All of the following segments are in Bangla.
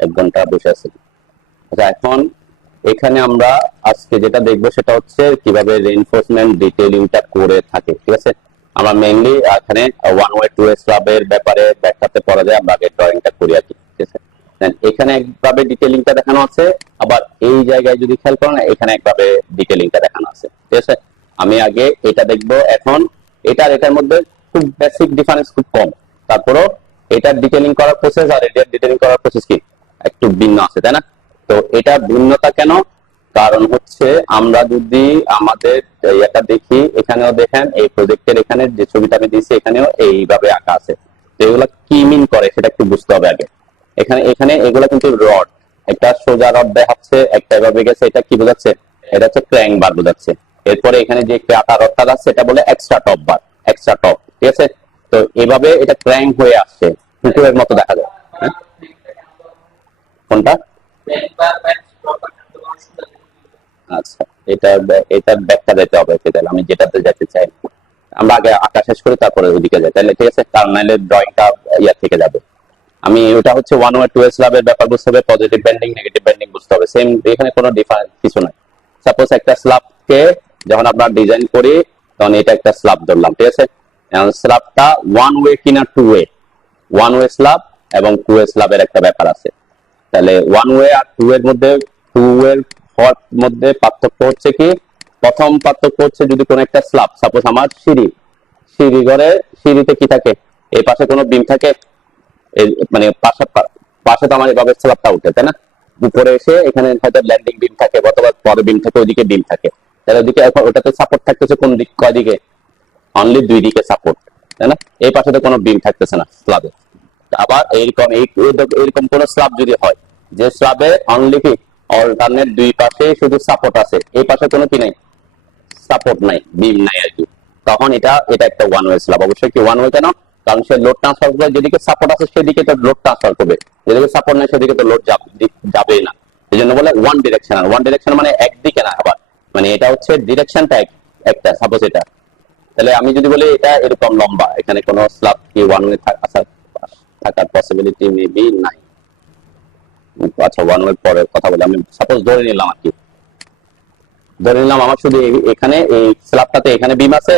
1 ঘন্টা বসে আছি। আচ্ছা, এখন এখানে আমরা আজকে যেটা দেখবো সেটা হচ্ছে কিভাবে রেইনফোর্সমেন্ট ডিটেইলিংটা করে থাকে। ঠিক আছে, আমরা মেইনলি এখানে ওয়ান ওয়ে টু ওয়ে স্ল্যাবের ব্যাপারে ব্যাখ্যাতে পড়া যায়, আমরা আগে ড্রয়িংটা করি আর কি। ঠিক আছে, এখানে একভাবে ডিটেইলিংটা দেখানো আছে, আবার এই জায়গায় যদি খেয়াল করেন এখানে একভাবে ডিটেইলিংটা দেখানো আছে। ঠিক আছে, আমি আগে এটা দেখবো। এখন এটার মধ্যে খুব বেসিক ডিফারেন্স খুব কম, তারপরও এটার ডিটেইলিং করার প্রসেস আর এটার ডিটেইলিং করার প্রসেস কি একটু ভিন্ন আছে, তাই না? তো এটা ভিন্নতা কেন? কারণ হচ্ছে আমরা যদি আমাদের এটা দেখি, এখানেও দেখেন এই প্রজেক্টের এখানে যে ছবিটা আমি দিয়েছি এখানেও এইভাবে আঁকা আছে। তো এগুলা কি মিন করে সেটা একটু বুঝতে হবে আগে। এখানে এখানে এগুলা কিন্তু রড, একটা সোজা রড দেখাচ্ছে, একটা এভাবে গেছে, এটা কি বোঝাচ্ছে? এটা হচ্ছে ক্র্যাঙ্ক বার বোঝাচ্ছে। এরপরে এখানে যে কাটা রডটা আছে এটা বলে এক্সট্রা টপ বার, এক্সট্রা টপ। ঠিক আছে, তো এভাবে এটা ক্র্যাঙ্ক হয়ে আসছে, পুকুরের মতো দেখা যায়। হ্যাঁ, কোনটা? আচ্ছা, এটা এটার ব্যাখ্যা দিতে হবে, তাহলে আমি যেটাতে যেতে চাই আমরা আগে আঁকা শেষ করি তারপরে ওইদিকে যাই, তাহলে ঠিক আছে, কারণ নাহলে ড্রয়িংটা ইয়া থেকে যাবে। আমি ওটা হচ্ছে ওয়ান ওয়ে টু এ স্ল্যাবের ব্যাপার বুঝতে হবে, পজিটিভ ব্যান্ডিং নেগেটিভ ব্যান্ডিং বুঝতে হবে, সেম এখানে কোনো ডিফারেন্স কিছু নাই। সাপোজ একটা স্ল্যাবকে যখন আমরা ডিজাইন করি তখন এটা একটা স্ল্যাব ধরলাম, ঠিক আছে, এখন স্ল্যাবটা ওয়ান ওয়ে কিনা two way, one way slab এবং টু ওয়ে স্ল্যাবের একটা ব্যাপার আছে। তাহলে ওয়ান ওয়ে আর টু এর মধ্যে, টু এর হওয়ার মধ্যে পার্থক্য হচ্ছে কি, প্রথম পার্থক্য হচ্ছে যদি কোনো একটা স্ল্যাব, সাপোজ আমার সিঁড়ি, সিঁড়ি ঘরে সিঁড়িতে কি থাকে, এই পাশে কোনো বিম থাকে, মানে পাশে পাশে তো আমার এভাবে স্ল্যাবটা উঠে, তাই না? উপরে এসে এখানে হয়তো ল্যান্ডিং বিম থাকে অথবা পরে বিম থাকে, ওইদিকে বিম থাকে, তাহলে ওইদিকে এখন ওটাতে সাপোর্ট থাকতেছে কোন দিক, কয় দিকে? অনলি দুই দিকে সাপোর্ট, তাই না? এই পাশে তো কোনো বিম থাকতেছে না স্ল্যাবে। আবার এইরকম এইরকম কোন স্ল্যাব যদি হয় যে স্ল্যাবে অনলি কি অল্টারনেট দুই পাশে শুধু সাপোর্ট আছে, এই পাশে কোনো কি নাই, সাপোর্ট নাই, বিম নাই আর কি, তখন এটা এটা একটা ওয়ান ওয়ে স্ল্যাব। অবশ্যই কি ওয়ান ওয়ে কেন? কারণ সে লোড ট্রান্সফার করে, যেদিকে সাপোর্ট আছে সেদিকে তো লোড ট্রান্সফার করবে, যেদিকে সাপোর্ট নাই সেদিকে তো লোড যাবেই না। এই জন্য বলে ওয়ান ডিরেকশনাল। ওয়ান ডিরেকশন মানে একদিকে না, আবার মানে এটা হচ্ছে ডিরেকশনটা একটা। সাপোজ এটা, তাহলে আমি যদি বলি এটা এরকম লম্বা, এখানে কোনো স্ল্যাব কি ওয়ান ওয়ে থাকার পসিবিলিটি মেবি নাই। আচ্ছা, ওয়ান ওয়ে পরে কথা বলে আমি সাপোজ ধরে নিলাম আর কি, ধরে নিলাম আমার শুধু এখানে এই স্ল্যাবটাতে এখানে বিম আছে,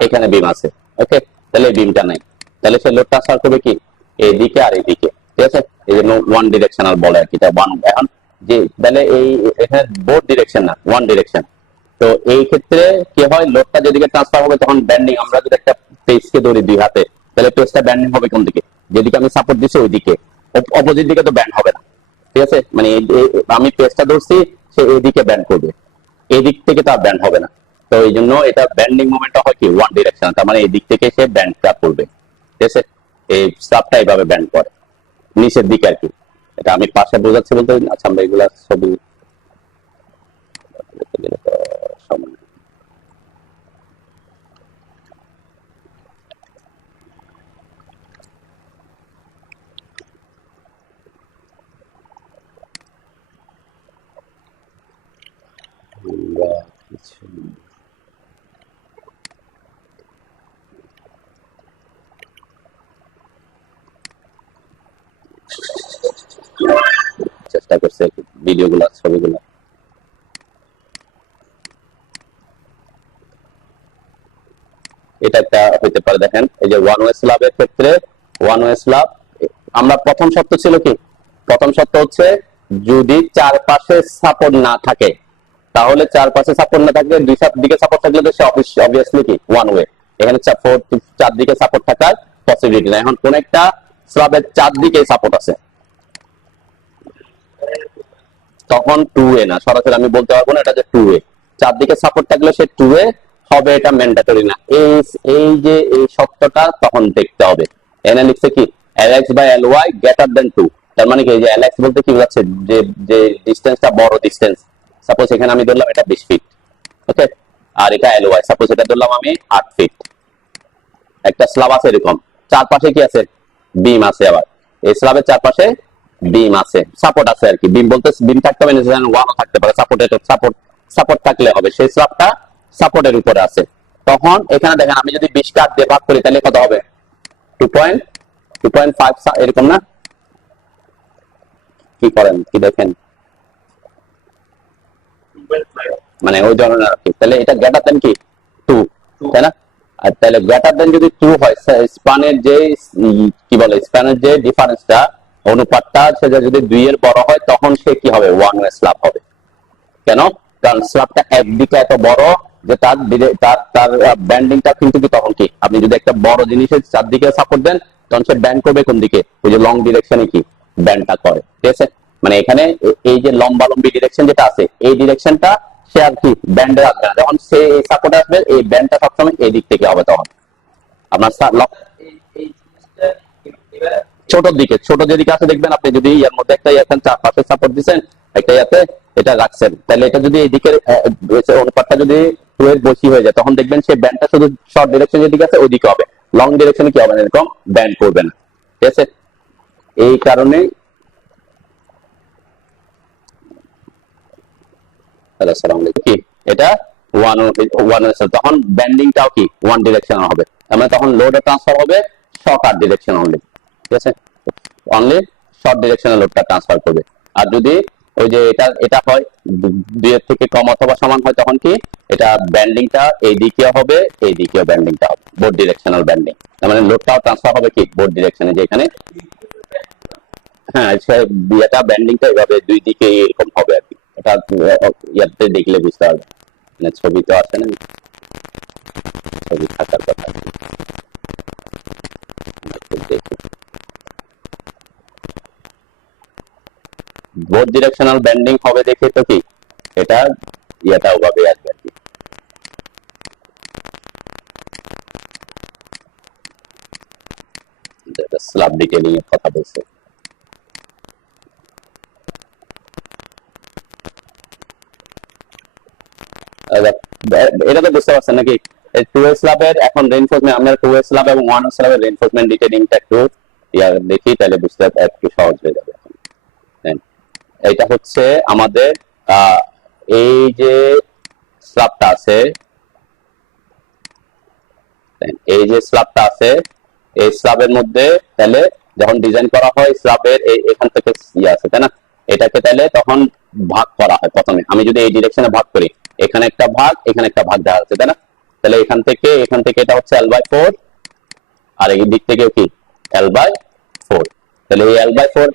এখানে বিম আছে, ওকে, তাহলে বিমটা নাই, তাহলে সে লোড ট্রান্সফার করবে কি এইদিকে আর এইদিকে। ঠিক আছে, এই জন্য ওয়ান ডিরেকশনাল বলে আর কি। ওয়ান এখন যে তাহলে এই এখানে বোথ ডিরেকশন না, ওয়ান ডিরেকশন। তো এই ক্ষেত্রে কি হয়, লোডটা যেদিকে ট্রান্সফার হবে তখন ব্যান্ডিং, আমরা যদি একটা পেজকে ধরি দুই হাতে, তাহলে পেজটা ব্যান্ডিং হবে কোন দিকে? যেদিকে আমি সাপোর্ট দিচ্ছি ওইদিকে, অপোজিট দিকে তো ব্যান্ড হবে না। ঠিক আছে, মানে আমি পেজটা ধরছি, সে এইদিকে ব্যান্ড করবে, এই দিক থেকে তার ব্যান্ড হবে না। তো এই জন্য এটা ব্যান্ডিং মোমেন্টটা হয় কি ওয়ান ডিরেকশন, তার মানে এই দিক থেকে সে ব্যান্ডটা করবে। ঠিক আছে, এই স্টাফটা এইভাবে ব্যান্ড করে নিচের দিকে আর কি। এটা আমি পাশে বোঝাচ্ছি বলতে, আচ্ছা আমরা এগুলা ছবি চেষ্টা করছে ভিডিওগুলা ছবিগুলা। এটা একটা হইতে পারে, দেখেন এই যে ওয়ান ওয়ে স্ল্যাবের ক্ষেত্রে, ওয়ান ওয়ে স্ল্যাব আমরা প্রথম শর্ত ছিল কি, প্রথম শর্ত হচ্ছে যদি চারপাশে সাপোর্ট না থাকে, তাহলে চারপাশে সাপোর্ট না থাকলে দুই দিকে সাপোর্ট থাকলে তো সে অবভিয়াসলি কি ওয়ান ওয়ে। এখানে চারদিকে সাপোর্ট থাকার পসিবিলিটি না। এখন কোন একটা স্ল্যাবের চারদিকে সাপোর্ট আছে, তখন টু ওয়ে না, সরাসরি আমি বলতে পারবো না এটা যে টু ওয়ে। চারদিকে সাপোর্ট থাকলে সে টু ওয়ে হবে, এটা ম্যান্ডেটরি না। এই যে এই শর্তটা তখন দেখতে হবে। এনে লিখছে কি LX by L Y greater than two, তার মানে কি, যে এলএক্স বলতে কি বোঝাচ্ছে, যে যে ডিস্টেন্সটা বড় ডিস্টেন্স, সাপোজ এখানে আমি ধরলাম এটা 20 ফিট, ওকে, আর এটা এল ওয়াই সাপোজ এটা ধরলাম আমি 8 ফিট। একটা স্ল্যাব আছে এরকম, চারপাশে কি আছে, বিম আছে, আবার এই স্ল্যাবের চারপাশে বিম আছে, সাপোর্ট আছে আর কি। বিম বলতে বিম থাকতে হবে না, ওয়ালও থাকতে পারে, সাপোর্ট সাপোর্ট থাকলে হবে, সেই স্ল্যাবটা সাপোর্টের উপরে আছে। তখন এখানে দেখেন আমি যদি 20 কাট দিয়ে ভাগ করি তাহলে কত হবে, 2.5 এরকম না? কি করেন, কি দেখেন, মানে ওই ধরনের আর কি। তাহলে এটা গ্রেটার দেন কি 2, তাই না? আর তাহলে গ্রেটার দেন যদি 2 হয়, স্প্যানের যে কি বলে স্প্যানের যে ডিফারেন্সটা, অনুপাতটা সেটা যদি 2 এর বড় হয় তখন সে কি হবে 1 এর স্ল্যাব হবে। কেন? কারণ স্ল্যাবটা একদিকে এত বড় যে তার তার তার ব্যান্ডিংটা কিন্তু কি তখন কি, আপনি যদি একটা বড় জিনিসের চারদিকে সাপোর্ট দেন তখন সে ব্যান্ড করবে কোন দিকে, ওই যে লং ডিরেকশনে কি ব্যান্ডটা করে, ঠিক আছে? মানে এখানে এই যে লম্বা লম্বি ডিরেকশন যেটা আছে এই ডিরেকশনটা সে আর কি ব্যান্ডে আসবে না, যখন সে এই সাপোর্ট আসবে এই ব্যান্ডটা সবসময় এই দিক থেকে হবে তখন আপনার ছোটর দিকে, ছোট যেদিকে আছে দেখবেন আপনি, যদি এর মধ্যে একটা এখন চারপাশে সাপোর্ট দিচ্ছেন একটা ইয়াতে এটা রাখছেন, তাহলে এটা যদি এইদিকে অনুপাতটা যদি 2 এর বেশি হয়ে যায় তখন দেখবেন সেই ব্যান্ডটা শুধু শর্ট ডিরেকশন যেদিকে আছে ওইদিকে হবে, লং ডিরেকশনে কি হবে না, এরকম ব্যান্ড করবে না, ঠিক আছে? এই কারণে কি এটা ওয়ান তখন ব্যান্ডিংটাও কি 1 ডিরেকশন হবে, মানে তখন লোডে ট্রান্সফার হবে শর্ট আর ডিরেকশন অনলি, ঠিক আছে? অনলি শর্ট ডিরেকশনে লোডটা ট্রান্সফার করবে। আর যদি ওই যে এটা হয় 2 এর থেকে কম অথবা সমান হয় তখন কি এটা ব্যান্ডিংটা এই দিকে হবে, এই দিকেও ব্যান্ডিংটা হবে, বোথ ডিরেকশনাল ব্যান্ডিং, তার মানে লোডটাও ট্রান্সফার হবে কি বোথ ডিরেকশনে, যে এখানে হ্যাঁ এটা ব্যান্ডিংটা এভাবে 2 দিকে এরকম হবে আর কি। এটা ইয়াতে দেখলে বুঝতে পারবে, মানে ছবি তো আছে না, ছবি থাকার কথা দেখি। বোথ ডিরেকশনাল ব্যান্ডিং হবে দেখে তো কি এটা ইয়েটা ওভাবে আসবে আর কি। স্ল্যাব ডিটেইলিং এর কথা বলছে। এটা তো বুঝতে পারছেন নাকি? 2 স্ল্যাবের এখন রেইনফোর্সমেন্ট, আমরা 2 স্ল্যাব এবং 1 স্ল্যাবের রেইনফোর্সমেন্ট ডিটেইলিংটা একটু দেখি, তাহলে বুঝতে একটু সহজ হয়ে যাবে। এটা হচ্ছে আমাদের এই যে স্ল্যাবটা আছে, এই যে স্ল্যাবটা আছে এই স্ল্যাবের মধ্যে তাহলে যখন ডিজাইন করা হয় স্ল্যাবের এখান থেকে ইয়ে আছে তাই না, এটাকে তাহলে তখন ভাগ করা হয়। প্রথমে আমি যদি এই ডিরেকশনে ভাগ করি, এখানে একটা ভাগ এখানে একটা ভাগ দেওয়া আছে তাই না, তাহলে এখান থেকে এটা হচ্ছে L/4 আর এই দিক থেকে কি L/4, তাহলে এই L/4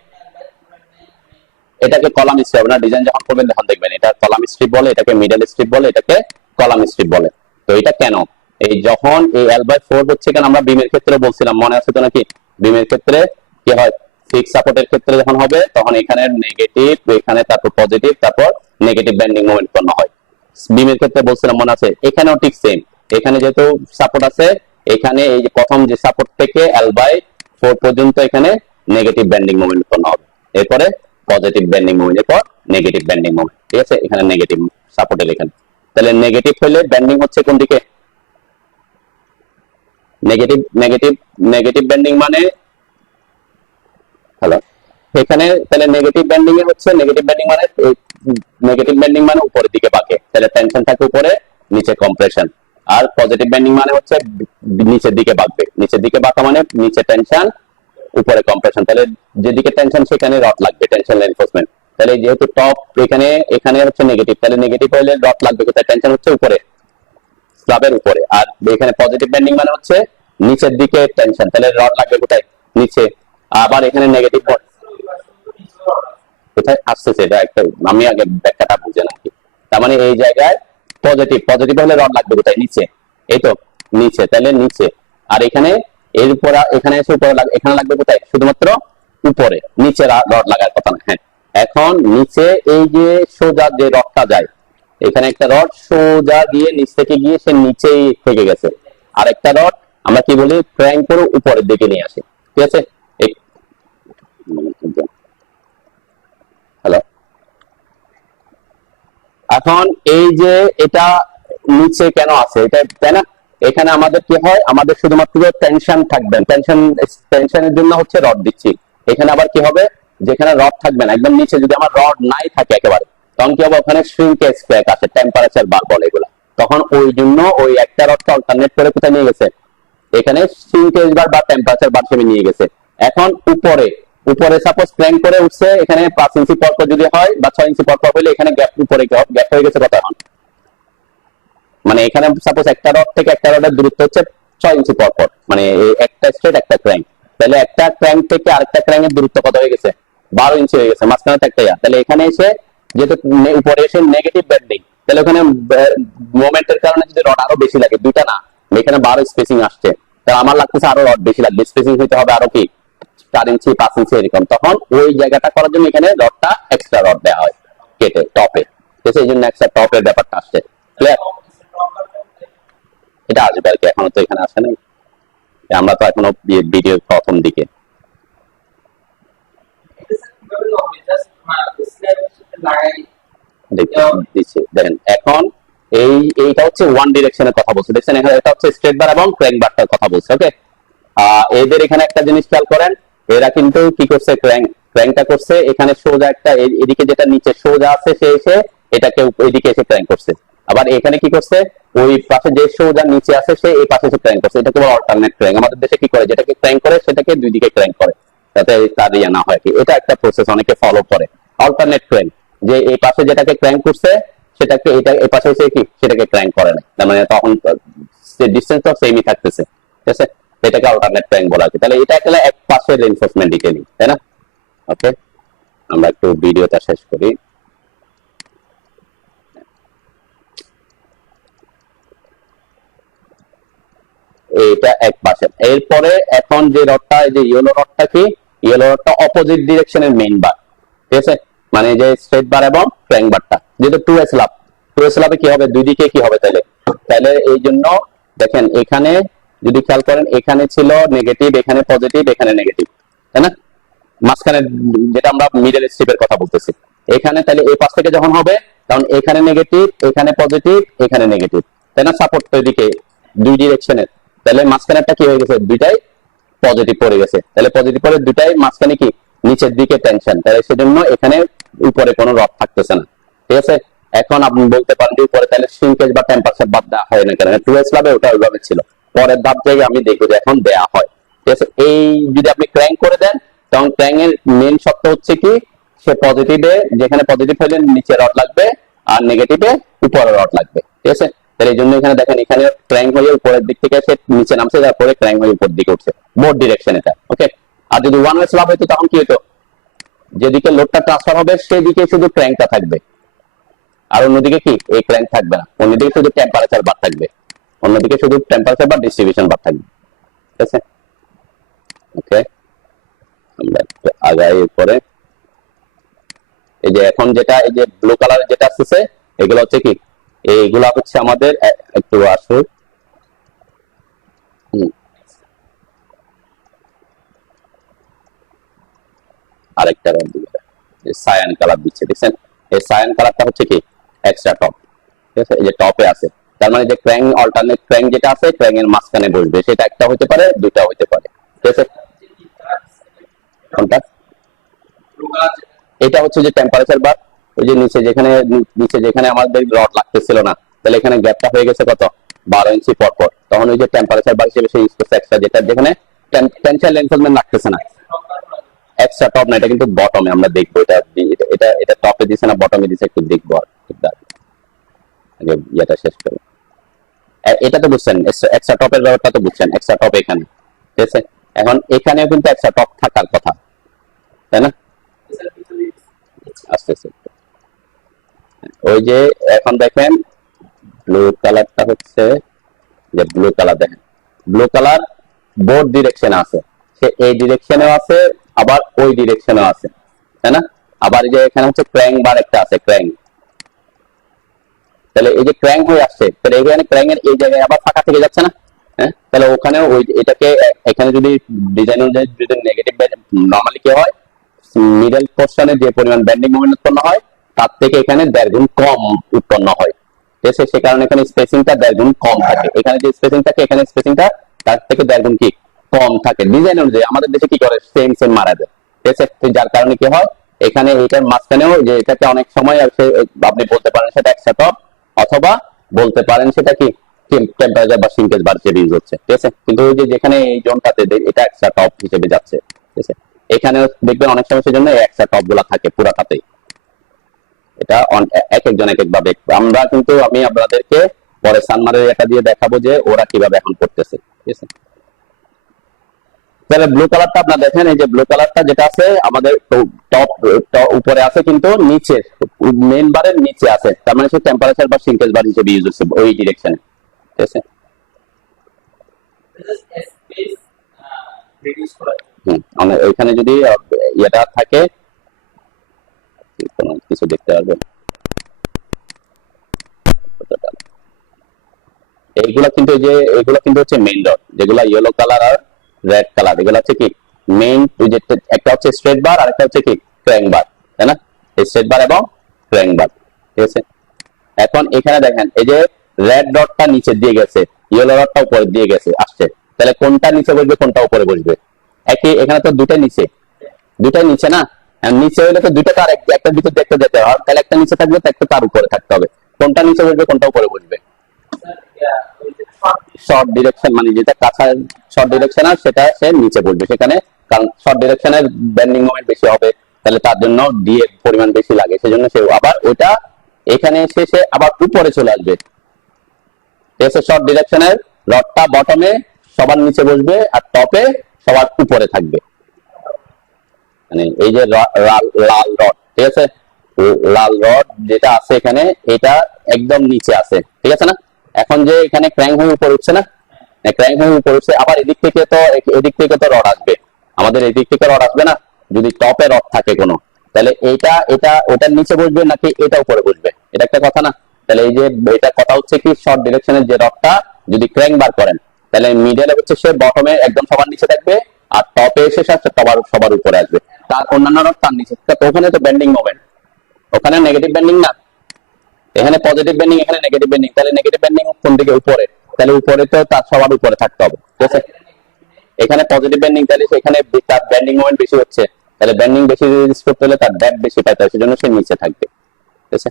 এটাকে কলাম স্ট্রিপ হবে না, ডিজাইন যখন করবেন তখন দেখবেন এটা কলাম স্ট্রিপ বলে, এটাকে মিডল স্ট্রিপ বলে, এটাকে কলাম স্ট্রিপ বলে। তো এটা কেন, এই যখন এই L/4 হচ্ছে কেন আমরা বিমের ক্ষেত্রে বলছিলাম মনে আছে তো নাকি, বিমের ক্ষেত্রে কি হয় ফিক্স সাপোর্টের ক্ষেত্রে যখন হবে তখন এখানে নেগেটিভ, এখানে তারপর পজিটিভ, তারপর নেগেটিভ বেন্ডিং মোমেন্ট উৎপন্ন হয়। বিমের ক্ষেত্রে বলছিলাম মনে আছে, এখানেও ঠিক সেম, এখানে যেহেতু সাপোর্ট আছে এখানে এই যে প্রথম যে সাপোর্ট থেকে L/4 পর্যন্ত এখানে নেগেটিভ বেন্ডিং মোমেন্ট উৎপন্ন হবে, এরপরে পজিটিভ বেন্ডিং মোমেন্ট, এরপর নেগেটিভ বেন্ডিং মোমেন্ট, ঠিক আছে? এখানে নেগেটিভ সাপোর্টের এখানে, তাহলে নেগেটিভ হলে বেন্ডিং হচ্ছে কোন দিকে, নেগেটিভ নেগেটিভ নেগেটিভ বেন্ডিং মানে হ্যালো এখানে, তাহলে নেগেটিভ বেন্ডিং এ হচ্ছে নেগেটিভ বেন্ডিং মানে উপরের দিকে বাঁকে, তাহলে টেনশন থাকে উপরে, নিচে কম্প্রেশন। আর পজিটিভ বেন্ডিং মানে হচ্ছে নিচের দিকে বাঁকবে, নিচের দিকে বাঁকা মানে নিচে টেনশন উপরে কম্প্রেশন, তাহলে যেদিকে টেনশন সেখানে রড লাগবে, টেনশন রেইনফোর্সমেন্ট। তাহলে যেহেতু টপ এখানে এখানে হচ্ছে নেগেটিভ, তাহলে নেগেটিভ হলে রড লাগবে কোথায়, টেনশন হচ্ছে উপরে স্ল্যাবের উপরে, আর এখানে পজিটিভ বেন্ডিং মানে হচ্ছে নিচের দিকে টেনশন, তাহলে রড লাগবে কোথায়, নিচে। আবার এখানে নেগেটিভ কোথায় আসতেছে এটা একটা আমি আগে ব্যাখ্যাটা বুঝে নাকি, তার মানে এই জায়গায় পজিটিভ হলে রড লাগবে কোথায়, নিচে, এই তো নিচে, তাহলে নিচে। আর এখানে এর উপর এখানে এসে উপরে এখানে লাগবে কোথায়, শুধুমাত্র উপরে, নিচে রড লাগার কথা না। হ্যাঁ এখন নিচে এই যে সোজা যে রডটা যায়, এখানে একটা রড সোজা গিয়ে নিচ থেকে গিয়ে সে নিচেই থেকে গেছে, আর একটা রড আমরা কি বলি ক্র্যাঙ্ক করে উপরের দিকে নিয়ে আসে, ঠিক আছে? হ্যালো, এখন এই যে এটা নিচে কেন আছে এটা তাই না, এখানে আমাদের কি হয়, আমাদের শুধুমাত্র টেনশন থাকবেন, টেনশনের জন্য হচ্ছে রড দিচ্ছি। এখানে আবার কি হবে, যেখানে রড থাকবে না একদম নিচে, যদি আমার রড নাই থাকে একেবারে তখন কি হবে, ওখানে শ্রিঙ্কেজ ক্র্যাক আসে, টেম্পারেচার বার বলে এগুলা, তখন ওই জন্য ওই একটা রডটা অল্টারনেট করে কোথায় নিয়ে গেছে, এখানে শ্রিঙ্কেজ বার বা টেম্পারেচার বার হিসেবে নিয়ে গেছে। এখন উপরে উপরে সাপোজ ক্র্যাঙ্ক করে উঠছে, এখানে 5 ইঞ্চি পর পর যদি হয় বা 6 ইঞ্চি পর পর হলে এখানে গ্যাপ উপরে গ্যাপ হয়ে গেছে কত এখন, মানে এখানে সাপোজ একটা রড থেকে একটা রডের দূরত্ব হচ্ছে 6 ইঞ্চি পর পর, মানে একটা স্ট্রেট একটা ক্র্যাঙ্ক, তাহলে একটা ক্র্যাঙ্ক থেকে আরেকটা ক্র্যাঙ্কের দূরত্ব কত হয়ে গেছে, 12 ইঞ্চি হয়ে গেছে, মাঝখানে তো একটা ইয়া। তাহলে এখানে এসে যেহেতু উপরে এসে নেগেটিভ বেন্ডিং, তাহলে ওখানে মোমেন্টের কারণে যদি রড আরো বেশি লাগে, দুইটা না এখানে 12 স্পেসিং আসছে, তাহলে আমার লাগতেছে আরো রড বেশি লাগবে, স্পেসিং হইতে হবে আরো কি 4 ইঞ্চি 5 ইঞ্চি এরকম। তখন ওই জায়গাটা করার জন্য এখানে রডটা এক্সট্রা রড দেওয়া হয় কেটে টপে, ঠিক আছে, এই জন্য এক্সট্রা টপের ব্যাপারটা আসছে। ক্লিয়ার? এটা আসবে আর কি, এখনো তো এখানে আসে নাই, আমরা তো এখনো ভিডিওর প্রথম দিকে। দেখেন এখন এইটা হচ্ছে ওয়ান ডিরেকশনের কথা বলছে, দেখছেন এখানে এটা হচ্ছে স্ট্রেট বার এবং ক্র্যাঙ্ক বারটার কথা বলছে। ওকে, এদের এখানে একটা জিনিস খেয়াল করেন, এরা কিন্তু কি করছে, ক্র্যাঙ্কটা করছে এখানে সোজা একটা, এদিকে যেটা নিচে সোজা আছে সে এসে এটাকে এদিকে এসে ক্র্যাঙ্ক করছে, আবার এখানে কি করছে ওই পাশে যে সোজা নিচে আছে সে এই পাশে এসে ক্র্যাঙ্ক করছে, এটাকে বলে অল্টারনেট ক্র্যাঙ্ক। আমাদের দেশে কি করে, যেটাকে ক্র্যাঙ্ক করে সেটাকে দুই দিকে ক্র্যাঙ্ক করে যাতে তার ইয়া না হয়, কি এটা একটা প্রসেস অনেকে ফলো করে অল্টারনেট ক্র্যাঙ্ক, যে এই পাশে যেটাকে ক্র্যাঙ্ক করছে সেটাকে এটা এই পাশে এসে কি সেটাকে ক্র্যাঙ্ক করে না, তার মানে তখন ডিসটেন্স তো সেমই থাকতেছে, ঠিক আছে, এটাকে অল্টারনেট ক্র্যাঙ্ক বলা হয়। তাহলে এটা একটা এক পাশের রিইনফোর্সমেন্ট ডিটেইলিং, তাই না? ওকে, আমরা একটু ভিডিওটা শেষ করি। এটা এক পাশে, এরপরে এখন যে রডটা, এই যে ইয়েলো রডটা, কি ইয়েলো রডটা অপোজিট ডিরেকশনের মেইন বার, ঠিক আছে, মানে যে স্ট্রেট বার এবং ক্র্যাঙ্ক বারটা যেহেতু 2s লাভ, 2s লাভে কি হবে, দুই দিকে কি হবে, তাহলে তাহলে এই জন্য দেখেন এখানে যদি খেয়াল করেন এখানে ছিল নেগেটিভ, এখানে পজিটিভ, এখানে নেগেটিভ, তাই না, মাঝখানে যেটা আমরা মিডল স্ট্রিপের কথা বলতেছি, এখানে তাহলে এই পাশ থেকে যখন হবে তখন এখানে নেগেটিভ, এখানে পজিটিভ, এখানে নেগেটিভ, তাই না, সাপোর্ট তো এদিকে দুই ডিরেকশনের, তাহলে মাঝখানেরটা কি হয়ে গেছে, দুইটাই পজিটিভ পড়ে গেছে, তাহলে পজিটিভ পড়ে দুইটাই মাঝখানে কি নিচের দিকে টেনশন, তাহলে সেজন্য এখানে উপরে কোনো রড থাকতেছে না, ঠিক আছে। এখন আপনি বলতে পারেন যে উপরে তাহলে শ্রিঙ্কেজ বা টেম্পারেচার বাদ দেওয়া হয় না কেন, 2s লাভে ওটা ওইভাবে ছিল, পরের ধাপ থেকে আমি দেখবো যে এখন দেয়া হয়, ঠিক আছে। এই যদি আপনি ক্র্যাঙ্ক করে দেন তখন ক্র্যাঙ্ক এর মেইন শর্ত হচ্ছে কি, সে পজিটিভে যেখানে পজিটিভ হলে নিচে রড লাগবে আর নেগেটিভে উপরে রড লাগবে, ঠিক আছে। তাহলে এই জন্য এখানে দেখেন এখানে ক্র্যাঙ্ক হয়ে উপরের দিক থেকে সে নিচে নামছে, তারপরে ক্র্যাঙ্ক হয়ে উপর দিকে উঠছে, বোথ ডিরেকশন এটা। ওকে, আর যদি ওয়ান ওয়ে স্ল্যাব হতো তখন কি হতো, যেদিকে লোডটা ট্রান্সফার হবে সেদিকে শুধু ক্র্যাঙ্কটা থাকবে আর অন্যদিকে কি এই ক্র্যাঙ্ক থাকবে না, অন্যদিকে শুধু টেম্পারেচার বার থাকবে, অন্যদিকে শুধু টেম্পারেচার বা ডিস্ট্রিবিউশন বার থাকবে, ঠিক আছে। ওকে, আমরা একটু আগাই পরে, এই যে এখন যেটা এই যে ব্লু কালারের যেটা আসছে এগুলো হচ্ছে কি, এইগুলা হচ্ছে আমাদের একটু আসুক, আরেকটা রং দিবে সায়ান কালার দিচ্ছে, দেখছেন এই সায়ান কালারটা হচ্ছে কি এক্সট্রা টপ, ঠিক আছে, এই যে টপে আছে, তার মানে যে ক্র্যাঙ্ক অল্টারনেট ক্র্যাঙ্ক যেটা আছে ক্র্যাঙ্ক এর মাঝখানে বসবে, সেটা একটা হতে পারে দুইটা হতে পারে, ঠিক আছে। কোনটা, এটা হচ্ছে যে টেম্পারেচার বার, ওই যে নিচে যেখানে আমাদের রড লাগতেছিল না, তাহলে এখানে গ্যাপটা হয়ে গেছে কত 12 ইঞ্চি পর পর, তখন ওই যে টেম্পারেচার বার হিসেবে সেই এক্সট্রা যেটা যেখানে টেনশন এনফোর্সমেন্ট লাগতেছে না, এক্সট্রা টপ না, এটা কিন্তু বটমে আমরা দেখবো, এটা এটা এটা টপে দিছে না বটমে দিছে একটু দেখবো আর আগে ইয়েটা শেষ করবো। এটা তো বুঝছেন এক্সট্রা টপের ব্যাপারটা তো বুঝছেন, এক্সট্রা টপ এখানে, ঠিক আছে। এখন এখানেও কিন্তু এক্সট্রা টপ থাকার কথা, তাই না, আস্তে আস্তে ওই যে এখন দেখেন ব্লু কালারটা হচ্ছে যে ব্লু কালার, দেখেন ব্লু কালার বোথ ডিরেকশনে আছে, সে এই ডিরেকশনেও আছে আবার ওই ডিরেকশনেও আছে, তাই না। আবার এই যে এখানে হচ্ছে ক্র্যাঙ্ক বার একটা আছে, ক্র্যাঙ্ক, তাহলে এই যে ক্র্যাঙ্ক হয়ে আসছে, তাহলে এখানে ক্র্যাঙ্ক এর এই জায়গায় আবার ফাঁকা থেকে যাচ্ছে না, হ্যাঁ, তাহলে ওখানে ওই এটাকে এখানে যদি ডিজাইন অনুযায়ী যদি নেগেটিভ নরমালি কি হয়, মিডল পোর্শনে যে পরিমাণ বেন্ডিং মোমেন্ট উৎপন্ন হয় তার থেকে এখানে 1.5 গুণ কম উৎপন্ন হয়, ঠিক আছে, সে কারণে এখানে স্পেসিংটা 1.5 গুণ কম থাকে, এখানে যে স্পেসিং থাকে এখানে স্পেসিংটা তার থেকে 1.5 গুণ কি কম থাকে, ডিজাইন অনুযায়ী। আমাদের দেশে কি করে সেম সেম মারা যায়, ঠিক আছে, যার কারণে কি হয় এখানে এইটার মাঝখানেও যে এটাকে অনেক সময় আপনি বলতে পারেন সেটা এক্সট্রা টপ, অথবা বলতে পারেন সেটা কি টেম্পারেচার বা সিঙ্কেজ বার হিসেবে ইউজ হচ্ছে, ঠিক আছে, কিন্তু ওই যে যেখানে এই জোনটাতে এটা এক্সট্রা টপ হিসেবে যাচ্ছে, ঠিক আছে। এখানে দেখবেন অনেক সময় সেজন্য এক্সট্রা টপ গুলা থাকে পুরাটাতেই। এটা এক একজন এক এক ভাবে। আমরা কিন্তু আমি আপনাদেরকে পরে সানমারের এটা দিয়ে দেখাবো যে ওরা কিভাবে এখন করতেছে, ঠিক আছে। তাহলে ব্লু কালারটা আপনারা দেখেন, এই যে ব্লু কালারটা যেটা আছে আমাদের টপ উপরে আছে কিন্তু নিচে মেইন বারের নিচে আছে, তার মানে সে টেম্পারেচার বা সিঙ্কেজ বার হিসেবে ইউজ হচ্ছে ওই ডিরেকশনে, ঠিক আছে। ওইখানে যদি এটা থাকে কোনো কিছু দেখতে পারবে। এইগুলা কিন্তু এইগুলা কিন্তু হচ্ছে মেইন ডট, যেগুলা ইয়েলো কালার আর রেড কালার, এগুলো হচ্ছে কি মেইন। একটা হচ্ছে স্ট্রেট বার আর একটা হচ্ছে কি ক্র্যাঙ্ক বার, তাই না? স্ট্রেট বার এবং ক্র্যাঙ্ক বার, ঠিক আছে। এখন এখানে দেখেন এই যে রেড ডটটা নিচে দিয়ে গেছে, ইয়েলো ডটটা উপরে দিয়ে গেছে আসছে, তাহলে কোনটা নিচে বসবে কোনটা উপরে বসবে? একই, এখানে তো দুটাই নিচে না, নিচে হলে তো দুইটা তার একটা ভিতর দেখতে যেতে হয়, তাহলে একটা নিচে থাকবে তো একটা তার উপরে থাকতে হবে। কোনটা নিচে বসবে কোনটা উপরে বসবে? শর্ট ডিরেকশন মানে যেটা কাঁচা শর্ট ডিরেকশন আর সেটা সে নিচে বসবে সেখানে, কারণ শর্ট ডিরেকশনের বেন্ডিং মোমেন্ট বেশি হবে, তাহলে তার জন্য ডি এর পরিমাণ বেশি লাগে, সেজন্য সে আবার ওটা এখানে এসে সে আবার উপরে চলে আসবে। শর্ট ডিরেকশনের রডটা বটমে সবার নিচে বসবে আর টপে সবার উপরে থাকবে, মানে এই যে লাল রড, ঠিক আছে, লাল রড যেটা আছে এখানে এটা একদম নিচে আছে, ঠিক আছে না? এখন যে এখানে ক্র্যাঙ্ক হয়ে উপরে উঠছে না, ক্র্যাঙ্ক হয়ে উপরে উঠছে, আবার এদিক থেকে তো রড আসবে, আমাদের এদিক থেকে রড আসবে না? যদি টপে রড থাকে কোনো, তাহলে এটা ওটার নিচে বসবে নাকি এটা উপরে বসবে, এটা একটা কথা না? তাহলে এই যে এটা কথা হচ্ছে কি শর্ট ডিরেকশনের যে রডটা যদি ক্র্যাঙ্ক বার করেন, তাহলে মিডলে হচ্ছে সে বটমে একদম সবার নিচে থাকবে আর টপে এসে সবার উপরে আসবে, তার অন্যান্য রড তার নিচে। তো ওখানে তো বেন্ডিং মোমেন্ট, ওখানে নেগেটিভ বেন্ডিং না, এখানে পজিটিভ বেন্ডিং, এখানে নেগেটিভ বেন্ডিং, তাহলে নেগেটিভ বেন্ডিং কোন দিকে? উপরে, তাহলে উপরে তো তার সবার উপরে থাকতে হবে, ঠিক আছে। এখানে পজিটিভ বেন্ডিং, তাহলে সেখানে তার বেন্ডিং মোমেন্ট বেশি হচ্ছে, তাহলে বেন্ডিং বেশি রিলিজ করতে হলে তার ড্যাপ বেশি পাইতে হবে, সেজন্য সে নিচে থাকবে, ঠিক আছে।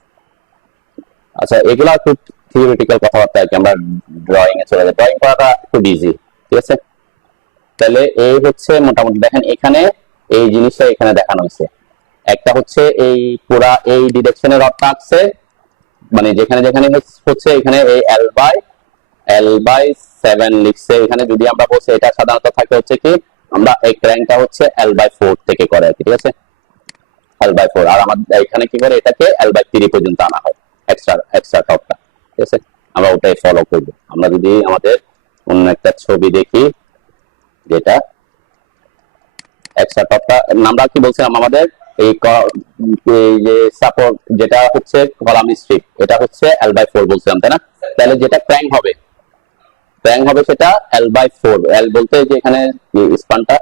আচ্ছা, এগুলা খুব থিওরিটিক্যাল কথাবার্তা আর কি, আমরা ড্রয়িং এ চলে যাই। ড্রয়িং করাটা খুব ইজি, ঠিক আছে। তাহলে এই হচ্ছে মোটামুটি দেখেন এখানে এই জিনিসটা এখানে দেখানো হয়েছে, একটা হচ্ছে এই পুরা এই ডিরেকশনের রডটা আসছে, মানে যেখানে যেখানে হচ্ছে এখানে এই L/7 লিখছে এখানে, যদি আমরা বলছি এটা সাধারণত থাকে হচ্ছে কি আমরা এই ক্র্যাঙ্কটা হচ্ছে L/4 থেকে করে আর কি, ঠিক আছে, L/4, আর আমাদের এখানে কি করে এটাকে L/3 পর্যন্ত আনা হয় এক্সট্রা টপটা, ঠিক আছে। আমরা ওটাই ফলো করব। আমরা যদি আমাদের অন্য একটা ছবি দেখি যেটা এক্সট্রা টপটা, আমরা কি বলছিলাম আমাদের এই যে সাপোর্ট যেটা হচ্ছে কলাম স্ট্রিপ, এটা হচ্ছে L/4 বলছিলাম, তাই না? তাহলে যেটা ক্র্যাঙ্ক হবে সেটা L/4, L বলতে যে এখানে স্পানটা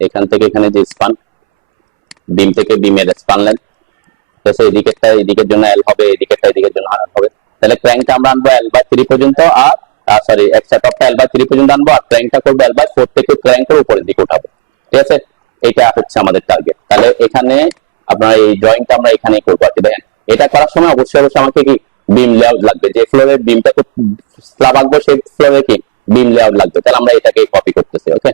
এখান থেকে এখানে যে স্পান, বিম থেকে বিমের স্পান লেন্থ, এদিকের জন্য L হবে, এদিকের জন্য R হবে, তাহলে ক্র্যাঙ্কটা আমরা আনবো L/3 পর্যন্ত, আর সরি এক্সট্রা টপটা L/3 পর্যন্ত আনবো, আর ক্র্যাঙ্কটা করবো L/4 থেকে ক্র্যাঙ্কের উপরের দিকে উঠাবো, ঠিক আছে। এটা হচ্ছে আমাদের টার্গেট। তাহলে এখানে আপনার এই ড্রয়িংটা আমরা এখানেই করবো আর কি। দেখেন এটা করার সময় অবশ্যই আমাকে কি বিম লেআউট লাগবে, যে ফ্লোরে বিমটা স্ল্যাব আঁকবো সেই ফ্লোরে কি বিম লেআউট লাগবে, তাহলে আমরা এটাকে কপি করতেছি, ওকে।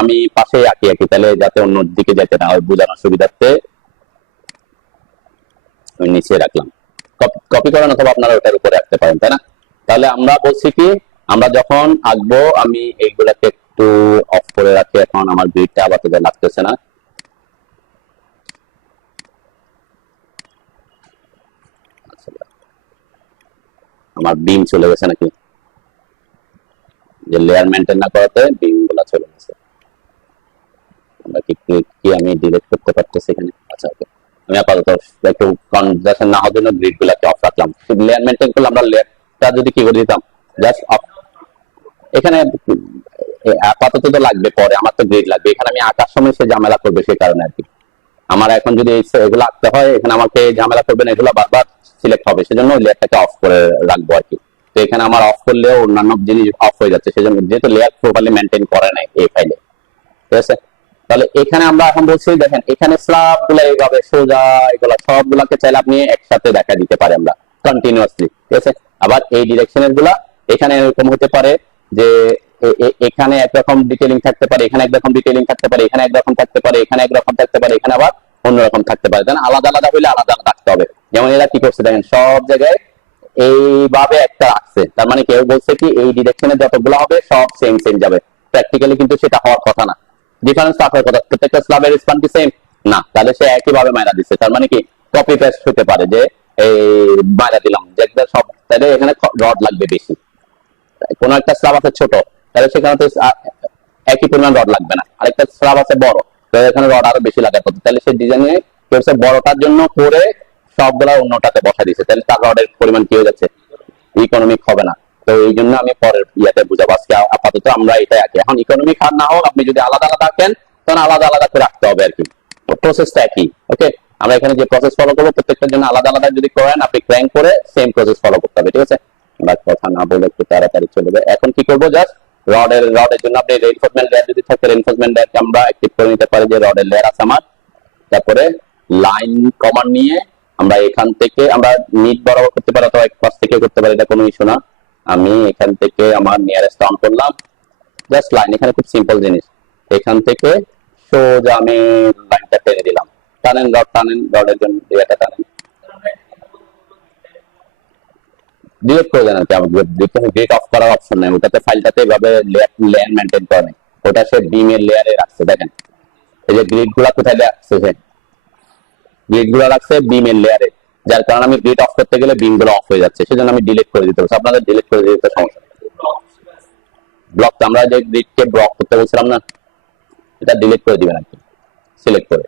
আমি পাশে আঁকি তাহলে যাতে অন্য দিকে যেতে না হয় বোঝানোর সুবিধার্থে আমি নিচে রাখলাম। কপি করেন অথবা আপনারা ওটার উপরে রাখতে পারেন, তাই না? তাহলে আমরা বলছি কি আমরা যখন আঁকবো, আমি এইগুলাকে একটু অফ করে রাখি, এখন আমার গ্রিডটা আবার তোদের লাগতেছে না। আমার বিম চলে গেছে নাকি, যে লেয়ার মেনটেন না করাতে বিম গুলা চলে গেছে, আমরা কি আমি ডিলিট করতে পারতেছি এখানে? আচ্ছা, ওকে, আমি আপাতত একটু কনজাকশন না হওয়ার জন্য গ্রিড গুলাকে অফ রাখলাম। লেয়ার মেনটেন করলে আমরা লেয়ারটা যদি কি করে দিতাম জাস্ট অফ, এখানে আপাতত তো লাগবে, পরে আমার তো গ্রিড লাগবে, এখানে আমি আঁকার সময় সে ঝামেলা করবে, সেই কারণে আর কি। আমার এখন যদি এগুলো আঁকতে হয় এখানে আমাকে ঝামেলা করবে না, এগুলো বারবার সিলেক্ট হবে, সেজন্য ওই লেয়ারটাকে অফ করে রাখবো আর কি। তো এখানে আমার অফ করলেও অন্যান্য জিনিস অফ হয়ে যাচ্ছে, সেজন্য যেহেতু লেয়ার প্রপারলি মেনটেন করে নাই এই ফাইলে, ঠিক আছে। তাহলে এখানে আমরা এখন বলছি দেখেন এখানে স্ল্যাব গুলা এইভাবে সোজা, এগুলা সবগুলাকে চাইলে আপনি একসাথে দেখা দিতে পারে আমরা কন্টিনিউয়াসলি, ঠিক আছে। আবার এই ডিরেকশনের গুলা এখানে এরকম হতে পারে যে এখানে একরকম ডিটেইলিং থাকতে পারে, এখানে একরকম ডিটেইলিং থাকতে পারে, এখানে একরকম থাকতে পারে, এখানে একরকম থাকতে পারে, এখানে আবার অন্যরকম থাকতে পারে। তাই না? আলাদা আলাদা হইলে আলাদা আলাদা রাখতে হবে। যেমন এরা কি করছে দেখেন, সব জায়গায় এইভাবে একটা রাখছে, তার মানে কেউ বলছে কি এই ডিরেকশনে যতগুলো হবে সব সেম সেম যাবে। প্র্যাকটিক্যালি কিন্তু সেটা হওয়ার কথা না, ডিফারেন্স থাকার কথা। প্রত্যেকটা স্ল্যাবের স্পান কি সেম না, তাহলে সে একইভাবে মাইরা দিচ্ছে। তার মানে কি কপি পেস্ট হতে পারে, যে এই মাইরা দিলাম যে সব, তাহলে এখানে রড লাগবে বেশি। কোন একটা স্ল্যাব আছে ছোট, তাহলে সেখানে তো একই পরিমাণ রড লাগবে না। আরেকটা স্ল্যাব আছে বড়, তাহলে এখানে রড আরো বেশি লাগার কথা। তাহলে সে ডিজাইনে করছে বড়টার জন্য করে সবগুলা অন্যটাতে বসা দিচ্ছে, তাহলে তার রডের পরিমাণ কি হয়ে যাচ্ছে, ইকোনমিক হবে না। তো এই জন্য আমি পরের ইয়াতে বুঝাবো, আজকে আপাতত আমরা এটাই আঁকি। এখন ইকোনমিক আর না হোক, আপনি যদি আলাদা আলাদা আঁকেন তখন আলাদা আলাদা করে রাখতে হবে আর কি, প্রসেসটা একই। ওকে, আমরা এখানে যে প্রসেস ফলো করবো প্রত্যেকটার জন্য আলাদা আলাদা যদি করেন, আপনি ক্র্যাঙ্ক করে সেম প্রসেস ফলো করতে হবে। ঠিক আছে, আমরা কথা না বলে একটু তাড়াতাড়ি চলে যাই। এখন কি করবো, জাস্ট রডের জন্য আপনি রেইনফোর্সমেন্ট লেয়ার যদি থাকে, রেইনফোর্সমেন্ট লেয়ারকে আমরা অ্যাক্টিভ করে নিতে পারি, যে রডের লেয়ার আছে আমার। তারপরে লাইন কমান্ড নিয়ে আমরা এখান থেকে আমরা মিড বরাবর করতে পারি অথবা এক পাশ থেকে করতে পারি, এটা কোনো ইস্যু না। আমি এখান থেকে আমার নিয়ারেস্ট অন করলাম, জাস্ট লাইন। এখানে খুব সিম্পল জিনিস, এখান থেকে সোজা আমি লাইনটা টেনে দিলাম। টানেন রড, টানেন রডের জন্য এটা টানেন, ডিলিট করে দেন আর কি। গ্রিড অফ করার অপশন নেই ওটাতে, ফাইলটাতে এভাবে লেয়ার মেনটেন করে নেই, ওটা সে বিমের লেয়ারে রাখছে। দেখেন এই যে গ্রিড গুলা কোথায় রাখছে, গ্রিড গুলো রাখছে বিমের লেয়ারে, যার কারণে আমি গ্রিড অফ করতে গেলে বিম গুলো অফ হয়ে যাচ্ছে, সেজন্য আমি ডিলিট করে দিতে বলছি। আপনাদের ডিলিট করে দিতে সমস্যা, ব্লক আমরা যে গ্রিডকে ব্লক করতে বলছিলাম না, এটা ডিলিট করে দিবেন আর কি, সিলেক্ট করে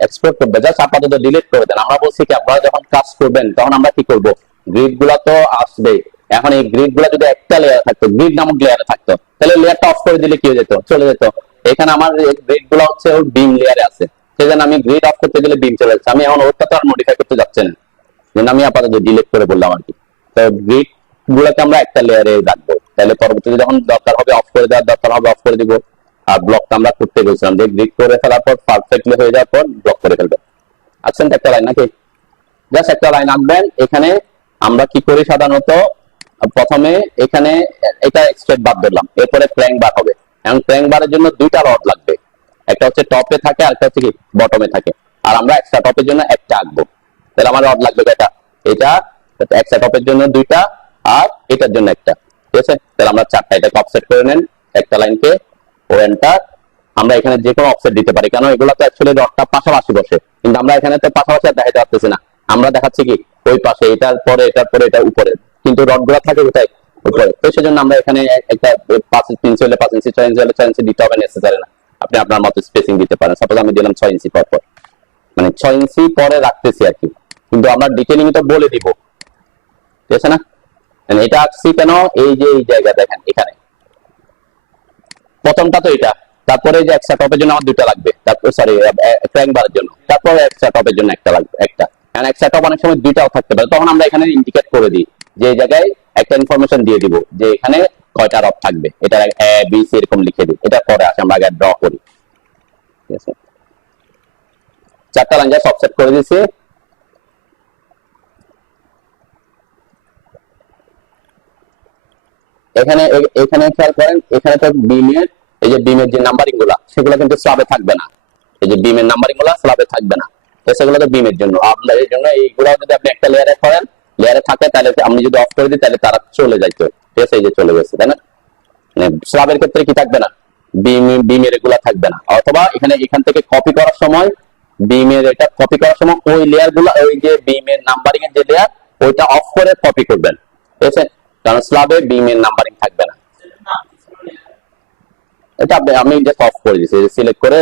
এক্সপোর্ট করবে, জাস্ট আপাতত ডিলিট করে দেন। আমরা বলছি কি আপনারা যখন কাজ করবেন তখন আমরা কি করব, গ্রিড গুলা তো আসবে। এখন এই গ্রিড গুলা যদি একটা লেয়ার থাকতো, গ্রিড নামক লেয়ারে থাকতো, তাহলে লেয়ারটা অফ করে দিলে কি হয়ে যেত, চলে যেত। এখানে আমার গ্রিড গুলা হচ্ছে ওর বিম লেয়ারে আছে, সেজন্য আমি গ্রিড অফ করতে গেলে বিম চলে যাচ্ছে। আমি এখন ওটা তো আর মডিফাই করতে যাচ্ছি না, যেন আমি আপাতত ডিলিট করে বললাম আর কি। তো গ্রিড গুলাকে আমরা একটা লেয়ারে রাখবো, তাহলে পরবর্তীতে যখন দরকার হবে অফ করে দেওয়ার দরকার হবে অফ করে দিব। আর ব্লকটা আমরা করতে বলছিলাম যে গ্রিড করে ফেলার পর পারফেক্টলি হয়ে যাওয়ার পর ব্লক করে ফেলবেন। আছেন একটা লাইন নাকি, জাস্ট একটা লাইন আঁকবেন। এখানে আমরা কি করি সাধারণত, প্রথমে এখানে এটা স্ট্রেট বার ধরলাম, এরপরে ক্র্যাঙ্ক বার হবে। এখন ক্র্যাঙ্ক বারের জন্য দুইটা রড লাগবে, একটা হচ্ছে টপে থাকে আর একটা হচ্ছে কি বটমে থাকে। আর আমরা এক্সট্রা টপের জন্য একটা আঁকবো, তাহলে আমার রড লাগবে এটা, এটা এক্সট্রা টপের জন্য দুইটা আর এটার জন্য একটা। ঠিক আছে, তাহলে আমরা চারটা, এটাকে অফসেট করে নেন একটা লাইনকে, ও এন্টার। আমরা এখানে যে কোনো অফসেট দিতে পারি, কেন এগুলো তো অ্যাকচুয়ালি রডটা পাশাপাশি বসে, কিন্তু আমরা এখানে তো পাশাপাশি আর দেখাতে পারতেছি না। আমরা দেখাচ্ছি কি ওই পাশে, এটার পরে এটার পরে এটার উপরে, কিন্তু রড গুলা থাকে কোথায়, উপরে। তো সেজন্য আমরা এখানে একটা 5 ইঞ্চি হলে 5 ইঞ্চি, 6 ইঞ্চি হলে 6 ইঞ্চি দিতে হবে, নেসেসারি না। আপনি আপনার মতো স্পেসিং দিতে পারেন। সাপোজ আমি দিলাম 6 ইঞ্চি পর পর, মানে 6 ইঞ্চি পরে রাখতেছি আর কি, কিন্তু আমরা ডিটেইলিং তো বলে দিব। ঠিক আছে না, এটা আঁকছি কেন, এই যে এই জায়গা দেখেন এখানে প্রথমটা তো এটা, তারপরে যে এক্সট্রা টপের জন্য আমার দুটো লাগবে, তারপর সরি ক্র্যাঙ্ক বারের জন্য, তারপর এক্সট্রা টপের জন্য একটা লাগবে, একটা। এন্ড এক্সট্রা টপ অনেক সময় দুইটাও থাকতে পারে, তখন আমরা এখানে ইন্ডিকেট করে দিই, যে এই জায়গায় একটা ইনফরমেশন দিয়ে দিব যে এখানে কয়টা রড থাকবে, এটা এ বি সি এরকম লিখে দিই। এটা পরে আসে, আমরা আগে ড্র করি। ঠিক আছে, চারটা লাইন জাস্ট অফসেট করে দিয়েছি। এখানে এখানে খেয়াল করেন, এখানে তো বিমের এই যে বিমের যে নাম্বারিং গুলা সেগুলো কিন্তু স্ল্যাবে থাকবে না, এই যে বিমের নাম্বারিং গুলা স্ল্যাবে থাকবে না, তো সেগুলো তো বিমের জন্য। আপনার এই জন্য এইগুলো যদি আপনি একটা লেয়ারে করেন, লেয়ারে থাকে, তাহলে আমি যদি অফ করে দিই তাহলে তারা চলে যাইতো। ঠিক আছে, এই যে চলে গেছে, তাই না। মানে স্ল্যাবের ক্ষেত্রে কি থাকবে না, বিমের এগুলা থাকবে না। অথবা এখান থেকে কপি করার সময়, বিমের এটা কপি করার সময় ওই লেয়ার গুলা, ওই যে বিমের নাম্বারিং এর যে লেয়ার, ওইটা অফ করে কপি করবেন। ঠিক আছে, কারণ স্ল্যাবে বিমের নাম্বারিং থাকবে না। এটা আমি জাস্ট অফ করে দিয়েছি, সিলেক্ট করে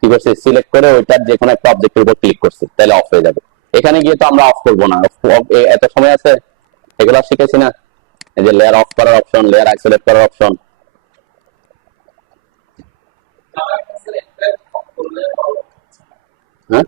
কি করছি, সিলেক্ট করে ওইটার যে কোনো একটা অবজেক্টের উপর ক্লিক করছি, তাহলে অফ হয়ে যাবে। এখানে গিয়ে তো আমরা অফ করবো না, এত সময় আছে, এগুলো শিখেছি না, এই যে লেয়ার অফ করার অপশন, লেয়ার আইসোলেট করার অপশন। হ্যাঁ,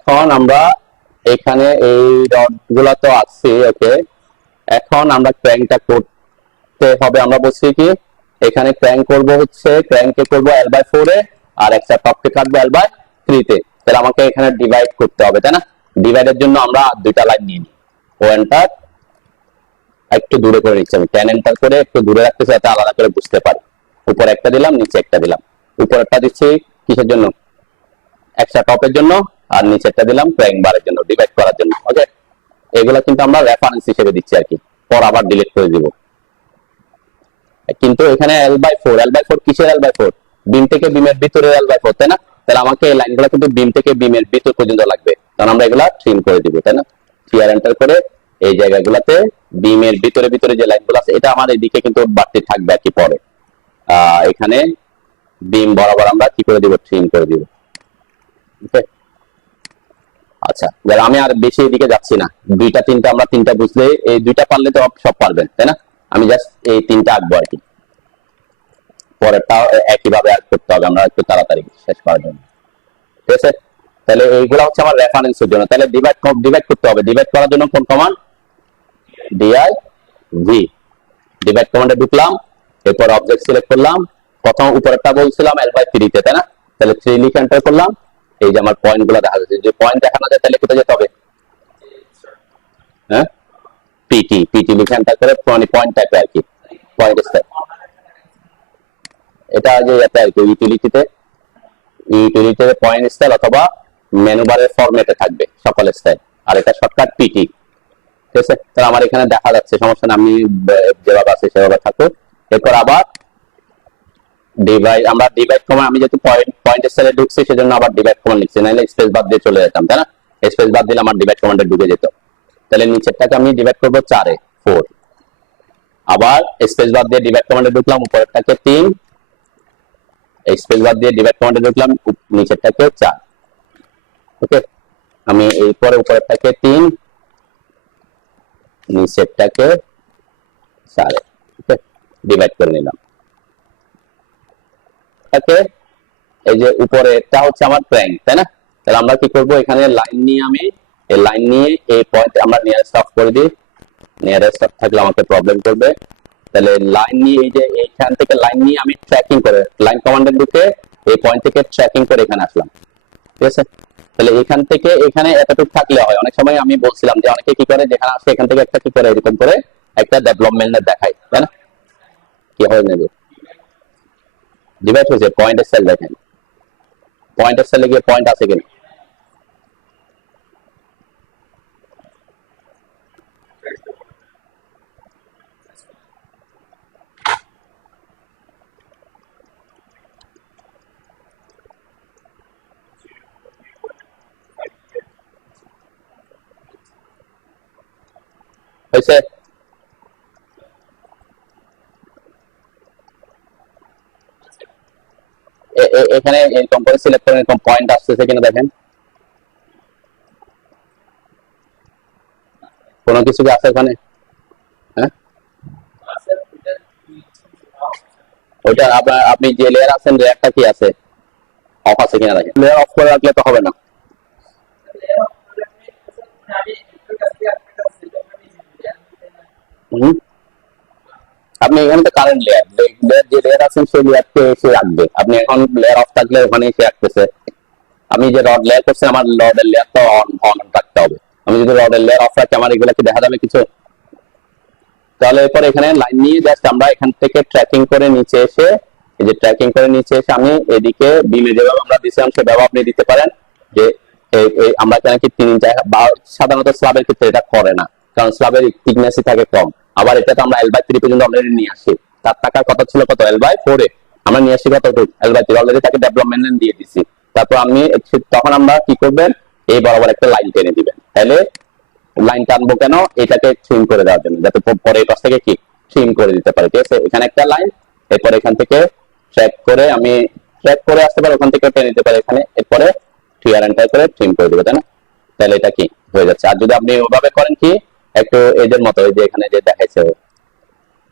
এখন আমরা এখানে এই রড গুলা তো আছে, ওকে। এখন আমরা ক্র্যাঙ্কটা করতে হবে, আমরা বলছি কি এখানে ক্র্যাঙ্ক করব হচ্ছে ক্র্যাঙ্কে করব L/4 এ, আর একটা টপকে কাটবো L/3 তে। তাহলে আমাকে এখানে ডিভাইড করতে হবে, তাই না? ডিভাইডের জন্য আমরা দুইটা লাইন নিয়ে নিই। ও এন্টার, একটু দূরে করে নিচ্ছি আমি, 10 এন্টার করে একটু দূরে রাখতেছি যাতে আলাদা করে বুঝতে পারি। উপরে একটা দিলাম, নিচে একটা দিলাম। উপরেরটা দিচ্ছি কিসের জন্য? একটা টপের জন্য, আর নিচেরটা দিলাম ক্র্যাঙ্ক বারের জন্য, ডিভাইড করার জন্য। ওকে, এগুলা কিন্তু আমরা রেফারেন্স হিসেবে দিচ্ছি আর কি, পর আবার ডিলিট করে দিব। কিন্তু এখানে L/4 কিসের L/4? বিম থেকে বিমের ভিতরে L/4, তাই না? তাহলে আমাকে এই লাইনগুলো কিন্তু বিম থেকে বিমের ভিতর পর্যন্ত লাগবে, কারণ আমরা এগুলা ট্রিম করে দিব, তাই না? ক্লিয়ার এন্টার করে এই জায়গাগুলোতে বিমের ভিতরে ভিতরে যে লাইনগুলো আছে এটা আমার এদিকে কিন্তু বাড়তি থাকবে আর কি পরে। এখানে বিম বরাবর আমরা কি করে দিব? ট্রিম করে দিব। ওকে, আচ্ছা, আমি আর বেশি এদিকে যাচ্ছি না, দুইটা তিনটা আমরা তিনটা বুঝলে, এই দুইটা পারলে তো সব পারবেন, তাই না? আমি জাস্ট এই তিনটা আঁকবো আর কি, পরেরটা একইভাবে আঁক করতে হবে আমরা একটু তাড়াতাড়ি শেষ করার জন্য। ঠিক আছে, তাহলে এইগুলো হচ্ছে আমার রেফারেন্সের জন্য। তাহলে ডিভাইড করতে হবে। ডিভাইড করার জন্য কোন কমান্ড? div। ডিভাইড কমান্ডে ঢুকলাম, এরপর অবজেক্ট সিলেক্ট করলাম, প্রথম উপরেরটা বলছিলাম L/3 তে, তাই না? তাহলে 3 লিখে এন্টার করলাম। এই যে আমার পয়েন্ট গুলো দেখা যাচ্ছে, যে পয়েন্ট দেখানো যায় তাহলে কোথায় যেতে হবে? হ্যাঁ, পিটি লিখে এন্টার করে পয়েন্ট টাইপে আর কি, পয়েন্ট স্টাইল। এটা যে এতে আর কি ইউটিলিটিতে পয়েন্ট স্টাইল অথবা মেনু বারের ফরম্যাটে থাকবে সকল স্টাইল, আর এটা শর্টকাট পিটি। ঠিক আছে, তাহলে আমার এখানে দেখা যাচ্ছে, সমস্যা না, আমি যেভাবে আছে সেভাবে থাকুক। এরপর আবার আমরা ডিভাইড কমান্ড, আমি যেহেতু পয়েন্ট স্টাইলে ঢুকছি সেজন্য আবার ডিভাইড কমান্ড লিখছি, নাহলে স্পেস বাদ দিয়ে চলে যেতাম, তাই না? স্পেস বাদ দিলে আমার ডিভাইড কমান্ডে ঢুকে যেত। তাহলে নিচেরটাকে আমি ডিভাইড করবো 4 আবার স্পেস বাদ দিয়ে ডিভাইড কমান্ডে ঢুকলাম, উপরেরটাকে 3, স্পেস বাদ দিয়ে ডিভাইড কমান্ডে ঢুকলাম, নিচেরটাকে 4। ওকে, আমি এরপরে উপরেরটাকে 3, নিচেরটাকে 4। ওকে, ডিভাইড করে নিলাম। ওকে, এই যে উপরেরটা হচ্ছে আমার ক্র্যাঙ্ক, তাই না? তাহলে আমরা কি করব? এখানে লাইন নিয়ে আমি এই লাইন নিয়ে এই পয়েন্ট আমরা নিয়ারেস্ট অফ করে দিই। নিয়ারেস্ট অফ থাকলে আমাকে প্রবলেম করবে। তাহলে লাইন নিয়ে এই যে এইখান থেকে লাইন নিয়ে আমি ট্র্যাকিং করে লাইন কমান্ডে ঢুকে এই পয়েন্ট থেকে ট্র্যাকিং করে এখানে আসলাম। ঠিক আছে, তাহলে এখান থেকে এখানে এতটুকু থাকলে হয়। অনেক সময় আমি বলছিলাম যে অনেকে কি করে, যেখানে আসে এখান থেকে একটা কি করে এরকম করে একটা ডেভেলপমেন্ট দেখায়, তাই না? কি হয় না, ডিভাইড হয়েছে পয়েন্ট স্টাইল, দেখেন পয়েন্ট স্টাইলে গিয়ে পয়েন্ট আছে কিনা। হয়েছে? এখানে এরকম করে সিলেক্ট করে এরকম পয়েন্ট আসতেছে কিনা দেখেন, কোনো কিছু কি আছে ওখানে? হ্যাঁ, ওইটা আপনি যে লেয়ার আছেন, লেয়ারটা কি আছে, অফ আছে কিনা দেখেন। লেয়ার অফ করে রাখলে তো হবে না। আপনি এখানে তো কারেন্ট লেয়ার যে লেয়ার আছেন সেই লেয়ারকে এসে রাখবে। আপনি এখন লেয়ার অফ থাকলে ওখানে এসে রাখতেছে। আমি যে রড লেয়ার করছি, আমার রডের লেয়ার তো অন রাখতে হবে। আমি যদি রডের লেয়ার অফ রাখি, আমার এগুলা কি দেখা যাবে কিছু? তাহলে এরপর এখানে লাইন নিয়ে জাস্ট আমরা এখান থেকে ট্র্যাকিং করে নিচে এসে, এই যে ট্র্যাকিং করে নিচে এসে আমি এদিকে বিমে যেভাবে আমরা দিছিলাম সেভাবে আপনি দিতে পারেন। যে আমরা এখানে কি 3 ইঞ্চি, সাধারণত স্ল্যাবের ক্ষেত্রে এটা করে না, কারণ স্ল্যাবের থিকনেসই থাকে কম। আবার এটা তো আমরা L/3 পর্যন্ত অলরেডি নিয়ে আসি। তার টাকার কথা ছিল কত? L/4 আমরা নিয়ে আসি কত? L/3 অলরেডি তাকে ডেভেলপমেন্ট দিয়ে দিছি। তারপর আমি তখন আমরা কি করবেন, এই বরাবর একটা লাইন টেনে দিবেন। তাহলে লাইন টানবো কেন? এটাকে ট্রিম করে দেওয়ার জন্য, যাতে পরে এই পাশ থেকে কি ট্রিম করে দিতে পারে। ঠিক আছে, এখানে একটা লাইন, এরপর এখান থেকে ট্র্যাক করে আমি ট্র্যাক করে আসতে পারি, ওখান থেকে টেনে দিতে পারি এখানে, এরপরে ক্লিয়ার এন্টার করে ট্রিম করে দেবো, তাই না? তাহলে এটা কি হয়ে যাচ্ছে। আর যদি আপনি ওভাবে করেন কি একটু এদের মতো, এই যে এখানে যে দেখাইছে,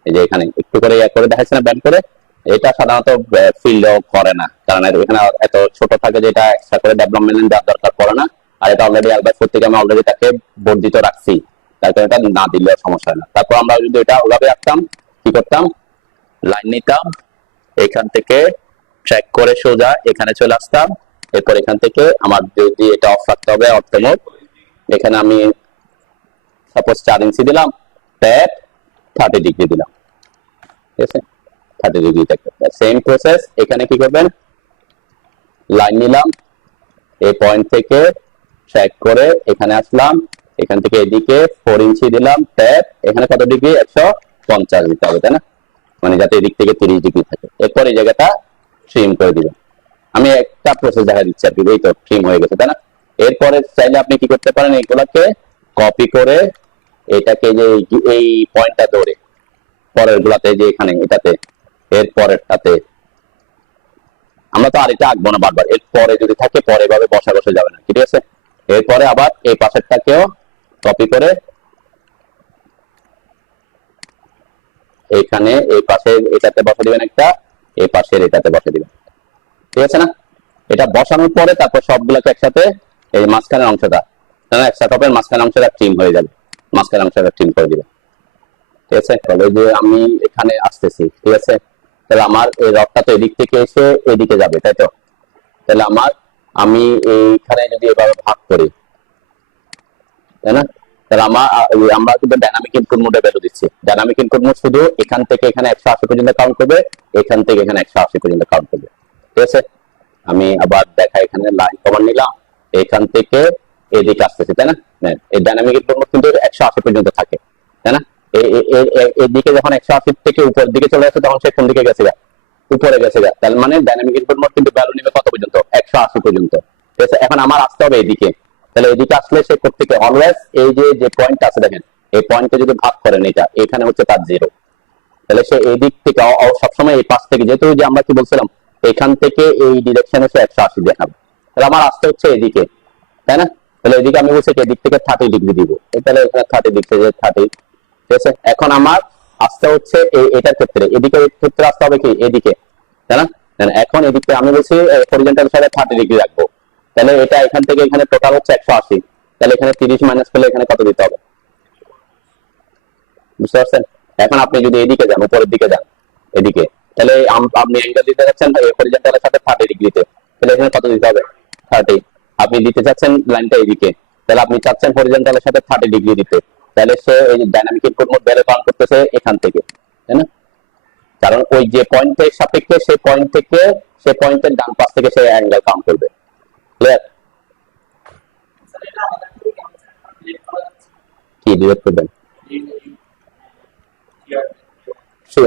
এই যে এখানে একটু করে ইয়া করে দেখাইছে না, ব্যান্ড করে, এটা সাধারণত ফিল্ডও করে না, কারণ এখানে এত ছোট থাকে যে এটা এক্সট্রা করে ডেভেলপমেন্ট দেওয়ার দরকার পড়ে না। আর এটা অলরেডি L/4 থেকে আমি অলরেডি তাকে বর্ধিত রাখছি, তার কারণে এটা না দিলে সমস্যা হয় না। তারপর আমরা যদি এটা ওভাবে আঁকতাম, কি করতাম, লাইন নিতাম, এখান থেকে ট্র্যাক করে সোজা এখানে চলে আসতাম। এরপর এখান থেকে আমার যদি এটা অফ রাখতে হবে অর্থমোট, এখানে আমি সাপোজ 4 ইঞ্চি দিলাম, ট্যাপ 30 ডিগ্রি দিলাম, ঠিক আছে, 30 ডিগ্রি থেকে সেম প্রসেস। এখানে কি করবেন, লাইন নিলাম, এই পয়েন্ট থেকে ট্র্যাক করে এখানে আসলাম, এখান থেকে এদিকে 4 ইঞ্চি দিলাম, ট্যাপ এখানে কত ডিগ্রি, 150 দিতে হবে, তাই না, মানে যাতে এদিক থেকে 30 ডিগ্রি থাকে। এরপর এই জায়গাটা ট্রিম করে দিবেন। আমি একটা প্রসেস দেখা দিচ্ছি আর কি, এই তো ট্রিম হয়ে গেছে, তাই না। এরপরে চাইলে আপনি কি করতে পারেন, এইগুলাকে কপি করে এটাকে যে এই পয়েন্টটা ধরে পরের গুলাতে, যে এখানে এটাতে, এর পরেরটাতে, আমরা তো আর এটা আঁকবো না বারবার, এর পরে যদি থাকে পরে এভাবে বসা বসে যাবে না, ঠিক আছে। এরপরে আবার এই পাশেরটাকেও কপি করে এইখানে এই পাশে এটাতে বসে দিবেন একটা, এই পাশের এটাতে বসে দিবেন, ঠিক আছে না। এটা বসানোর পরে তারপর সবগুলোকে একসাথে এই মাঝখানের অংশটা, একসাথে মাঝখানের অংশটা ট্রিম হয়ে যাবে, মাঝখানের অংশটা ট্রিম করে দিবেন, ঠিক আছে। তাহলে যে আমি এখানে আসতেছি, ঠিক আছে, তাহলে আমার এই রডটা তো এদিক থেকে এসে এদিকে যাবে, তাই তো। তাহলে আমি এইখানে যদি এভাবে ভাগ করি, তাই না, তাহলে আমরা কিন্তু ডাইনামিক ইনপুট মোডে ভ্যালু দিচ্ছি। ডাইনামিক ইনপুট মোড শুধু এখান থেকে এখানে 180 পর্যন্ত কাউন্ট করবে, এখান থেকে এখানে 180 পর্যন্ত কাউন্ট করবে, ঠিক আছে। আমি আবার দেখা, এখানে লাইন কমান্ড নিলাম, এখান থেকে এদিকে আসতেছে, তাই না। এই ডাইনামিক ইনপুট মোড কিন্তু 180 পর্যন্ত থাকে, তাই না। এদিকে যখন 180 থেকে উপরের দিকে চলে আসে তখন সে কোন দিকে গেছে, উপরে গেছে। তার মানে ডাইনামিক ইনপুট মোড কিন্তু ভ্যালু নেবে কত পর্যন্ত, 180 পর্যন্ত, ঠিক আছে। এখন আমার আসতে হবে এদিকে, তাহলে এদিকে আসলে সে প্রত্যেকে অলওয়েজ এই যে পয়েন্ট আছে দেখেন, এই পয়েন্টকে যদি ভাগ করেন, এটা এখানে হচ্ছে তার 0, তাহলে সে এই দিক থেকে সবসময় এই পাশ থেকে, যেহেতু যে আমরা কি বলছিলাম এখান থেকে এই ডিরেকশনে সে 180 দেখাবে, তাহলে আমার আসতে হচ্ছে এদিকে, তাই না। তাহলে এদিকে আমি বলছি এদিক থেকে 30 ডিগ্রি দিব, তাহলে এখানে 30 ডিগ্রি, 30, ঠিক আছে। এখন আমার আসতে হচ্ছে এটার ক্ষেত্রে, এদিকে ক্ষেত্রে আসতে হবে কি এদিকে, তাই না। এখন এদিকে আমি বলছি হরিজন্টাল সাইডে 30 ডিগ্রি রাখবো, তাহলে এটা এখান থেকে এখানে টোটাল হচ্ছে 180, তাহলে এখানে 30 মাইনাস করলে এখানে কত দিতে হবে, বুঝতে পারছেন। এখন আপনি যদি এদিকে যান, উপরের দিকে যান এদিকে, তাহলে আপনি অ্যাঙ্গেল দিতে যাচ্ছেন হরিজন্টালের সাথে 30 ডিগ্রিতে, তাহলে এখানে কত দিতে হবে, 30। আপনি দিতে চাচ্ছেন লাইনটা এদিকে, তাহলে আপনি চাচ্ছেন হরিজন্টালের সাথে 30 ডিগ্রি দিতে, তাহলে সে এই dynamic input mode value count করতেছে এখান থেকে, তাই না। কারণ ওই যে পয়েন্টের সাপেক্ষে সেই পয়েন্ট থেকে, সেই পয়েন্টের ডান পাশ থেকে সে অ্যাঙ্গেল কাউন্ট করবে, ক্লিয়ার। কি ডিলেট করবেন,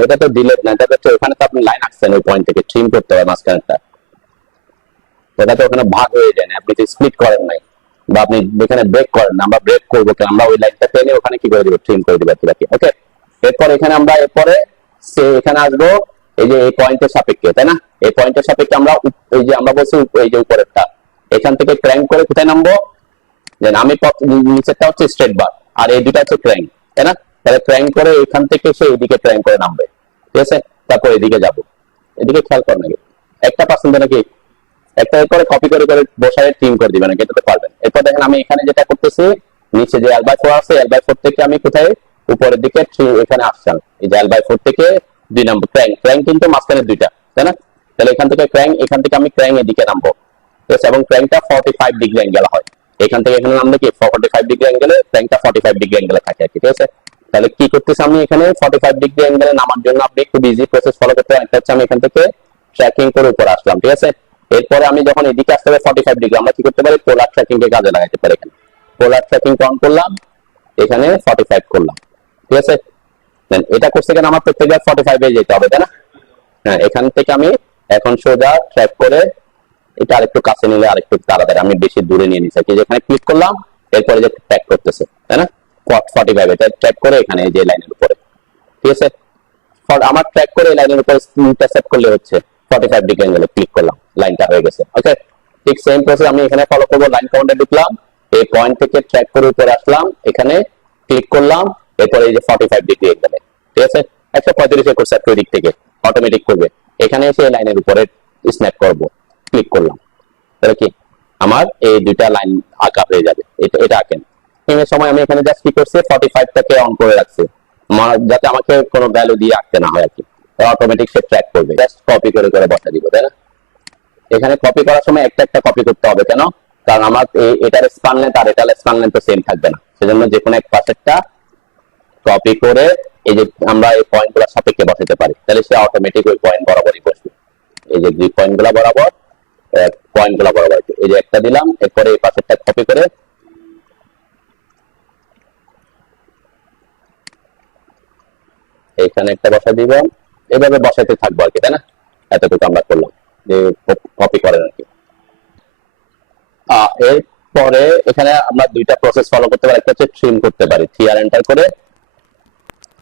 এটা তো ডিলেট না, এটা তো ওখানে তো আপনি লাইন আঁকছেন, ওই পয়েন্ট থেকে ট্রিম করতে হবে মাঝখানেরটা, এটা তো ওখানে ভাগ হয়ে যায় না, আপনি তো স্প্লিট করেন নাই, বা আপনি এখানে ব্রেক করেন না। আমরা ব্রেক করবো কেন, আমরা ওই লাইনটা টেনে ওখানে কি করে দিব, ট্রিম করে দিব বাকি, ওকে। এরপর এখানে আমরা এরপরে এখানে আসবো এই যে এই পয়েন্টের সাপেক্ষে, তাই না। এই পয়েন্টের সাপেক্ষে আমরা এই যে আমরা বলছি এই যে উপরেরটা, এখান থেকে ক্র্যাঙ্ক করে কোথায় নামবো, দেন আমি নিচেরটা হচ্ছে স্ট্রেট বার, আর এই দুটা হচ্ছে ক্র্যাঙ্ক, তাই না। তাহলে ক্র্যাঙ্ক করে এখান থেকে সে এদিকে ক্র্যাঙ্ক করে নামবে, ঠিক আছে। তারপর এদিকে যাব, এদিকে খেয়াল করেন নাকি একটা পার্সেন্ট নাকি একটা, এরপরে কপি করে করে বসায় ট্রিম করে দিবেন, এটাতে পারবেন। এরপর দেখেন আমি এখানে যেটা করতেছি, নিচে যে L/4 আছে, L/4 থেকে আমি কোথায় উপরের দিকে এখানে আসছেন, এই যে L/4 থেকে 2 নম্বর ক্র্যাঙ্ক কিন্তু মাঝখানে দুইটা, তাই না। তাহলে এখান থেকে ক্র্যাঙ্ক, এখান থেকে আমি ক্র্যাঙ্ক এদিকে নামবো, ঠিক আছে। এবং ক্র্যাঙ্কটা 45 ডিগ্রি অ্যাঙ্গেল হয়, এখান থেকে এখানে নামলে কি 45 ডিগ্রি অ্যাঙ্গেলে, ক্র্যাঙ্কটা 45 ডিগ্রি অ্যাঙ্গেলে থাকে আর কি, ঠিক আছে। তাহলে কি করতেছি আমি এখানে 45 ডিগ্রি অ্যাঙ্গেলে নামার জন্য আপনি খুব ইজি প্রসেস ফলো করতে পারেন। একটা হচ্ছে আমি এখান থেকে ট্র্যাকিং করে উপরে আসলাম, ঠিক আছে। এরপরে আমি যখন এদিকে আসতে হবে 45 ডিগ্রি, আমরা কি করতে পারি, পোলার ট্র্যাকিং কে কাজে লাগাতে পারি। এখানে পোলার ট্র্যাকিং অন করলাম, এখানে 45 করলাম, ঠিক আছে। এটা করতে গেলে আমার প্রত্যেকবার 45 এ যেতে হবে, তাই না। হ্যাঁ, এখান থেকে আমি এখন সোজা ট্র্যাক করে এটা আরেকটু কাছে নিলে আরেকটু তাড়াতাড়ি, আমি বেশি দূরে নিয়ে নিচ্ছি কি, যেখানে ক্লিক করলাম এরপরে যে ট্র্যাক করতেছে, তাই না। 45 এটা ট্র্যাক করে এখানে এই যে লাইনের উপরে, ঠিক আছে। আমার ট্র্যাক করে এই লাইনের উপরে ইন্টারসেক্ট করলে হচ্ছে 45 ডিগ্রি অ্যাঙ্গেলে ক্লিক করলাম, লাইনটা হয়ে গেছে, ওকে। ঠিক সেম প্রসেস আমি এখানে ফলো করব, লাইন কাউন্টে ঢুকলাম, এই পয়েন্ট থেকে ট্র্যাক করে উপরে আসলাম, এখানে ক্লিক করলাম, এরপরে এই যে 45 ডিগ্রি অ্যাঙ্গেলে, ঠিক আছে। 135 করছে একটু দিক থেকে অটোমেটিক করবে, এখানে এসে এই লাইনের উপরে স্ন্যাপ করব, ক্লিক করলাম, তাহলে কি আমার এই দুইটা লাইন আঁকা হয়ে যাবে। এটা আঁকেন, ট্র্যাকিং এর সময় আমি এখানে জাস্ট কি করছি 45টাকে অন করে রাখছি, যাতে আমাকে কোনো ভ্যালু দিয়ে আঁকতে না হয় আর কি, অটোমেটিক সে ট্র্যাক করবে। জাস্ট কপি করে করে বসা দিব, তাই না? এখানে কপি করার সময় একটা একটা কপি করতে হবে, কেন? কারণ আমার এটার স্প্যান লেন্থ আর এটার স্প্যান লেন্থ তো সেম থাকবে না, সেজন্য যে কোনো এক পাশেরটা কপি করে এই যে আমরা এই পয়েন্টগুলোর সাপেক্ষে বসাতে পারি, তাহলে সে অটোমেটিক ওই পয়েন্ট বরাবরই বসবে। এই যে দুই পয়েন্টগুলো বরাবর, পয়েন্টগুলো বরাবর, এই যে একটা দিলাম, এরপরে এই পাশেরটা কপি করে এইখানে একটা বসা দিব, এভাবে বসাতে থাকবো আর কি, তাই না? এতটুকু আমরা করলাম যে কপি করেন আর কি। এরপরে এখানে আমরা দুইটা প্রসেস ফলো করতে পারি, একটা হচ্ছে ট্রিম করতে পারি। থ্রি আর এন্টার করে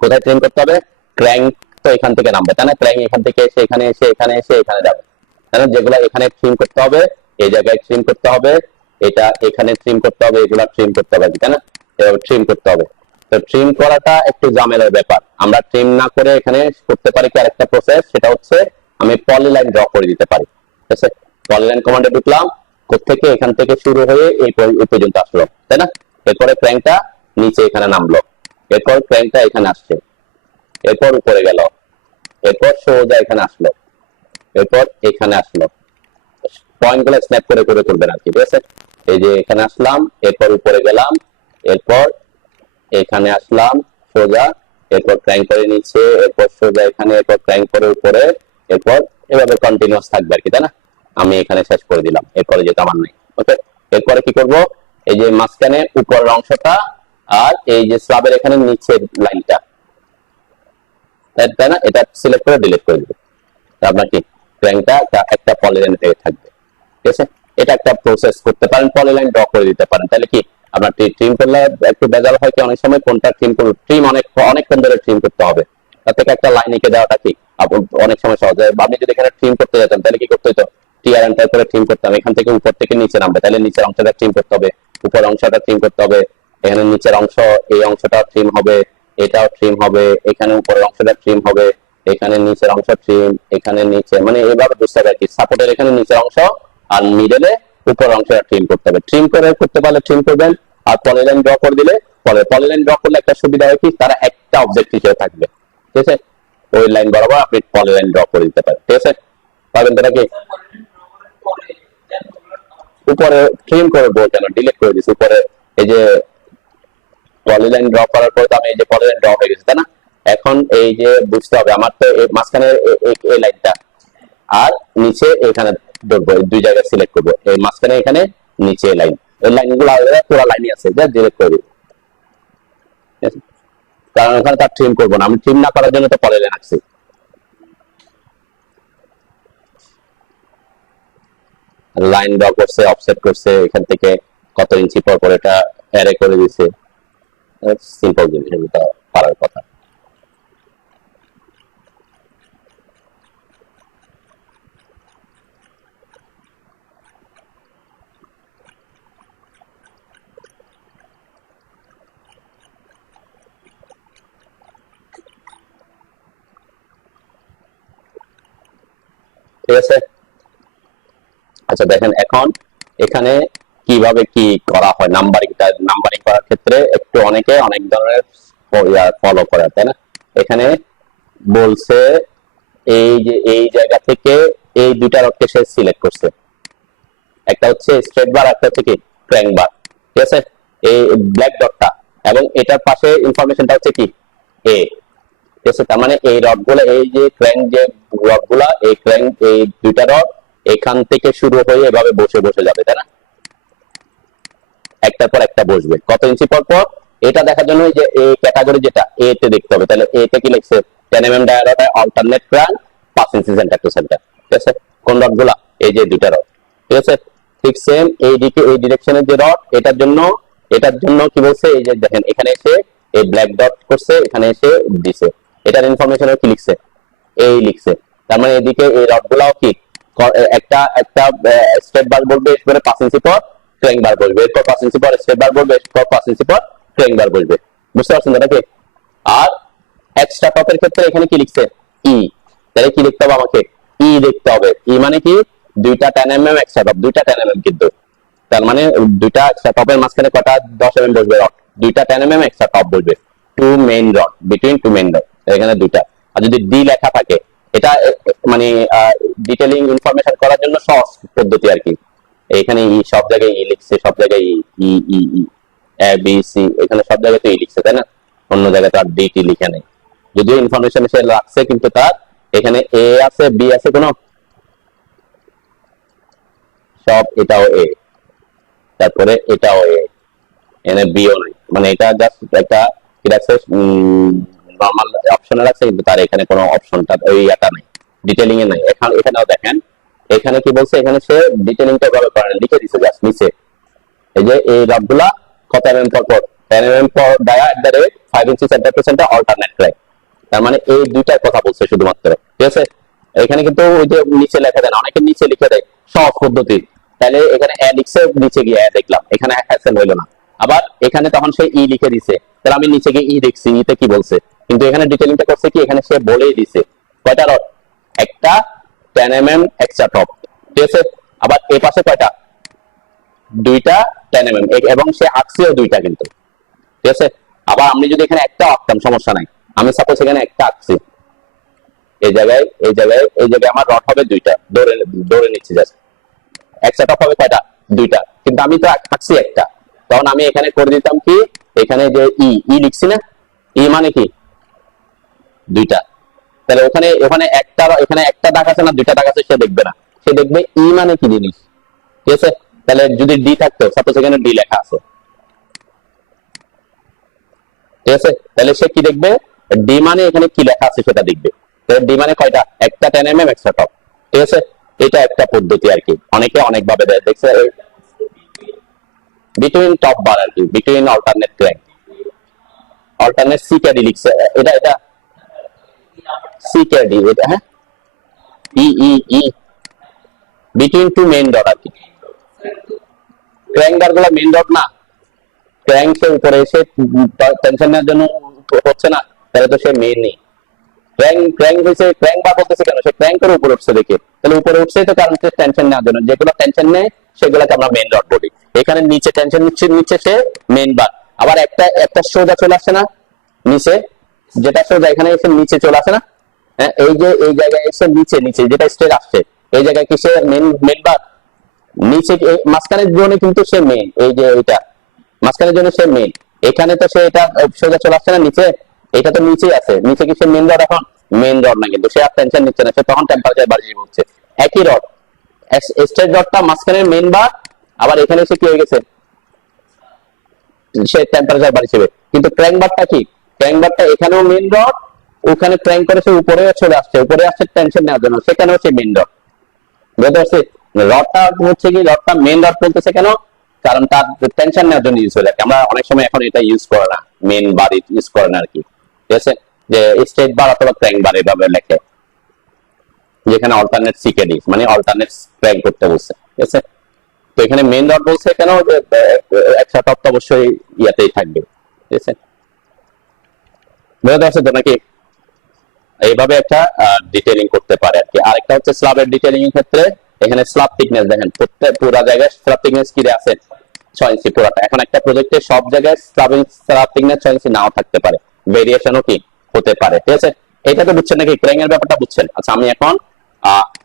কোথায় ট্রিম করতে হবে? ক্র্যাঙ্ক তো এখান থেকে নামবে, তাই না? ক্র্যাঙ্ক এখান থেকে এসে এখানে এসে এখানে এসে এখানে যাবে, তাই না? যেগুলো এখানে ট্রিম করতে হবে এই জায়গায় ট্রিম করতে হবে, এটা এখানে ট্রিম করতে হবে, এগুলা ট্রিম করতে হবে, তাই না? এভাবে ট্রিম করতে হবে। তো ট্রিম করাটা একটু ঝামেলার ব্যাপার। আমরা ট্রিম না করে এখানে করতে পারি কি আরেকটা প্রসেস, সেটা হচ্ছে আমি পলিলাইন ড্র করে দিতে পারি। ঠিক আছে, পলিলাইন কমান্ডে ঢুকলাম, কোত্থেকে এখান থেকে শুরু হয়ে এই পর্যন্ত আসলো, তাই না? এরপরে ক্র্যাঙ্কটা নিচে এখানে নামলো, এরপর ক্র্যাঙ্কটা এখানে আসছে, এরপর উপরে গেল, এরপর সোজা এখানে আসলো, এরপর এখানে আসলো। পয়েন্ট গুলো স্ন্যাপ করে করে করবেন আর কি, ঠিক আছে? এই যে এখানে আসলাম, এরপর উপরে গেলাম, এরপর এখানে আসলাম সোজা, এরপর ক্র্যাঙ্ক করে নিচে, এরপর সোজা এখানে, এরপর ক্র্যাঙ্ক করে উপরে, এরপর এভাবে কন্টিনিউয়াস থাকবে আর কি, তাই না? আমি এখানে শেষ করে দিলাম, এরপরে যেটা আমার নাই। ওকে, এরপরে কি করব? এই যে মাঝখানে উপরের অংশটা আর এই যে স্ল্যাবের এখানে নিচের লাইনটা, তাই না? এটা সিলেক্ট করে ডিলিট করে দিবেন, আপনার কি ক্র্যাঙ্কটা একটা পলিলাইন হয়ে থাকবে। ঠিক আছে, এটা একটা প্রসেস করতে পারেন, পলিলাইন ড্র করে দিতে পারেন। তাহলে কি আপনার ট্রিম করলে একটু ভেজাল হয় কি অনেক সময়, কোনটা ট্রিম করব, ট্রিম অনেকক্ষণ ধরে ট্রিম করতে হবে, তার থেকে একটা লাইন এঁকে দেওয়াটা কি অনেক সময় সহজ হয়। আপনি যদি এখানে ট্রিম করতে যেতেন তাহলে কি করতে হতো? টিআর এন্টার করে ট্রিম করতাম, এখান থেকে উপর থেকে নিচে নামবে, তাহলে নিচের অংশটা ট্রিম করতে হবে, উপর অংশটা ট্রিম করতে হবে, এখানে নিচের অংশ এই অংশটা ট্রিম হবে, এটাও ট্রিম হবে, এখানে উপরের অংশটা ট্রিম হবে, এখানে নিচের অংশ ট্রিম, এখানে নিচে, মানে এইভাবে বুঝতে হবে আর কি। সাপোর্টের এখানে নিচের অংশ আর মিডলে উপর অংশটা ট্রিম করতে হবে। ট্রিম করে করতে পারলে ট্রিম করবেন, আর পলিলাইন ড্র করে দিলে পলিলাইন ড্র করলে একটা সুবিধা হয় কি, তারা একটা অবজেক্ট হিসেবে থাকবে। ঠিক আছে, ওই লাইন বরাবর আপনি পলিলাইন ড্র করে দিতে পারেন। ঠিক আছে, পাবেন তো নাকি? উপরে ট্রিম করবো কেন, ডিলিট করে দিচ্ছি উপরে। এই যে পলিলাইন ড্র করার পর তো আমি এই যে পলিলাইন ড্র হয়ে গেছে, তাই না? এখন এই যে বুঝতে হবে আমার তো মাঝখানে এই লাইনটা আর নিচে এখানে ধরবো, দুই জায়গায় সিলেক্ট করবো, এই মাঝখানে এখানে নিচে লাইন, এই লাইন গুলো পুরো লাইনই আছে, যা ডিলিট করে দিই, কারণ ওখানে তার ট্রিম করবো না। আমি ট্রিম না করার জন্য তো পলিলাইন আঁকছি। লাইন ড্র করছে, অফসেট করছে, এখান থেকে কত ইঞ্চি পর পর এটা অ্যারে করে দিছে, সিম্পল জিনিস, এটা পারার কথা। ঠিক আছে, আচ্ছা দেখেন এখন এখানে কিভাবে কি করা হয়। নাম্বারিং করার ক্ষেত্রে একটু অনেকে অনেক ধরনের ফলো করে, তাই না? এখানে বলছে এই যে এই জায়গা থেকে এই দুইটা রডকে সে সিলেক্ট করছে, একটা হচ্ছে স্ট্রেট বার, একটা হচ্ছে কি ক্র্যাঙ্ক বার। ঠিক আছে, এই ব্ল্যাক ডটটা এবং এটার পাশে ইনফরমেশনটা হচ্ছে কি এ। ঠিক আছে, তার মানে এই রড গুলা, এই যে ক্র্যাঙ্ক যে রড গুলা, এই ক্র্যাঙ্ক এই দুইটা রড এখান থেকে শুরু হয়ে এভাবে বসে বসে যাবে, তাই না? একটার পর একটা বসবে কত ইঞ্চি পর পর, এটা দেখার জন্য যে এই ক্যাটাগরি যেটা এ তে দেখতে হবে। তাহলে এ তে কি লিখছে? 10 mm ডায়ারড alternate crank 5 inch centre to centre. ঠিক আছে, কোন রড গুলা? এই যে দুইটা রড। ঠিক আছে, ঠিক সেম এই দিকে এই ডিরেকশনের যে রড, এটার জন্য কি বলছে? এই যে দেখেন এখানে এসে এই ব্ল্যাক ডট করছে, এখানে এসে দিছে, এটার ইনফরমেশন কি লিখছে? এই লিখছে। তার মানে এদিকে এই রড গুলাও কি একটা একটা স্ট্রেট বার বলবে, এরপরে 5 ইঞ্চি পর ক্র্যাঙ্ক বার বলবে, এরপর 5 ইঞ্চি পর স্ট্রেট বার বলবে, এরপর 5 ইঞ্চি পর ক্র্যাঙ্ক বার বলবে। বুঝতে পারছেন নাকি? আর এক্সট্রা টপের ক্ষেত্রে এখানে কি লিখছে? ই। তাহলে কি লিখতে হবে আমাকে? ই দেখতে হবে। ই মানে কি? দুইটা 10 mm এক্সট্রা টপ, দুইটা 10 mm কিন্তু তার মানে দুইটা এক্সট্রা টপের মাঝখানে কটা 10 mm বসবে রড, দুইটা 10 mm এক্সট্রা টপ বসবে, two main rod, between two main rod, এখানে দুইটা। আর যদি ডি লেখা থাকে, এটা মানে ডিটেইলিং ইনফরমেশন করার জন্য সহজ পদ্ধতি আর কি। এখানে ই সব জায়গায় ই লিখছে, সব জায়গায় ই ই ই ই এ বি সি, এখানে সব জায়গায় তো ই লিখছে, তাই না? অন্য জায়গায় তার ডি টি লিখে নেই, যদিও ইনফরমেশন সে রাখছে, কিন্তু তার এখানে এ আছে বি আছে কোনো, সব এটাও এ, তারপরে এটাও এ, এখানে বিও নাই, মানে এটা জাস্ট একটা কি রাখছে, নরমাল অপশনে রাখছে, কিন্তু তার এখানে কোনো অপশনটা ওই ইয়াটা নাই, ডিটেইলিং এ নাই। এখানেও দেখেন, এখানে কি বলছে, এখানে সে ডিটেইলিংটা ভাবে করে লিখে দিছে জাস্ট নিচে, এই যে এই রডগুলা কত এমএম পর 10 mm পর dia at the rate 5 inch centre alternate crack. তার মানে এই দুইটার কথা বলছে শুধুমাত্র, ঠিক আছে? এখানে কিন্তু ওই যে নিচে লেখা দেয় না, অনেকে নিচে লিখে দেয় সহজ পদ্ধতি, তাহলে এখানে এ লিখছে, নিচে গিয়ে এ দেখলাম, এখানে হ্যাসেল হইলো না। আবার এখানে তখন সে ই লিখে দিছে, তাহলে আমি নিচে গিয়ে ই দেখছি, ইতে কি বলছে, কিন্তু এখানে ডিটেইলিংটা করছে কি, এখানে সে বলেই দিছে কয়টা রড, একটা 10 mm এক্সট্রা টপ, ঠিক আছে? আবার এই পাশে কয়টা, দুইটা 10 mm, এবং সে আঁকছেও দুইটা কিন্তু, ঠিক আছে? আবার আমি যদি এখানে একটা আঁকতাম সমস্যা নাই, আমি সাপোজ এখানে একটা আঁকছি, এই জায়গায় এই জায়গায় এই জায়গায় আমার রড হবে দুইটা, দৌড়ে নিচ্ছি জাস্ট, একটা টপ হবে কয়টা, দুইটা, কিন্তু আমি তো আঁকছি একটা, তখন আমি এখানে করে দিতাম কি, এখানে যে ই ই লিখছি না, ই মানে কি দুইটা, তাহলে ওখানে ওখানে একটা, এখানে একটা দাগ আছে না দুইটা দাগ আছে, সে দেখবে না, সে দেখবে ই মানে কি জিনিস, ঠিক আছে? তাহলে যদি ডি থাকতো, সাপোজ এখানে ডি লেখা আছে, ঠিক আছে, তাহলে সে কি দেখবে, ডি মানে এখানে কি লেখা আছে সেটা দেখবে। ডি মানে কয়টা, একটা 10 mm এক্সট্রা টপ, ঠিক আছে? এটা একটা পদ্ধতি আর কি, অনেকে অনেক ভাবে দেয়, দেখছে বিটুইন টপ বার আর কি, between alternate crank, alternate CKD লিখছে, এটা এটা সিকেডি, এটা হ্যাঁ, ই ই ই বিটুইন টু মেইন ডট আর কি, ক্র্যাঙ্ক বার গুলো মেইন ডট না, ক্র্যাঙ্কের উপরে এসে টেনশন নেওয়ার জন্য হচ্ছে না, তাহলে তো সে মেইন নেই। ক্র্যাঙ্ক হয়েছে, ক্র্যাঙ্ক বার বলতেছে কেন, সে ক্র্যাঙ্কের উপরে উঠছে দেখে, তাহলে উপরে উঠছেই তো কারণ সে টেনশন নেওয়ার জন্য, যেগুলো টেনশন নেয় সেগুলোকে আমরা মেইন ডট বলি। এখানে নিচে টেনশন নিচ্ছে সে মেইন বার। আবার একটা একটা সোজা চলে আসছে না নিচে, যেটা সোজা এখানে এসে নিচে চলে আসে না, হ্যাঁ, এই যে এই জায়গায় এসে নিচে নিচে যেটা স্ট্রেট আসছে, এই জায়গায় কি সে মেইন বার, নিচে মাঝখানের জন্য কিন্তু সে মেইন, এই যে এটা মাঝখানের জন্য সে মেইন, এখানে তো সে এটা সোজা চলে আসছে না নিচে, এটা তো নিচেই আছে, নিচে কি সে মেইন রড, এখন মেইন রড না, কিন্তু সে আর টেনশন নিচ্ছে না, সে তখন টেম্পারেচার বাড়িয়ে বলছে একই রড, স্ট্রেট রডটা মাঝখানের মেইন বার, আবার এখানে এসে কি হয়ে গেছে, সে টেম্পারেচার বাড়িয়েছে। কিন্তু ক্র্যাঙ্ক বারটা কি, ক্র্যাঙ্ক বারটা এখানেও মেইন রড, ওখানে ক্র্যাঙ্ক করে সে উপরে চলে আসছে, উপরে আসছে টেনশন নেওয়ার জন্য, সেখানেও সে মেইন রড, বুঝতে পারছি? রডটা হচ্ছে কি, রডটা মেইন রড বলতেছে কেন, কারণ তার টেনশন নেওয়ার জন্য ইউজ হয়ে থাকে। আমরা অনেক সময় এখন এটা ইউজ করে না, মেইন বার ইউজ করে না আর কি, ঠিক আছে? যে স্ট্রেট বার অথবা ক্র্যাঙ্ক বার এভাবে লেখে, যেখানে অল্টারনেট সিকেডি মানে অল্টারনেট ক্র্যাঙ্ক করতে বলছে, ঠিক আছে? তো এখানে মেইন রড বলছে কেন, যে একটা টপ অবশ্যই ইয়াতেই থাকবে, ঠিক আছে? বুঝতে পারছো তো নাকি? এইভাবে একটা ডিটেইলিং করতে পারে আর কি। আরেকটা হচ্ছে স্ল্যাবের ডিটেইলিং এর ক্ষেত্রে, এখানে স্ল্যাব থিকনেস দেখেন, প্রত্যেক পুরো জায়গায় স্ল্যাব থিকনেস কি আছে 6 ইঞ্চি পুরোটা। এখন একটা প্রজেক্টে সব জায়গায় স্ল্যাব থিকনেস 6 ইঞ্চি নাও থাকতে পারে, ভেরিয়েশনও কি হতে পারে, ঠিক আছে? এটা তো বুঝছেন নাকি, ক্র্যাঙ্ক এর ব্যাপারটা বুঝছেন? আচ্ছা, আমি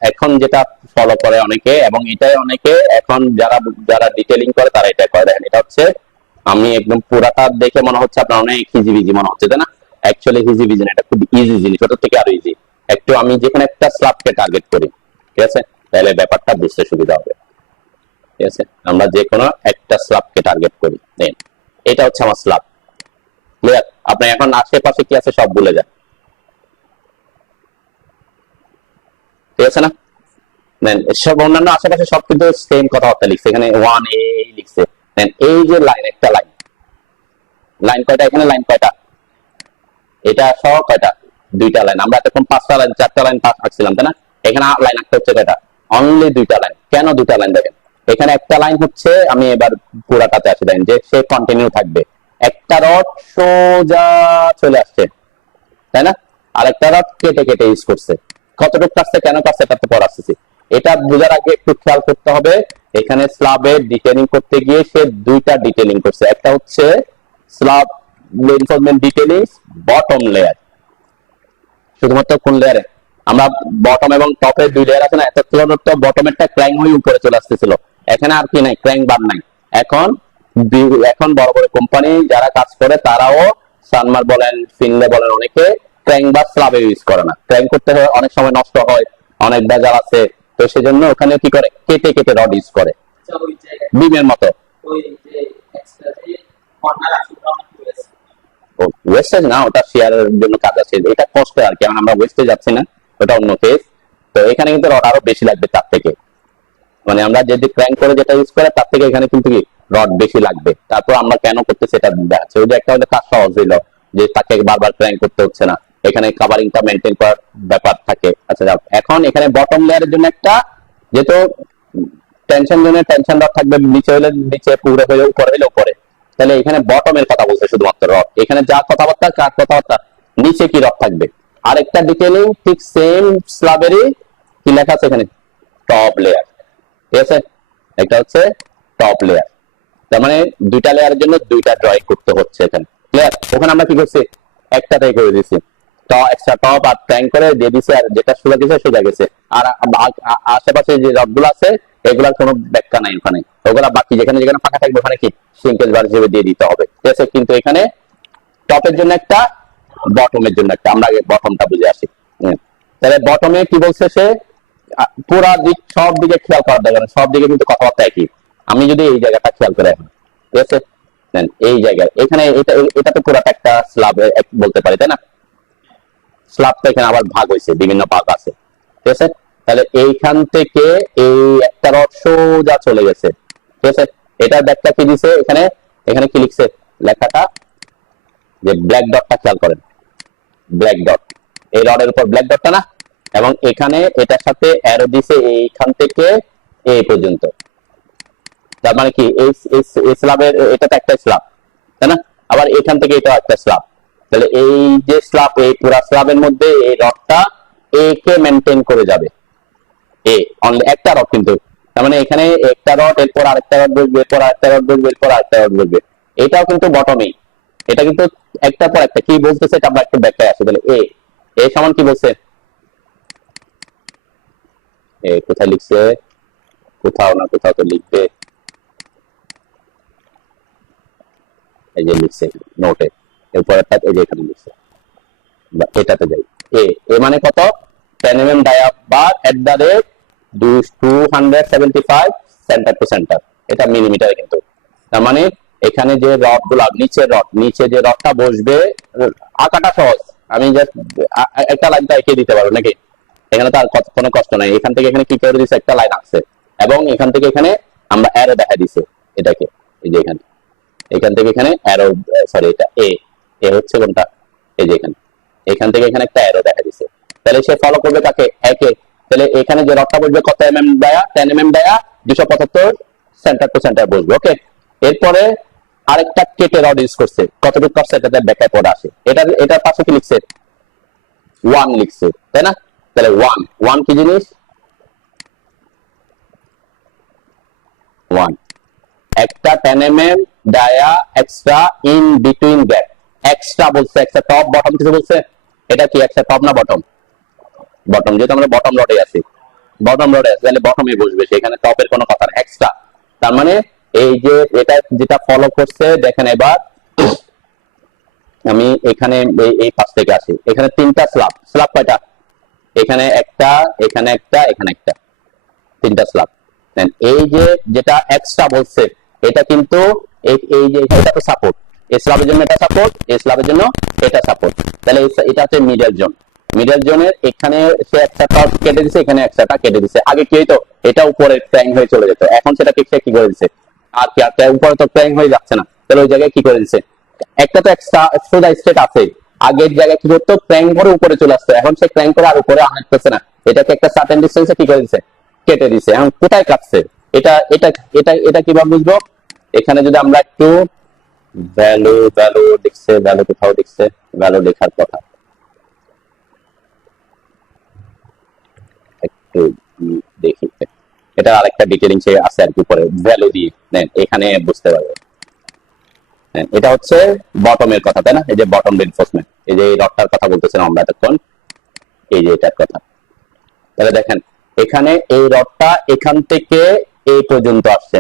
এখন যেটা ফলো করে অনেকে, এবং এটাই অনেকে এখন যারা যারা ডিটেইলিং করে তারা এটা করে, দেখেন এটা হচ্ছে, আমি একদম পুরাটা দেখে মনে হচ্ছে আপনার অনেক হিজিবিজি মনে হচ্ছে, তাই না? অ্যাকচুয়ালি হিজিবিজি না, এটা খুব ইজি জিনিস, ওটার থেকে আরো ইজি। একটু আমি যেখানে একটা স্ল্যাবকে টার্গেট করি, ঠিক আছে, তাহলে ব্যাপারটা বুঝতে সুবিধা হবে, ঠিক আছে? আমরা যে কোনো একটা স্ল্যাবকে টার্গেট করি, এটা হচ্ছে আমার স্ল্যাব, ক্লিয়ার? আপনি এখন আশেপাশে কি আছে সব ভুলে যান, ঠিক আছে না? দেন সব অন্যান্য আশেপাশে সব কিন্তু সেম কথাবার্তা লিখছে, এখানে 1A লিখছে। দেন এই যে লাইন, একটা লাইন, লাইন কয়টা, এখানে লাইন কয়টা, এটা সহ কয়টা, দুইটা লাইন। আমরা এতক্ষণ 5টা লাইন 4টা লাইন পাস আঁকছিলাম, তাই না? এখানে লাইন আঁকতে হচ্ছে কয়টা, অনলি 2টা লাইন। কেন 2টা লাইন? দেখেন এখানে একটা লাইন হচ্ছে, আমি এবার পুরাটাতে আসি, দেন যে সে কন্টিনিউ থাকবে, একটা রড সোজা চলে আসছে, তাই না? আর একটা রড কেটে কেটে ইউজ করছে, কতটুকু কাটছে কেন কাটছে তাতে পর আসতেছি। এটা বোঝার আগে একটু খেয়াল করতে হবে, এখানে স্ল্যাবের ডিটেইলিং করতে গিয়ে সে দুইটা ডিটেইলিং করছে। একটা হচ্ছে slab reinforcement detailing bottom layer, শুধুমাত্র কোন লেয়ারে, আমরা বটম এবং টপের দুই লেয়ার আছে না, এতক্ষণ তো বটমেরটা ক্র্যাং হয়ে উপরে চলে আসতেছিল, এখানে আর কি নাই, ক্র্যাং বার নাই। এখন এখন বড় বড় কোম্পানি যারা কাজ করে তারাও সানমার বলেন, ফিনলে বলেন, অনেকে ক্র্যাং বার স্ল্যাবে ইউজ করে না। ক্র্যাং করতে হয় অনেক সময় নষ্ট হয়, অনেক ভেজাল আছে, তো সেজন্য ওখানে কি করে, কেটে কেটে রড ইউজ করে বিমের মতো। ওয়েস্টেজ না, ওটা শেয়ারের জন্য কাজ আছে, এটা কষ্ট আর কি, আমরা ওয়েস্টে যাচ্ছি না, ওটা অন্য কেস। তো এখানে কিন্তু রড আরো বেশি লাগবে তার থেকে, মানে আমরা যদি ক্র্যাঙ্ক করে যেটা ইউজ করে তার থেকে এখানে কিন্তু কি রড বেশি লাগবে। তারপর আমরা কেন করতে সেটা দেখাচ্ছে। ওই যে একটা হলে কাজ সহজ হইলো যে তাকে বারবার ক্র্যাঙ্ক করতে হচ্ছে না, এখানে কাভারিংটা মেনটেন করার ব্যাপার থাকে। আচ্ছা যাও, এখন এখানে বটম লেয়ারের জন্য একটা, যেহেতু টেনশন জোনে টেনশন রড থাকবে, নিচে হলে নিচে, পুরো হলে উপরে হলে উপরে, তাহলে এখানে বটমের কথা বলছে শুধুমাত্র রড। এখানে যা কথাবার্তা কার কথাবার্তা, নিচে কি রড থাকবে। আর একটা ডিটেইলিং ঠিক সেম স্ল্যাবেরই কি লেখা আছে এখানে, টপ লেয়ার, ঠিক আছে, একটা হচ্ছে টপ লেয়ার। তার মানে দুইটা লেয়ারের জন্য দুইটা ড্রয়িং করতে হচ্ছে এখানে, ক্লিয়ার। ওখানে আমরা কি করছি, একটাতেই করে দিছি, এক্সট্রা টপ আর ট্যাঙ্ক করে দিয়ে দিছে, আর যেটা সোজা গেছে সোজা গেছে। আর আশেপাশে যে রডগুলো আছে এগুলার কোনো ব্যাখ্যা নাই ওখানে, ওগুলা বাকি যেখানে যেখানে ফাঁকা থাকবে ওখানে কি সিঙ্কেজ বার হিসেবে দিয়ে দিতে হবে, ঠিক আছে। কিন্তু এখানে টপের জন্য একটা, বটমের জন্য একটা, আমরা আগে বটমটা বুঝে আসি। তাহলে বটমে কি বলছে সে, পুরা দিক সব দিকে খেয়াল করার দরকার, সব দিকে কিন্তু কথাবার্তা একই। আমি যদি এই জায়গাটা খেয়াল করে এখন, ঠিক আছে, এই জায়গায় এখানে এটা তো পুরাটা একটা স্ল্যাব বলতে পারি, তাই না। স্ল্যাব তো এখানে আবার ভাগ হয়েছে, বিভিন্ন ভাগ আছে, ঠিক আছে। তাহলে এইখান থেকে এই একটা রড সোজা চলে গেছে, ঠিক আছে। এটা ব্যাখ্যা কি দিছে এখানে, এখানে কি লিখছে লেখাটা, যে ব্ল্যাক ডটটা খেয়াল করেন, ব্ল্যাক ডট, এই রডের উপর ব্ল্যাক ডটটা না, এবং এখানে এটার সাথে অ্যারো দিছে এইখান থেকে এই পর্যন্ত। তার মানে কি এই স্ল্যাবের, এটা তো একটা স্ল্যাব, তাই না, আবার এখান থেকে এটা একটা স্ল্যাব। তাহলে এই যে স্ল্যাব, এই পুরো স্ল্যাবের মধ্যে এই রডটা এ কে মেনটেন করে যাবে, এ অনলি একটা রড কিন্তু। তার মানে এখানে একটা রড, এরপর আরেকটা রড বসবে, এরপর আরেকটা রড বসবে, এরপর আরেকটা রড বসবে, এটাও কিন্তু বটমে। এটা কিন্তু একটার পর একটা কি বলতেছে এটা আমরা একটু ব্যাখ্যায় আসি। তাহলে এ সমান কি বলছে, কোথায় লিখছে, কোথাও না কোথাও তো লিখবে, এই যে লিখছে নোটে, এরপর একটা এই যে এখানে লিখছে, এটাতে যাই। এ মানে কত, 10 mm dia bar at the rate 275 centre to centre, এটা মিলিমিটারে কিন্তু। তার মানে এখানে যে রড গুলা, নিচে যে রডটা বসবে, আঁকাটা সহজ, আমি জাস্ট একটা লাইনটা এঁকে দিতে পারবো নাকি, এখানে তো আর কোনো কষ্ট নাই। এখান থেকে এখানে কি করে দিচ্ছে, একটা লাইন আসছে, এবং এখান থেকে এখানে আমরা অ্যারো দেখা দিছে এটাকে, এই যে এখান থেকে এখানে অ্যারো, সরি এটা এ হচ্ছে কোনটা, এই যে এখান থেকে এখানে একটা অ্যারো দেখা দিছে। তাহলে সে ফলো করবে কাকে, একে। তাহলে এখানে যে রডটা বসবে কত mm dia, 10 mm dia, 275 centre to centre বসবে, ওকে। এরপরে আরেকটা কেটে রড ইউজ করছে, কতটুকু করছে এটাতে ব্যাখ্যা পড়ে আসে। এটার পাশে কি লিখছে, 1 লিখছে, তাই না। তাহলে 1 কি জিনিস, 1 একটা 10 mm dia extra in between gap, extra বলছে, একটা টপ বটম কিছু বলছে, এটা কি একটা টপ না বটম, বটম, যেহেতু আমরা বটম রডে আছি, বটম রডে আছে, তাহলে বটমে বসবে, সেখানে টপের কোনো কথা না, এক্সট্রা। তার মানে এই যে এটা যেটা ফলো করছে, দেখেন এবার আমি এখানে এই পাশ থেকে আসি, এখানে তিনটা স্ল্যাব কয়টা, এখানে একটা, এখানে একটা, এখানে একটা, তিনটা স্ল্যাব। এই যে যেটা এক্সট্রা বলছে, এটা কিন্তু এই যে এটা তো সাপোর্ট, এই স্ল্যাবের জন্য এটা সাপোর্ট, এই স্ল্যাবের জন্য এটা সাপোর্ট। তাহলে এটা হচ্ছে মিডল জোন, মিডল জোনের এখানে সে একটা টপ কেটে দিছে, এখানে একটাটা কেটে দিছে। আগে কি হইতো, এটা উপরে ক্র্যাং হয়ে চলে যেত, এখন সেটা কি করে দিছে, আর কি আর উপরে তো ক্র্যাং হয়ে যাচ্ছে না, তাহলে ওই জায়গায় কি করে দিছে, একটা তো এক্সট্রা সোজা স্ট্রেট আছে, আগের জায়গায় কি করতো, ক্র্যাং করে উপরে চলে আসতো, এখন সে ক্র্যাং করে আর উপরে আনতেছে না, এটাকে একটা সার্টেন ডিসটেন্সে কি করে দিছে, কেটে দিছে। এখন কোথায় কাটছে, এটা এটা এটা এটা কিভাবে বুঝবো, এখানে যদি আমরা একটু ভ্যালু লিখছে, ভ্যালু কোথাও লিখছে, ভ্যালু লেখার কথা একটু দেখি, এটা আরেকটা ডিটেইলিংস আছে আর কি, উপরে ভ্যালু দিয়ে নেন, এখানে বুঝতে পারবেন। এটা হচ্ছে বটমের কথা, তাই না? এই যে বটম রিইনফোর্সমেন্ট, এই যে এই রডটার কথা বলতেছিলাম আমরা এতক্ষণ, এই যে এটার কথা। তাহলে দেখেন এখানে এই রডটা এখান থেকে এই পর্যন্ত আসছে,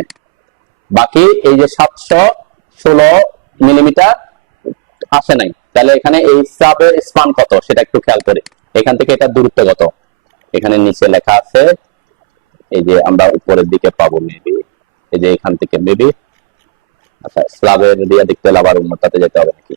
বাকি এই যে 716 মিলিমিটার আসে নাই। তাহলে এখানে এই স্লাবের স্পান কত সেটা একটু খেয়াল করি। এখান থেকে এটা দূরত্ব কত, এখানে নিচে লেখা আছে, এই যে আমরা উপরের দিকে পাবো মেবি, এই যে এখান থেকে মেবি, আচ্ছা স্লাবের দিয়ে দেখতে হলে আবার উন্নততে যেতে হবে নাকি,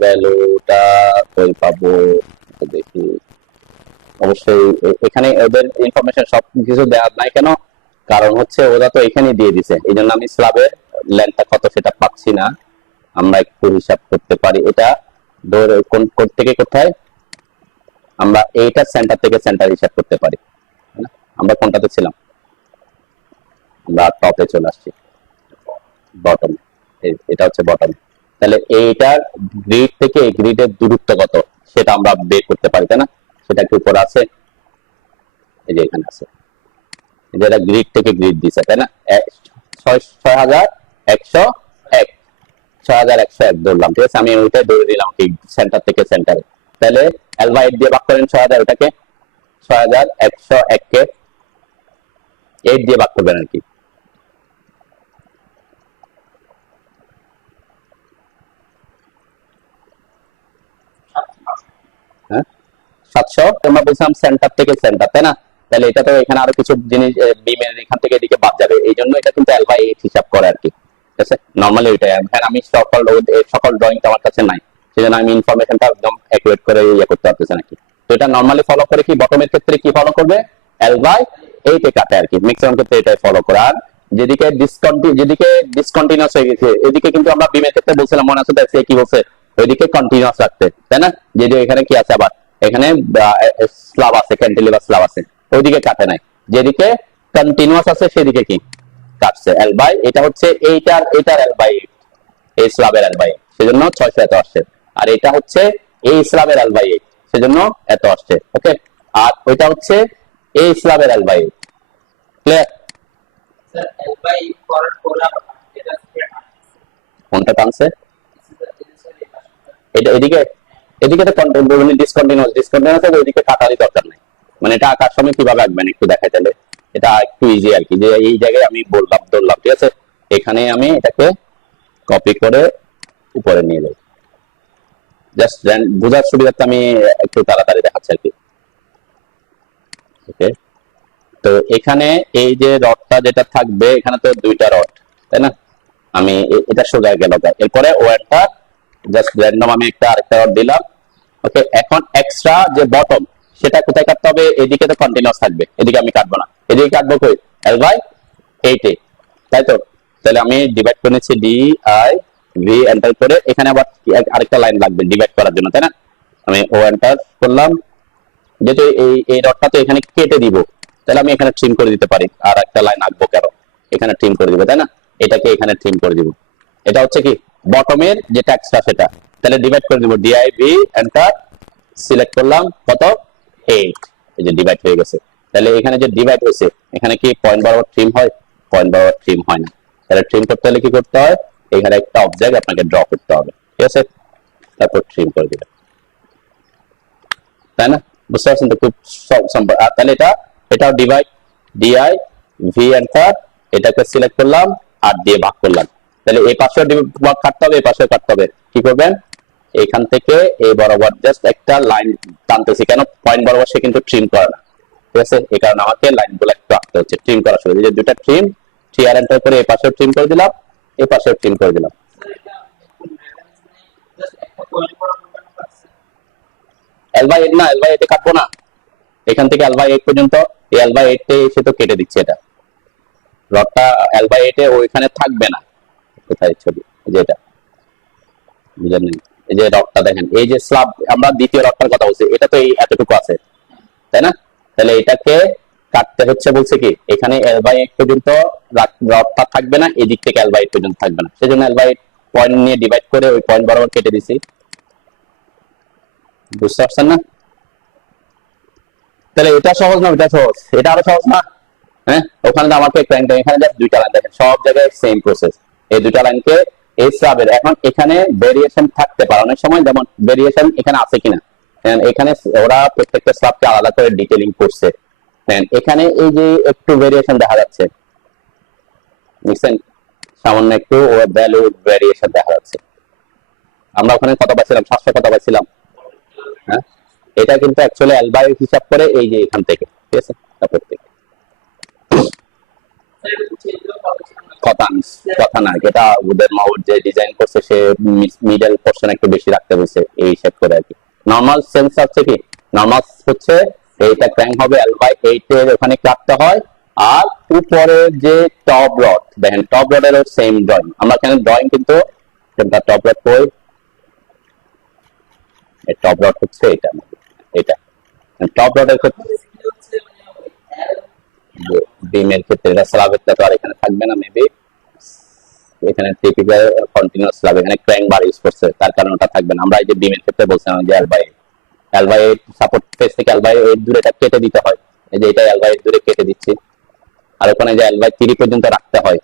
ভ্যালুটা কই পাবো দেখি। অবশ্যই এখানে ওদের ইনফরমেশন সব কিছু দেওয়া নাই কেন, কারণ হচ্ছে ওরা তো এখানে দিয়ে দিছে, এই জন্য আমি স্ল্যাবের লেন্থটা কত সেটা পাচ্ছি না। আমরা একটু হিসাব করতে পারি, এটা কোন কোড থেকে কোথায়, আমরা এইটা সেন্টার থেকে সেন্টার হিসাব করতে পারি। আমরা কোনটাতে ছিলাম, আমরা টপে চলে আসছি, বটম, এটা হচ্ছে বটম। তাহলে এইটার গ্রিড থেকে এই গ্রিডের দূরত্ব কত সেটা আমরা বের করতে পারি, তাই না? সেটা কি উপরে আছে, এই যে এখানে আছে, যেটা গ্রিড থেকে গ্রিড দিছে, তাই না? 6101 6101 ধরলাম, ঠিক আছে? আমি ওইটাই ধরে দিলাম কি সেন্টার থেকে সেন্টারে। তাহলে এল বাই 8 দিয়ে ভাগ করেন 6000, ওটাকে 6101 কে 8 দিয়ে ভাগ করবেন আর কি। হ্যাঁ 700, আমরা বলছিলাম সেন্টার থেকে সেন্টার, তাই না? তাহলে এটা তো এখানে আরো কিছু জিনিস বিমের এখান থেকে এদিকে বাদ যাবে, এই জন্য এটা কিন্তু এল বাই 8 হিসাব করে আর কি, ঠিক আছে? নরমালি ওইটাই, আমি সকল ড্রয়িংটা আমার কাছে নাই, সেজন্য আমি ইনফরমেশনটা একদম অ্যাকুরেট করে ইয়ে করতে পারতেছি নাকি। তো এটা নরমালি ফলো করে কি, বটমের ক্ষেত্রে কি ফলো করবে, এল বাই 8 এ কাটে আর কি, ম্যাক্সিমাম ক্ষেত্রে এটাই ফলো করে। আর যেদিকে ডিসকন্টিনিউয়াস হয়ে গেছে, এদিকে কিন্তু আমরা বিমের ক্ষেত্রে বলছিলাম, মনে আছে দেখছি কি বলছে, ওইদিকে কন্টিনিউয়াস রাখতে, তাই না? যদিও এখানে কি আছে, আবার এখানে স্ল্যাব আছে, ক্যান্টিলিভার স্ল্যাব আছে, ওইদিকে কাটে নাই, যেদিকে কন্টিনিউয়াস আছে সেদিকে কি কাটছে এল বাই, এটা হচ্ছে এটার এল বাই, এই স্ল্যাবের এল বাই, সেজন্য 600 এত আসছে। আর এটা হচ্ছে এই স্ল্যাবের এল বাই, সেজন্য এত আসছে, ওকে? আর ওইটা হচ্ছে এই স্ল্যাবের এল বাই, ক্লিয়ার? স্যার এল বাই করার পর এটা কোনটা টানছে, এটা এদিকে, এদিকে তো ডিসকন্টিনিউয়াস হবে, ওইদিকে কাটারই দরকার নাই। মানে এটা আঁকার সময় কিভাবে আঁকবেন একটু দেখাই, তাহলে এটা একটু ইজি আর কি, যে এই জায়গায় আমি বললাম ধরলাম, ঠিক আছে? এখানে আমি এটাকে কপি করে উপরে নিয়ে যাই, জাস্ট বোঝার সুবিধার্থে আমি একটু তাড়াতাড়ি দেখাচ্ছি আর কি, ওকে? তো এখানে এই যে রডটা যেটা থাকবে, এখানে তো দুইটা রড, তাই না? আমি এটা সোজা গেল, এরপরে ওয়ারটা জাস্ট র্যান্ডম আমি একটা আরেকটা রড দিলাম, ওকে? এখন এক্সট্রা যে বটম সেটা কোথায় কাটতে হবে, এদিকে তো কন্টিনিউয়াস থাকবে, এদিকে আমি কাটবো না, এদিকে কাটবো কই, এল বাই 8 এ, তাই তো? তাহলে আমি ডিভাইড করে নিচ্ছি, ডি আই ভি এন্টার করে, এখানে আবার আরেকটা লাইন লাগবে ডিভাইড করার জন্য, তাই না? আমি ও এন্টার করলাম, যেহেতু এই রডটা তো এখানে কেটে দিব, তাহলে আমি এখানে ট্রিম করে দিতে পারি, আর একটা লাইন আঁকবো কেন, এখানে ট্রিম করে দিব, তাই না? এটাকে এখানে ট্রিম করে দিব, এটা হচ্ছে কি বটমের যেটা এক্সট্রা সেটা। তাহলে ডিভাইড করে দিব, ডিআই ভি এন্টার, সিলেক্ট করলাম কত, 8, এই যে ডিভাইড হয়ে গেছে। তাহলে এখানে যে ডিভাইড হয়েছে, এখানে কি পয়েন্ট বরাবর ট্রিম হয়, পয়েন্ট বরাবর ট্রিম হয় না। তাহলে ট্রিম করতে হলে কি করতে হয়, এখানে একটা অবজেক্ট আপনাকে ড্র করতে হবে, ঠিক আছে? তারপর ট্রিম করে দিবেন, তাই না? বুঝতে পারছেন তো, খুব সম্ভব। আর তাহলে এটাও ডিভাইড, ডিআই ভি এন্টার, এটাকে সিলেক্ট করলাম, 8 দিয়ে ভাগ করলাম। তাহলে এই পাশেও কাটতে হবে, এই পাশেও কাটতে হবে, কি করবেন, এখান থেকে এই বরাবর জাস্ট একটা লাইন টানতেছি, কেন পয়েন্ট বরাবর সে কিন্তু ট্রিম করে না, ঠিক আছে? এই কারণে আমাকে লাইনগুলো একটু আঁকতে হচ্ছে ট্রিম করার সময়, যে দুটো ট্রিম, থ্রি আর এন্টার করে এই পাশেও ট্রিম করে দিলাম, এই পাশেও ট্রিম করে দিলাম। এল বাই 8 না, এল বাই 8 কাটবো না, এখান থেকে এল বাই 8 পর্যন্ত, এই এল বাই 8 এসে তো কেটে দিচ্ছে, এটা রডটা এল বাই 8 ওইখানে থাকবে না, কোথায় ছবি, যেটা বুঝলেন? এই যে রডটা দেখেন, এই যে স্ল্যাব, আমরা দ্বিতীয় রডটার কথা বলছি, এটা তো এই এতটুকু আছে, তাই না? তাহলে এটাকে কাটতে হচ্ছে বলছে কি এখানে L/8 পর্যন্ত রডটা থাকবে না, এদিক থেকে L/8 পর্যন্ত থাকবে না, সেজন্য L/8 পয়েন্ট নিয়ে ডিভাইড করে ওই পয়েন্ট বরাবর কেটে দিছি। বুঝতে পারছেন না? তাহলে এটা সহজ না এটা সহজ? এটা আরো সহজ না? হ্যাঁ, ওখানে আমাকে এখানে জাস্ট দুইটা লাইন দেখেন, সব জায়গায় সেম প্রসেস। এই দুইটা লাইনকে এই স্ল্যাবের, এখন এখানে ভেরিয়েশন থাকতে পারে অনেক সময়, যেমন ভেরিয়েশন এখানে আছে কিনা, এখানে ওরা প্রত্যেকটা স্ল্যাবকে আলাদা করে ডিটেইলিং করছে। এখানে এই যে একটু ভেরিয়েশন দেখা যাচ্ছে, বুঝছেন, সামান্য একটু ভ্যালু ভেরিয়েশন দেখা যাচ্ছে। আমরা ওখানে কত পাইছিলাম, 700 কত পাইছিলাম। হ্যাঁ, এটা কিন্তু অ্যাকচুয়ালি L/8 হিসাব করে এই যে এখান থেকে, ঠিক আছে, তারপর থেকে কথা না, এটা ওদের মাউট যে ডিজাইন করছে সে মিডল পোরশন একটু বেশি রাখতে বলছে এই হিসাব করে আর কি। নরমাল সেন্স হচ্ছে কি, নরমাল হচ্ছে এইটা ক্র্যাঙ্ক হবে L/8 এর ওখানে কাটতে হয়, আর উপরে যে টপ রড দেখেন, টপ রডেরও সেম ড্রয়িং, আমরা এখানে ড্রয়িং কিন্তু টপ রড কই, এই টপ রড হচ্ছে এটা, এটা টপ রডের ক্ষেত্রে বিমের ক্ষেত্রে এটা স্ল্যাবেরটা তো আর এখানে থাকবে না, মেবি এখানে টিপিক্যাল কন্টিনিউয়াস স্ল্যাব, এখানে ক্র্যাঙ্ক বার ইউজ করছে তার কারণে ওটা থাকবে না। আমরা এই যে বিমের ক্ষেত্রে বলছিলাম যে L/8 সাপোর্ট ফেস থেকে L/8 দূরে এটা কেটে দিতে হয়, এই যে এটা L/8 দূরে কেটে দিচ্ছি, আর ওখানে যে L/3 পর্যন্ত রাখতে হয়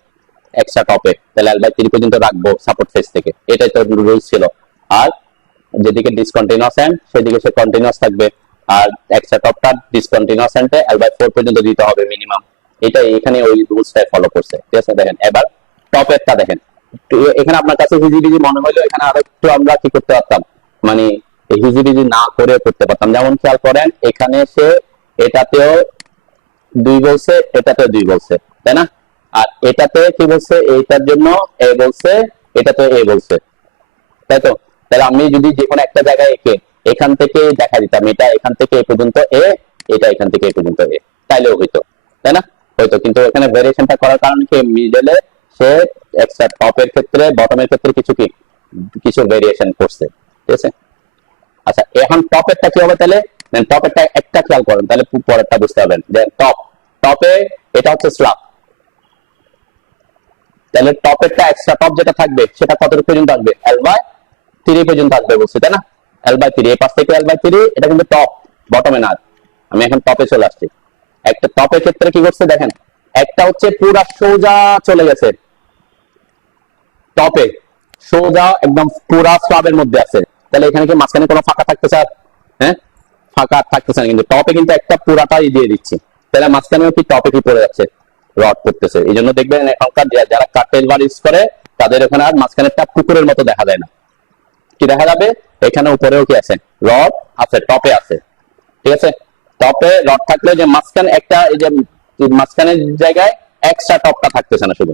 এক্সট্রা টপে, তাহলে L/3 পর্যন্ত রাখবো সাপোর্ট ফেস থেকে, এটাই তো রুলস ছিল। আর যেদিকে ডিসকন্টিনিউয়াস এন্ড সেদিকে সে কন্টিনিউয়াস থাকবে, আর এক্সট্রা টপটা ডিসকন্টিনিউয়াস এন্ডে L/4 পর্যন্ত দিতে হবে মিনিমাম, এটা এখানে ওই রুলসটাই ফলো করছে, ঠিক আছে। দেখেন এবার টপেরটা দেখেন, এখানে আপনার কাছে হিজিবিজি মনে হইলো, এখানে আরো একটু আমরা কি করতে পারতাম, মানে হিজিবিজি না করে করতে পারতাম। যেমন খেয়াল করেন এখানে সে এটাতেও 2 বলছে, এটাতেও 2 বলছে, তাই না? আর এটাতে কি বলছে, এইটার জন্য A বলছে, এটাতে A বলছে, তাই তো? তাহলে আমি যদি যে কোনো একটা জায়গায় একে এখান থেকে দেখা দিতাম, এটা এখান থেকে এ পর্যন্ত A, এটা এখান থেকে এ পর্যন্ত A, তাইলেও হইতো, তাই না? হয়তো, কিন্তু এখানে ভেরিয়েশনটা করার কারণে কি মিডলে সে এক্সট্রা টপের ক্ষেত্রে বটমের ক্ষেত্রে কিছু ভেরিয়েশন করছে, ঠিক আছে। আচ্ছা, এখন টপেরটা কি হবে তাহলে? টপেরটা একটা খেয়াল করেন, তাহলে পরেরটা বুঝতে পারবেন যে টপে এটা হচ্ছে স্ল্যাব, তাহলে টপেরটা এক্সট্রা টপ যেটা থাকবে সেটা কতটুকু পর্যন্ত আসবে, L/3 পর্যন্ত আসবে বলছে, তাই না? L/3 এই পাশ থেকে L/3, এটা কিন্তু টপ, বটমে না। আমি এখন টপে চলে আসছি। একটা টপের ক্ষেত্রে কি করছে দেখেন, একটা হচ্ছে পুরা সোজা চলে গেছে টপে, সোজা একদম পুরা স্ল্যাবের মধ্যে আছে, তাহলে এখানে কি মাঝখানে কোনো ফাঁকা থাকতে চায়? হ্যাঁ, ফাঁকা থাকতেছে না, কিন্তু টপে কিন্তু একটা পুরাটাই দিয়ে দিচ্ছি, তাহলে মাঝখানেও কি টপে কি পড়ে যাচ্ছে, রড পড়তেছে। এই জন্য দেখবেন এখনকার যারা কার্টেল বার ইউজ করে তাদের ওখানে আর মাঝখানেরটা পুকুরের মতো দেখা যায় না, কি দেখা যাবে, এখানে উপরেও কি আছে, রড আছে, টপে আছে, ঠিক আছে। টপে রড থাকলে যে মাঝখানে একটা, এই যে মাঝখানের জায়গায় এক্সট্রা টপটা থাকতেছে না শুধু,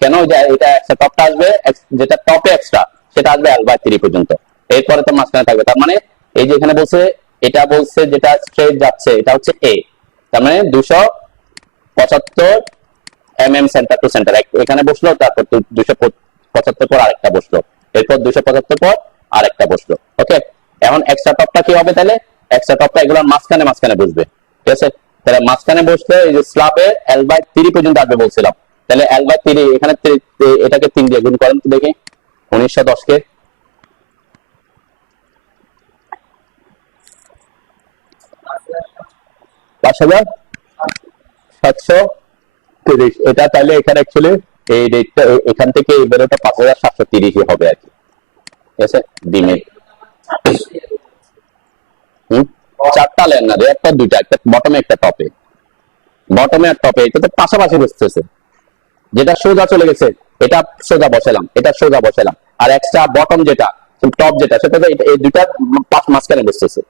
কেন, যে এটা এক্সট্রা টপটা আসবে, যেটা টপে এক্সট্রা সেটা আসবে L/3 পর্যন্ত, এরপরে তো মাঝখানে থাকবে। তার মানে এই যে এখানে বলছে, এটা বলছে যেটা স্ট্রেট যাচ্ছে এটা হচ্ছে A, তার মানে 275 সেন্টার টু সেন্টার এখানে বসলো, তারপর 275 পর আরেকটা বসলো, এরপর 275 পর আরেকটা বসলো, ওকে। এখন এক্সট্রা টপটা কি হবে তাহলে, এক্সট্রা টপটা এগুলোর মাঝখানে বসবে, ঠিক আছে। তাহলে মাঝখানে বসলে এই যে স্ল্যাবে L/3 পর্যন্ত আসবে বলছিলাম, তাহলে L/3 এখানে এটাকে 3 দিয়ে গুণ করেন তো দেখি, 1910 কে 5730, এটা তাহলে এখানে অ্যাকচুয়ালি এই রেটটা এখান থেকে এই বেরোটা 5730 হবে আর কি, ঠিক আছে। ডিমে চারটা লেয়ার না, একটা দুইটা, একটা বটমে একটা টপে, বটমে আর টপে এটা তো পাশাপাশি বসতেছে, যেটা সোজা চলে গেছে এটা সোজা বসালাম, এটা সোজা বসালাম, আর এক্সট্রা বটম যেটা টপ যেটা সেটা এই দুইটা মাঝখানে বসতেছে,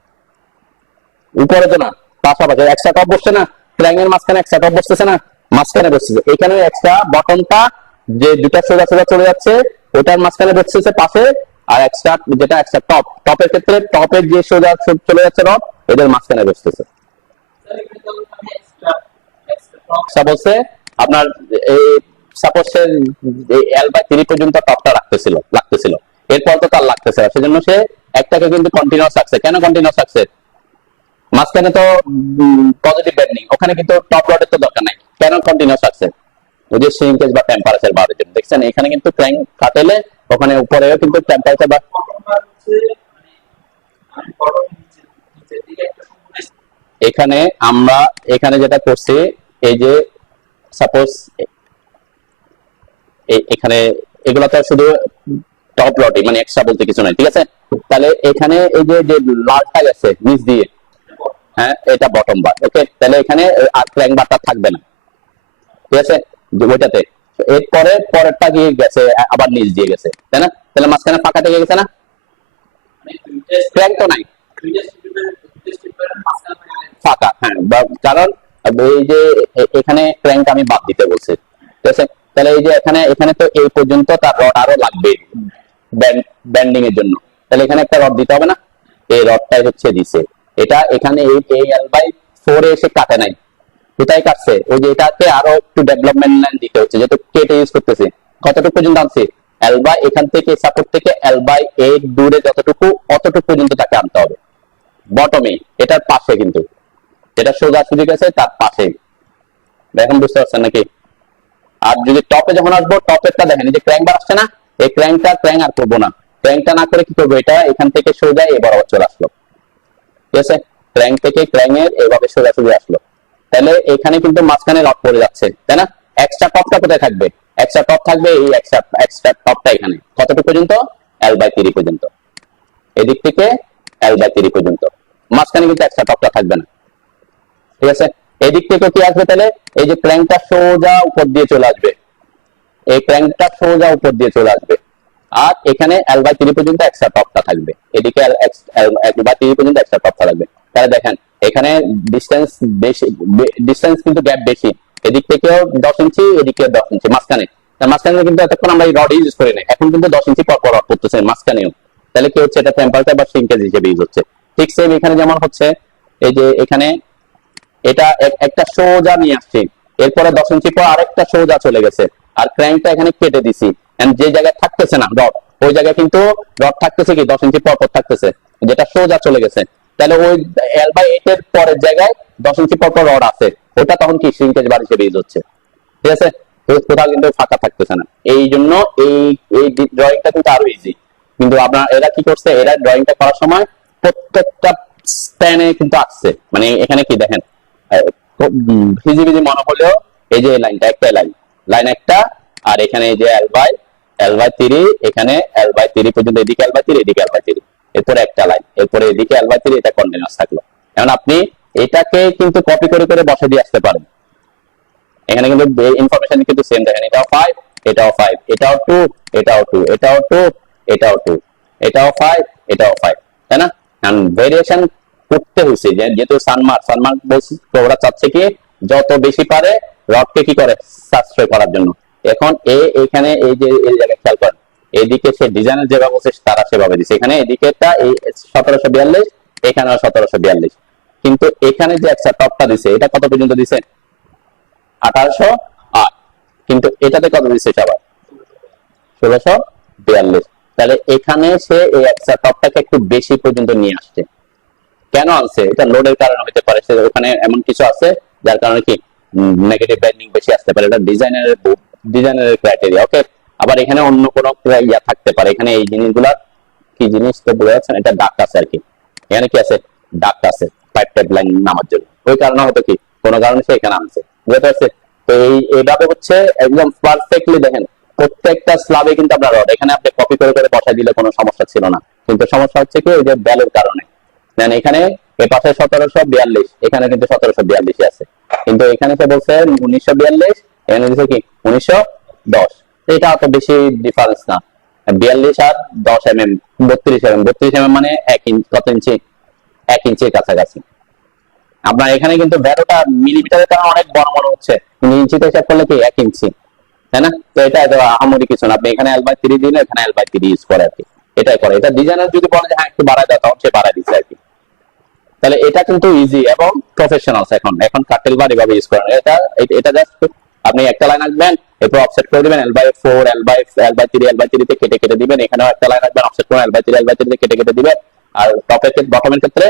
উপরে তো না, পাশাপাশি এক্সট্রা টপ বসছে না, ক্র্যাঙ্কের মাঝখানে এক্সট্রা টপ বসতেছে না, মাঝখানে বসতেছে, এখানে এক্সট্রা বটমটা যে দুইটা সোজা সোজা চলে যাচ্ছে ওটার মাঝখানে বসতেছে পাশে, আর এক্সট্রা যেটা এক্সট্রা টপের ক্ষেত্রে টপের যে সোজা চলে যাচ্ছে রড এদের মাঝখানে বসতেছে। বলছে আপনার এই সাপোজ L/3 পর্যন্ত টপটা লাগতেছিল, এরপর তো তার লাগতেছে না, সেজন্য সে একটাকে কিন্তু কন্টিনিউয়াস রাখছে। কেন কন্টিনিউয়াস রাখছে, মাঝখানে তো পজিটিভ বেন্ডিং, ওখানে কিন্তু টপ রডের তো দরকার নাই, কেন কন্টিনিউয়াস রাখছে ওই যে শ্রিঙ্কেজ বা টেম্পারেচার বাড়ার জন্য। দেখছেন এখানে কিন্তু ক্র্যাঙ্ক কাটেলে ওখানে উপরেও কিন্তু টেম্পারেচার বা এখানে আমরা এখানে যেটা করছি, এই যে সাপোজ এখানে এগুলো তো শুধু টপ লটে, মানে এক্সট্রা বলতে কিছু নাই, ঠিক আছে। তাহলে এখানে এই যে যে লালটা গেছে নিচ দিয়ে, হ্যাঁ এটা বটম বার, ওকে। তাহলে এখানে আর ক্র্যাঙ্ক বারটা থাকবে না, ঠিক আছে, যে ওইটাতে। এরপরে পরেরটা গিয়ে গেছে আবার নিচ দিয়ে গেছে, তাই না? তাহলে মাঝখানে ফাঁকা থেকে গেছে না, ক্র্যাঙ্ক তো নাই, ফাঁকা, হ্যাঁ। কারণ এই যে এখানে ক্র্যাঙ্ক আমি বাদ দিতে বলছি, ঠিক আছে। তাহলে এই যে এখানে এখানে তো এই পর্যন্ত তার রড আরো লাগবে ব্যান্ডিং এর জন্য, তাহলে এখানে একটা রড দিতে হবে না, এই রডটাই হচ্ছে দিছে। এটা এখানে এই L/4 এসে কাটে নাই, কোথায় কাটছে, ওই যে এটাকে আরো একটু ডেভেলপমেন্ট লাইন দিতে হচ্ছে, যেহেতু কেটে ইউজ করতেছি। কতটুকু পর্যন্ত আনছি, এখান থেকে সাপোর্ট থেকে L/8 দূরে যতটুকু, অতটুকু পর্যন্ত তাকে আনতে হবে বটমে, এটার পাশে কিন্তু, যেটা সোজাসুজি গেছে তার পাশে। দেখেন বুঝতে পারছেন নাকি? আর যদি টপে যখন আসবো, টপেরটা দেখেন, এই যে ক্র্যাঙ্ক বার আসছে না, এই ক্র্যাঙ্ক আর করবো না। ক্র্যাঙ্কটা না করে কি করবো, এটা এখান থেকে সোজা এই বরাবর চলে আসলো, ঠিক আছে। ক্র্যাঙ্ক থেকে ক্র্যাঙ্কের এভাবে সোজাসুজি আসলো, তাহলে এখানে কিন্তু মাঝখানে রড পড়ে যাচ্ছে, তাই না? এক্সট্রা টপটা কোথায় থাকবে, এক্সট্রা টপ থাকবে এই এক্সট্রা টপটা এখানে, কতটুকু পর্যন্ত, L/3 পর্যন্ত, এদিক থেকে L/3 পর্যন্ত। মাঝখানে কিন্তু এক্সট্রা টপটা থাকবে না, ঠিক আছে। এদিক থেকে কি আসবে, তাহলে এই যে ক্র্যাঙ্কটা সোজা উপর দিয়ে চলে আসবে, এই ক্র্যাঙ্কটা সোজা উপর দিয়ে চলে আসবে, আর এখানে L/3 পর্যন্ত এক্সট্রা টপটা থাকবে, এদিকে L/3 পর্যন্ত এক্সট্রা টপটা থাকবে। তাহলে দেখেন এখানে ডিসটেন্স বেশি, ডিসটেন্স কিন্তু গ্যাপ বেশি, এদিক থেকেও 10 ইঞ্চি, এদিকে 10 ইঞ্চি, মাঝখানে। মাঝখানে কিন্তু এতক্ষণ আমরা এই রড ইউজ করি না, এখন কিন্তু 10 ইঞ্চি পর পর রড পড়তেছে মাঝখানেও। তাহলে কি হচ্ছে, এটা টেম্পারেচার বা শ্রিঙ্কেজ হিসেবে ইউজ হচ্ছে। ঠিক সেম এখানে যেমন হচ্ছে, এই যে এখানে এটা একটা সোজা নিয়ে আসছি, এরপরে 10 ইঞ্চি পর আরেকটা সোজা চলে গেছে, আর ক্র্যাঙ্কটা এখানে কেটে দিছি, যে জায়গায় থাকতেছে না রড, ওই জায়গায় কিন্তু রড থাকতেছে কি 10 ইঞ্চি পর পর থাকতেছে, যেটা সোজা চলে গেছে। তাহলে ওই L/8 এর পরের জায়গায় 10 ইঞ্চি পর পর রড আছে, ওটা তখন কি শ্রিঙ্কেজ বার হিসেবে ইউজ হচ্ছে, ঠিক আছে। কোথাও কিন্তু ফাঁকা থাকতেছে না, এই জন্য এই এই ড্রয়িংটা কিন্তু আরো ইজি। কিন্তু আপনার এরা কি করছে, এরা ড্রয়িংটা করার সময় প্রত্যেকটা স্প্যানে কিন্তু আসছে, মানে এখানে কি দেখেন ভিজি ভিজি মনে হলেও এই যে লাইনটা একটা লাইন একটা, আর এখানে এই যে L/3, এখানে L/3 পর্যন্ত, এদিকে L/3, এদিকে L/3, এরপরে একটা লাইন, এরপরে এদিকে L/3, এটা কন্টিনিউয়াস থাকলো। এখন আপনি এটাকে কিন্তু কপি করে করে বসে দিয়ে আসতে পারেন, এখানে কিন্তু ইনফরমেশন কিন্তু সেম দেখেন, এটাও 5, এটাও 5, এটাও 2, এটাও 2, এটাও 2, এটাও 2, এটাও 5, এটাও 5, তাই না? কারণ ভেরিয়েশন করতে হয়েছে, যেহেতু সানমার্ক বলছি, তো ওরা চাচ্ছে কি যত বেশি পারে রডকে কি করে সাবস্ট্রাক্ট করার জন্য। এখন এখানে এই যে এই জায়গায় খেয়াল করেন, এদিকে সে ডিজাইনের যেভাবে বলছে তারা সেভাবে দিচ্ছে, এখানে এদিকেটা এই 1742, এখানেও 1742, কিন্তু এখানে যে একটা টপটা দিছে, এটা কত পর্যন্ত দিছে, 1808, কিন্তু এটাতে কত দিচ্ছে সবার, 1642। তাহলে এখানে সে এই একটা টপটাকে একটু বেশি পর্যন্ত নিয়ে আসছে, কেন আনছে, এটা লোডের কারণে হতে পারে, ওখানে এমন কিছু আছে যার কারণে কি নেগেটিভ ব্যান্ডিং বেশি আসতে পারে, এটা ডিজাইনের ক্রাইটেরিয়া, ওকে। আবার এখানে অন্য কোনো ইয়া থাকতে পারে, এখানে এই জিনিসগুলা কি জিনিস তো বোঝা যাচ্ছে না, এটা ডাক্ট আছে আর কি, এখানে কি আছে, ডাক্ট আছে পাইপ লাইন নামার জন্য, ওই কারণে হয়তো কি কোনো কারণে সে এখানে আনছে, বুঝতে পারছে। তো এইভাবে হচ্ছে একদম পারফেক্টলি দেখেন প্রত্যেকটা স্ল্যাবে কিন্তু আপনার রড, এখানে আপনি কপি করে করে বসাই দিলে কোনো সমস্যা ছিল না, কিন্তু সমস্যা হচ্ছে কি ওই যে ব্যালের কারণে। দেন এখানে এ পাশে 1742, এখানে কিন্তু 1742 আছে, কিন্তু এখানে সে বলছে 1942, এখানে দিচ্ছে কি 1910, এটা অত বেশি ডিফারেন্স না, 42 আর 10 mm, 32 mm মানে 1 ইঞ্চি, কত ইঞ্চি, 1 ইঞ্চির কাছাকাছি। আপনার এখানে কিন্তু ভ্যালুটা মিলিমিটারের কারণে অনেক বড় মনে হচ্ছে, কিন্তু ইঞ্চিতে হিসাব করলে কি 1 ইঞ্চি, তাই না? তো এটা আহামরি কিছু না, আপনি এখানে L/3 দিলে এখানে L/3 ইউজ করে আর কি, এটাই করে। এটা ডিজাইনার যদি বলে যে হ্যাঁ একটু বাড়ায় দাও, তখন সে বাড়ায় দিচ্ছে আর কি। তাহলে এটা কিন্তু ইজি এবং প্রফেশনাল, এখন কাটেল বার এভাবে ইউজ করেন, এটা জাস্ট আপনি একটা লাইন আঁকবেন, এরপর অফসেট করে দিবেন L/4, L/3, L/3 তে কেটে কেটে দিবেন, এখানেও একটা লাইন আঁকবেন, অফসেট করে L/3 তে কেটে কেটে দিবেন, আর টপের ক্ষেত্রে বটমের ক্ষেত্রে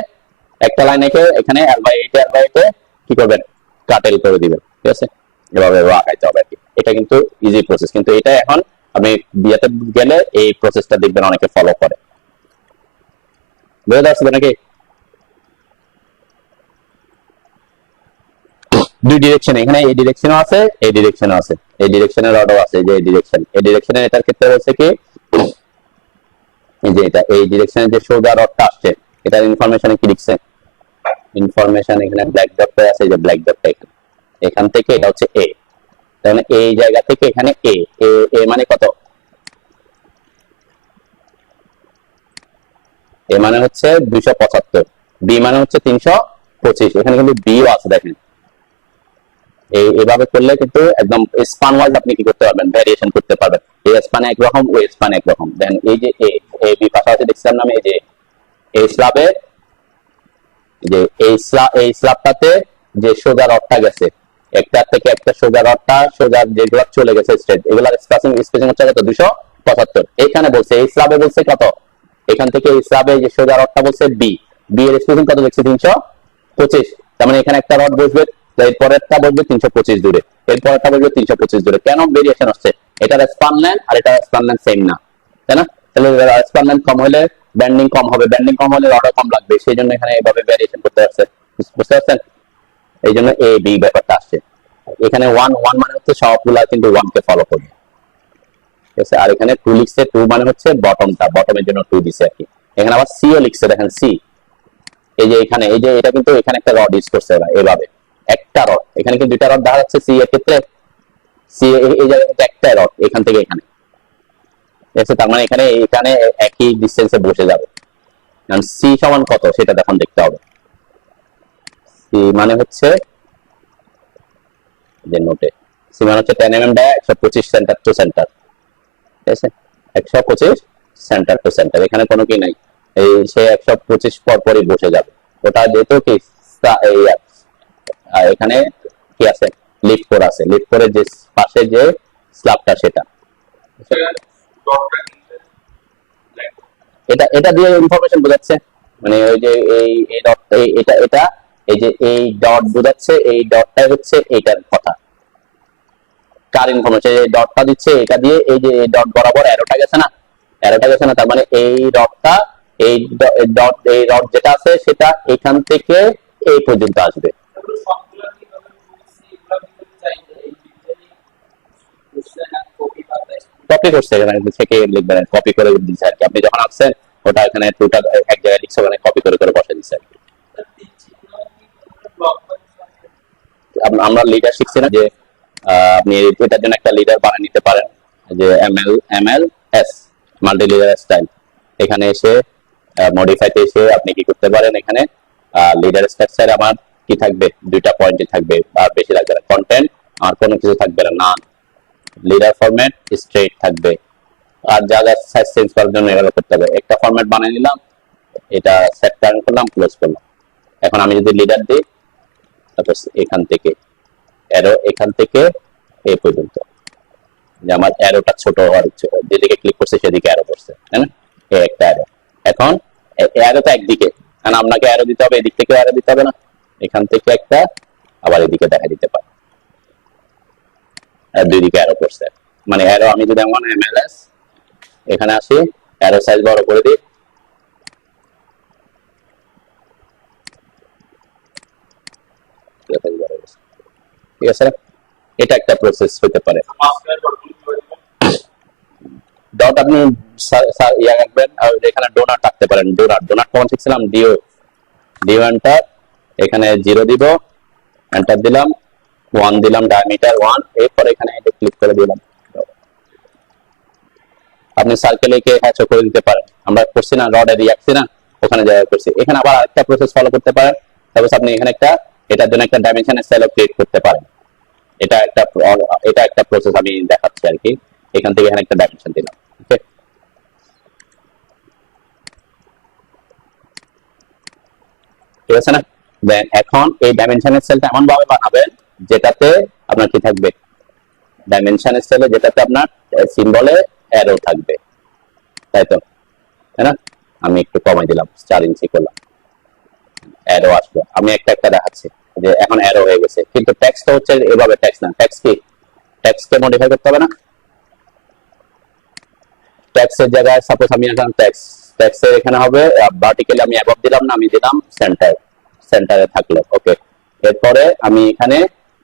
একটা লাইন এঁকে এখানে L/8 কি করবেন, কাটেল করে দিবেন, ঠিক আছে, এভাবে আঁকাইতে হবে আর কি। এটা কিন্তু ইজি প্রসেস, কিন্তু এটা এখন আপনি বিয়েতে গেলে এই প্রসেসটা দেখবেন অনেকে ফলো করে। বুঝতে পারছেন নাকি? দুই ডিরেকশন, এখানে এই ডিরেকশনও আছে, এই ডিরেকশনও আছে, এই ডিরেকশনের অর্ডার আছে, যে এই ডিরেকশনের এটার ক্ষেত্রে হচ্ছে কি, এই যে এটা এই ডিরেকশনে যে সোজা রডটা আসছে, এটার ইনফরমেশনে কি লিখছে, ইনফরমেশন এখানে ব্ল্যাক ডটটা আছে, যে ব্ল্যাক ডটটা এখান থেকে এটা হচ্ছে এ, তাহলে এই জায়গা থেকে এখানে এ এ মানে কত, এ মানে হচ্ছে 275, বি মানে হচ্ছে 325, এখানে কিন্তু বিও আছে দেখেন। এইভাবে করলে কিন্তু একদম স্পান ওয়াইজ আপনি কি করতে পারবেন, ভ্যারিয়েশন করতে পারবেন। এই স্পান একরকম, ওই স্পান একরকম। দেন এই যে এ বি পাশাপাশি দেখছিলাম নামে, এই যে এই স্ল্যাবে, যে এই স্ল্যাবটাতে যে সোজা রডটা গেছে, একটা থেকে একটা সোজা রডটা, সোজা যেগুলো চলে গেছে স্ট্রেট, এগুলার স্পেসিং হচ্ছে কত, 275। এখানে বলছে এই স্ল্যাবে বলছে কত, এখান থেকে এই স্ল্যাবে যে সোজা রডটা বলছে বি, বি এর স্পেসিং কত দেখছি, 325। তার মানে এখানে একটা রড বসবে, এরপরেরটা বসবে 325 দূরে, এরপরেরটা বসবে 325 দূরে। কেন ভেরিয়েশন হচ্ছে, এটার স্পান লেন্থ আর এটার স্পান লেন্থ সেম না, তাই না? তাহলে স্পান লেন্থ কম হলে ব্যান্ডিং কম হবে, ব্যান্ডিং কম হলে রডও কম লাগবে, সেই জন্য এখানে এইভাবে ভেরিয়েশন করতে পারছে। বুঝতে পারছেন? এই জন্য এ বি ব্যাপারটা আসছে। এখানে 1 মানে হচ্ছে সবগুলা কিন্তু 1 কে ফলো করবে, ঠিক আছে। আর এখানে 2 লিখছে, 2 মানে হচ্ছে বটমটা, বটমের জন্য 2 দিছে আর কি। এখানে আবার সি ও লিখছে, দেখেন সি, এই যে এখানে, এই যে এটা কিন্তু এখানে একটা রড ইউজ করছে এভাবে, একটা রড, এখানে কিন্তু দুইটা রড দেখা যাচ্ছে সি এর ক্ষেত্রে, সি এই জায়গায় কিন্তু একটা রড এখান থেকে এখানে, তার মানে এখানে এখানে একই ডিসটেন্সে বসে যাবে। সি সমান কত সেটা তখন দেখতে হবে। সি মানে হচ্ছে যে নোটে, সি মানে হচ্ছে 10 mm dia, 125 centre to centre, ঠিক আছে, 125 সেন্টার টু সেন্টার, এখানে কোনো কি নাই, এই সে 125 পর পরই বসে যাবে। ওটা যেহেতু কি এখানে কি আছে, লিফট করে আছে, লিফট করে যে পাশে যে স্ল্যাবটা সেটা, এটা এটা দিয়ে ইনফরমেশন বোঝাচ্ছে, মানে ওই যে এই ডট, এটা এটা এই যে এই ডট বোঝাচ্ছে, এই ডটটাই হচ্ছে এইটার কথা, কার ইনফরমেশন, এই ডটটা দিচ্ছে, এটা দিয়ে এই যে ডট বরাবর অ্যারোটা গেছে না, অ্যারোটা গেছে না, তার মানে এই ডটটা, এই ডট, এই রড যেটা আছে সেটা এখান থেকে এই পর্যন্ত আসবে। কপি করছে, এখানে থেকে লিখবেন, কপি করে দিচ্ছে আর কি। আপনি যখন আসছেন ওটা এখানে টুটা এক জায়গায় লিখছে, ওখানে কপি করে করে বসে দিচ্ছে আর কি। আমরা লিডার শিখছি না, যে আপনি এটার জন্য একটা লিডার বানিয়ে নিতে পারেন, যে MLS মাল্টি লিডার স্টাইল, এখানে এসে মডিফাইতে এসে আপনি কি করতে পারেন, এখানে লিডার স্ট্রাকচার আমার কি থাকবে, দুইটা পয়েন্টই থাকবে, আর বেশি লাগবে না, কন্টেন্ট আর কোনো কিছু থাকবে না, লিডার ফরম্যাট স্ট্রেট থাকবে, আর যা যা সাইজ চেঞ্জ করার জন্য এগুলো করতে হবে। একটা ফরম্যাট বানিয়ে নিলাম, এটা সেট টার্ন করলাম, ক্লোজ করলাম। এখন আমি যদি লিডার দিই, তারপর এখান থেকে অ্যারো, এখান থেকে এই পর্যন্ত, যে আমার অ্যারোটা ছোট হওয়ার ইচ্ছে, যেদিকে ক্লিক করছে সেদিকে অ্যারো করছে, তাই না, এই একটা অ্যারো। এখন অ্যারো তো একদিকে, কারণ আপনাকে অ্যারো দিতে হবে, এদিক থেকে অ্যারো দিতে হবে না, এখান থেকে একটা, আবার এদিকে দেখা দিতে পারে, দুই দিকে অ্যারো করছে। মানে অ্যারো আমি যদি এমন MLS এখানে আসি, অ্যারো সাইজ বড় করে দিই, ঠিক আছে, এটা একটা প্রসেস হতে পারে। ডট আপনি ইয়া রাখবেন, আর এখানে ডোনাট রাখতে পারেন, ডোনাট কমন শিখছিলাম, ডিও এন্টার, এখানে 0 দিব, এন্টার দিলাম, 1 দিলাম, ডায়ামিটার 1, এরপর এখানে এটা ক্লিক করে দিলাম। আপনি সার্কেলে কে হ্যাচও করে দিতে পারেন, আমরা করছি না রড এরিয়া রাখছি না, ওখানে জায়গা করছি। এখানে আবার আরেকটা প্রসেস ফলো করতে পারেন, তারপর আপনি এখানে একটা, এটার জন্য একটা ডাইমেনশন স্টাইল ক্রিয়েট করতে পারেন। এটা একটা প্রসেস আমি দেখাচ্ছি আর কি। এখান থেকে এখানে একটা ডাইমেনশন দিলাম, ওকে, ঠিক আছে না। দেন এখন এই ডাইমেনশনের সেলটা এমন ভাবে বানাবেন যেটাতে আপনার কি থাকবে, ডাইমেনশনের সেলে যেটাতে আপনার সিম্বলে অ্যারো থাকবে, তাই তো, তাই না। আমি একটু কমাই দিলাম, 4 ইঞ্চি করলাম, অ্যারো আসলো, আমি একটা একটা দেখাচ্ছি যে এখন অ্যারো হয়ে গেছে, কিন্তু টেক্সট হচ্ছে এভাবে টেক্সট না, টেক্সট কি টেক্সটকে মডিফাই করতে হবে না, টেক্সটের জায়গায় সাপোজ আমি এখন টেক্সটের এখানে হবে ভার্টিক্যালি আমি অ্যাবভ দিলাম না, আমি দিলাম সেন্টারে থাকলো, ওকে। এরপরে আমি এখানে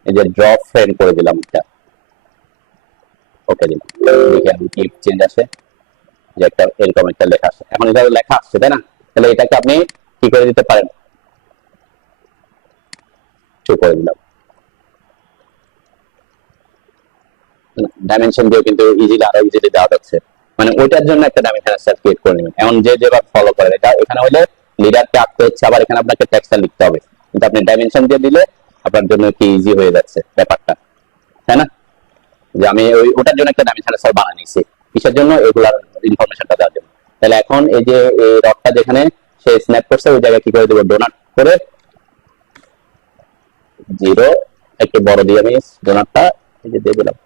এই যে ড্র ফ্রেম করে দিলাম একটা, ওকে দিলাম, দেখি আমি কি চেঞ্জ আসে, যে একটা এরকম একটা লেখা আসে, এখন এটা লেখা আসছে তাই না, তাহলে এটাকে আপনি কি করে দিতে পারেন, চুপ করে দিলাম, ডাইমেনশন দিয়ে কিন্তু ইজিলি আরো ইজিলি দেওয়া যাচ্ছে, মানে ওইটার জন্য একটা ডাইমেনশন সেট ক্রিয়েট করে নেবেন। এখন যে যেভাবে ফলো করেন, এটা এখানে হলে লিডারকে আঁকতে হচ্ছে, আবার এখানে আপনাকে টেক্সটটা লিখতে হবে, কিন্তু আপনি ডাইমেনশন দিয়ে দিলে আপনার জন্য কি ইজি হয়ে যাচ্ছে ব্যাপারটা, তাই না, যে আমি ওটার জন্য একটা ডাইমেনশন সেট বানিয়ে নিয়েছি, কিসের জন্য, এগুলার ইনফরমেশনটা দেওয়ার জন্য। তাহলে এখন এই যে এই রডটা যেখানে সে স্ন্যাপ করছে, ওই জায়গায় কি করে দেবো, ডোনাট করে 0 একটু বড় দিয়ে আমি ডোনাটটা এই যে দিয়ে দিলাম,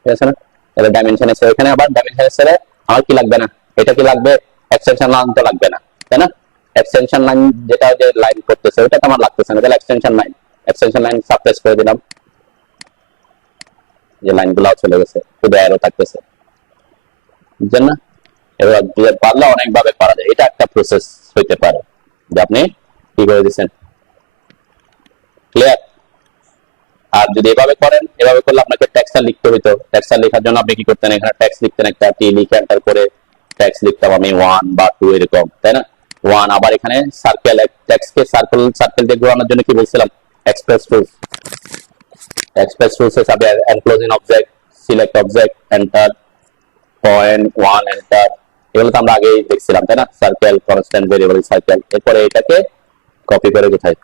ঠিক আছে না, তাহলে ডাইমেনশন এসে এখানে আবার ডাইমেনশন এসে আমার কি লাগবে না, এটা কি লাগবে, এক্সটেনশন লাইন তো লাগবে না, তাই না, এক্সটেনশন লাইন যেটা যে লাইন করতেছে ওটা তো আমার লাগতেছে না, তাহলে এক্সটেনশন লাইন সাপ্রেস করে দিলাম, যে লাইনগুলো চলে গেছে, শুধু অ্যারো থাকতেছে, বুঝছেন না, এবার পারলে অনেক ভাবে করা যায়, এটা একটা প্রসেস হইতে পারে যে আপনি কি করে দিচ্ছেন, ক্লিয়ার। আর যদি এভাবে করেন, এভাবে করলে আপনাকে টেক্সটটা লিখতে হইতো, টেক্সটটা লেখার জন্য আপনি কি করতেন, এখানে টেক্সট লিখতেন, একটা টি লিখে এন্টার করে টেক্সট লিখতাম আমি 1 বা 2 এরকম, তাই না, 1, আবার এখানে সার্কেল, টেক্সটকে সার্কেল দিয়ে ঘোরানোর জন্য কি বলছিলাম, এক্সপ্রেস টুলস এর সাথে enclosing object, select object, enter, point 1 enter, এগুলো তো আমরা আগেই দেখছিলাম, তাই না, সার্কেল, কনস্ট্যান্ট ভেরিয়েবল সার্কেল, এরপরে এটাকে কপি করে কোথায়,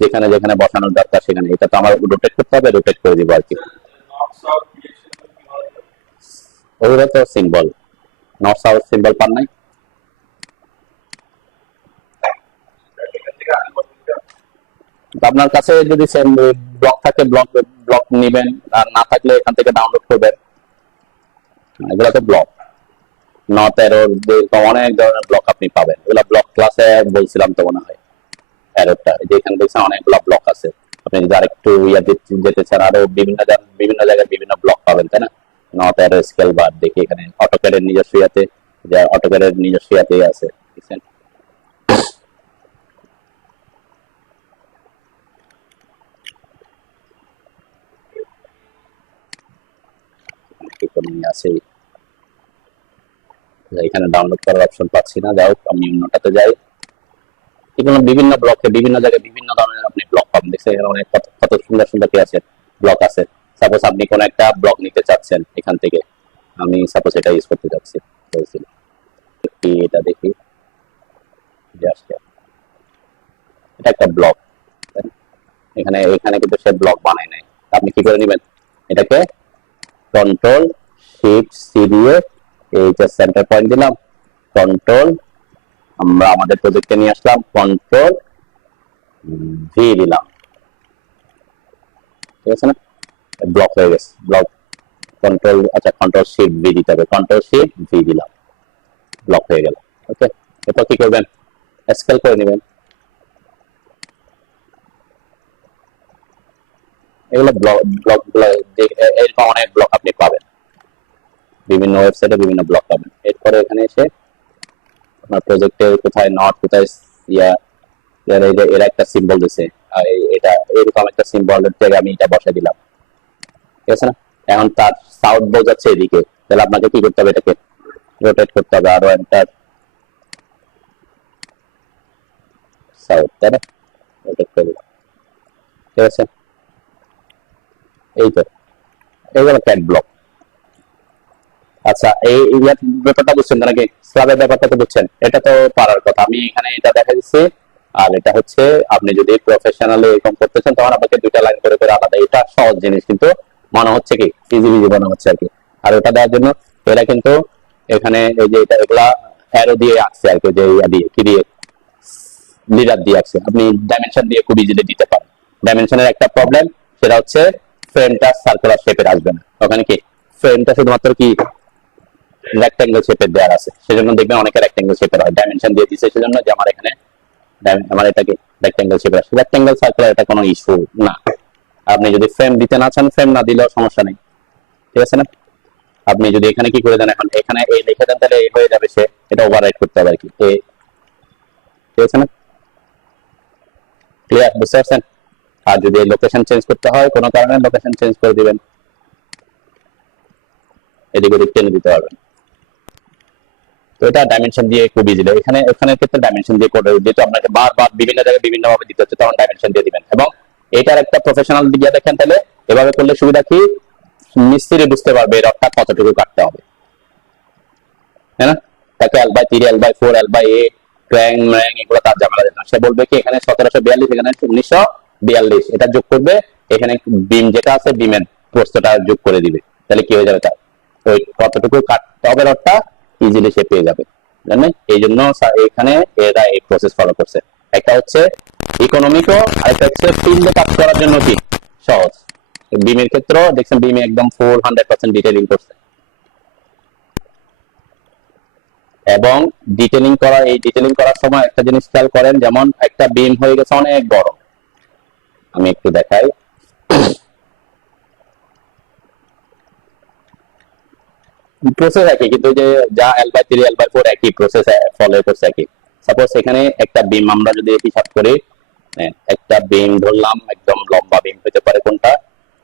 যেখানে যেখানে বসানোর দরকার সেখানে, এটা তো আমার রোটেট করতে হবে, রোটেট করে দিব আর কি, ওগুলো তো সিম্বল, নর্থ সাউথ সিম্বল পান নাই, আপনার কাছে যদি ব্লক থাকে ব্লক নিবেন, আর না থাকলে এখান থেকে ডাউনলোড করবেন, এগুলো তো ব্লক, নর্থ অ্যারো অনেক ধরনের ব্লক আপনি পাবেন, এগুলো ব্লক ক্লাসে বলছিলাম তো মনে হয়, অ্যারোটা যে এখানে দেখছেন অনেকগুলো ব্লক আছে, আপনি যদি আরেকটু ইয়াতে যেতে চান আরো বিভিন্ন জায়গায় বিভিন্ন ব্লক পাবেন, তাই না, নর্থ অ্যারো স্কেল বার দেখি এখানে অটোক্যাডের নিজস্ব ইয়াতে, যে অটোক্যাডের নিজস্ব ইয়াতেই আছে, দেখছেন, আছে এখানে ডাউনলোড করার অপশন পাচ্ছি না, যাই হোক আমি অন্যটাতে যাই, এগুলো বিভিন্ন ব্লকে বিভিন্ন জায়গায় বিভিন্ন ধরনের আপনি ব্লক পাবেন, দেখছেন এখানে অনেক কত সুন্দর সুন্দর কি আছে, ব্লক আছে, সাপোজ আপনি কোন একটা ব্লক নিতে চাচ্ছেন এখান থেকে, আমি সাপোজ এটা ইউজ করতে চাচ্ছি, এটা দেখি, এটা একটা ব্লক, এখানে এখানে কিন্তু সে ব্লক বানায় নাই, আপনি কি করে নেবেন, এটাকে কন্ট্রোল শিফট সি দিয়ে এই যে সেন্টার পয়েন্ট দিলাম, কন্ট্রোল আমরা আমাদের প্রজেক্টে নিয়ে আসলাম, কন্ট্রোল ভি দিলাম, ঠিক আছে না, ব্লক হয়ে গেছে, ব্লক কন্ট্রোল, আচ্ছা কন্ট্রোল শিফট ভি দিতে হবে, কন্ট্রোল শিফট ভি দিলাম, ব্লক হয়ে গেল, ওকে। এরপর কি করবেন, স্কেল করে নেবেন, এগুলো ব্লক এরকম অনেক ব্লক আপনি পাবেন, বিভিন্ন ওয়েবসাইটে বিভিন্ন ব্লক পাবেন। এরপরে এখানে এসে আপনার প্রজেক্টের কোথায় নট, কোথায় ইয়া, এরা একটা সিম্বল দিছে, এটা এরকম একটা সিম্বলের জায়গায় আমি এটা বসাই দিলাম, ঠিক আছে না, এখন তার সাউথ বোঝাচ্ছে এদিকে, তাহলে আপনাকে কি করতে হবে, এটাকে রোটেট করতে হবে, আরো এন্টার সাউথ, তাই না, রোটেট করে দিলাম, ঠিক আছে, এই তো এইগুলো ক্যাট ব্লক। আচ্ছা এই ব্যাপারটা বুঝছেন নাকি, স্ল্যাবের ব্যাপারটা তো বুঝছেন, এটা তো পারার কথা, আমি এখানে এটা দেখা দিচ্ছি, আর এটা হচ্ছে আপনি যদি প্রফেশনালি এরকম করতে চান তখন আপনাকে দুইটা লাইন করে করে আলাদা, এটা সহজ জিনিস কিন্তু মনে হচ্ছে কি ইজি ইজি মনে হচ্ছে আর কি, আর ওটা দেওয়ার জন্য এরা কিন্তু এখানে এই যে এটা এগুলা অ্যারো দিয়ে আঁকছে আর কি, যে দিয়ে কি দিয়ে লিডার দিয়ে আঁকছে, আপনি ডাইমেনশন দিয়ে খুব ইজিলি দিতে পারেন, ডাইমেনশনের একটা প্রবলেম সেটা হচ্ছে ফ্রেমটা সার্কুলার শেপের আসবে না, ওখানে কি ফ্রেমটা শুধুমাত্র কি রেক্ট্যাঙ্গেল শেপের দেওয়ার আছে, সেজন্য দেখবেন অনেকে রেক্ট্যাঙ্গেল শেপের হয়, ডাইমেনশন দিয়ে দিচ্ছে সেজন্য যে আমার এখানে আমার এটাকে রেক্ট্যাঙ্গেল শেপের আসে। রেক্ট্যাঙ্গেল সার্কুলার এটা কোনো ইস্যু না। আপনি যদি ফ্রেম দিতে না চান, ফ্রেম না দিলেও সমস্যা নেই, ঠিক আছে না? আপনি যদি এখানে কি করে দেন, এখন এখানে এই লিখে দেন, তাহলে এই হয়ে যাবে, সে এটা ওভাররাইট করতে হবে আর কি, ঠিক আছে না? ক্লিয়ার, বুঝতে পারছেন? আর যদি লোকেশন চেঞ্জ করতে হয় কোনো কারণে, লোকেশন চেঞ্জ করে দিবেন, এদিক ওদিক টেনে দিতে পারবেন। তো এটা ডাইমেনশন দিয়ে খুব ইজিলি, এখানে এখানের ক্ষেত্রে ডাইমেনশন দিয়ে করে, যেহেতু আপনাকে বারবার বিভিন্ন জায়গায় বিভিন্ন ভাবে দিতে হচ্ছে, তখন ডাইমেনশন দিয়ে দিবেন। এবং এটার একটা প্রফেশনাল দিকে দেখেন, তাহলে এভাবে করলে সুবিধা কি, মিস্ত্রি বুঝতে পারবে এই রডটা কতটুকু কাটতে হবে, হ্যাঁ না? তাকে L/3, L/4, L/8 crank Mang এগুলো তার ঝামেলা না, সে বলবে কি এখানে 1742, এখানে 1942, এটা যোগ করবে, এখানে বিম যেটা আছে বিমের প্রস্থটা যোগ করে দিবে, তাহলে কি হয়ে যাবে, তার ওই কতটুকু কাটতে হবে রডটা ইজিলি সে পেয়ে যাবে, জানেন? এই জন্য এখানে এরা এই প্রসেস ফলো করছে। একটা হচ্ছে ইকোনমিকও, আরেকটা হচ্ছে ফিল্ডে কাজ করার জন্য কি সহজ। বিমের ক্ষেত্রেও দেখছেন, বিমে একদম ফুল 100% ডিটেইলিং করছে। এবং ডিটেইলিং করা, এই ডিটেইলিং করার সময় একটা জিনিস খেয়াল করেন, যেমন একটা বিম হয়ে গেছে অনেক বড়, আমি একটু দেখাই, প্রসেস একই, কিন্তু যে যা L/3, L/4 একই প্রসেস ফলো করছে একই। সাপোজ এখানে একটা বিম আমরা যদি হিসাব করি, একটা বিম ধরলাম, একদম লম্বা বিম হতে পারে কোনটা,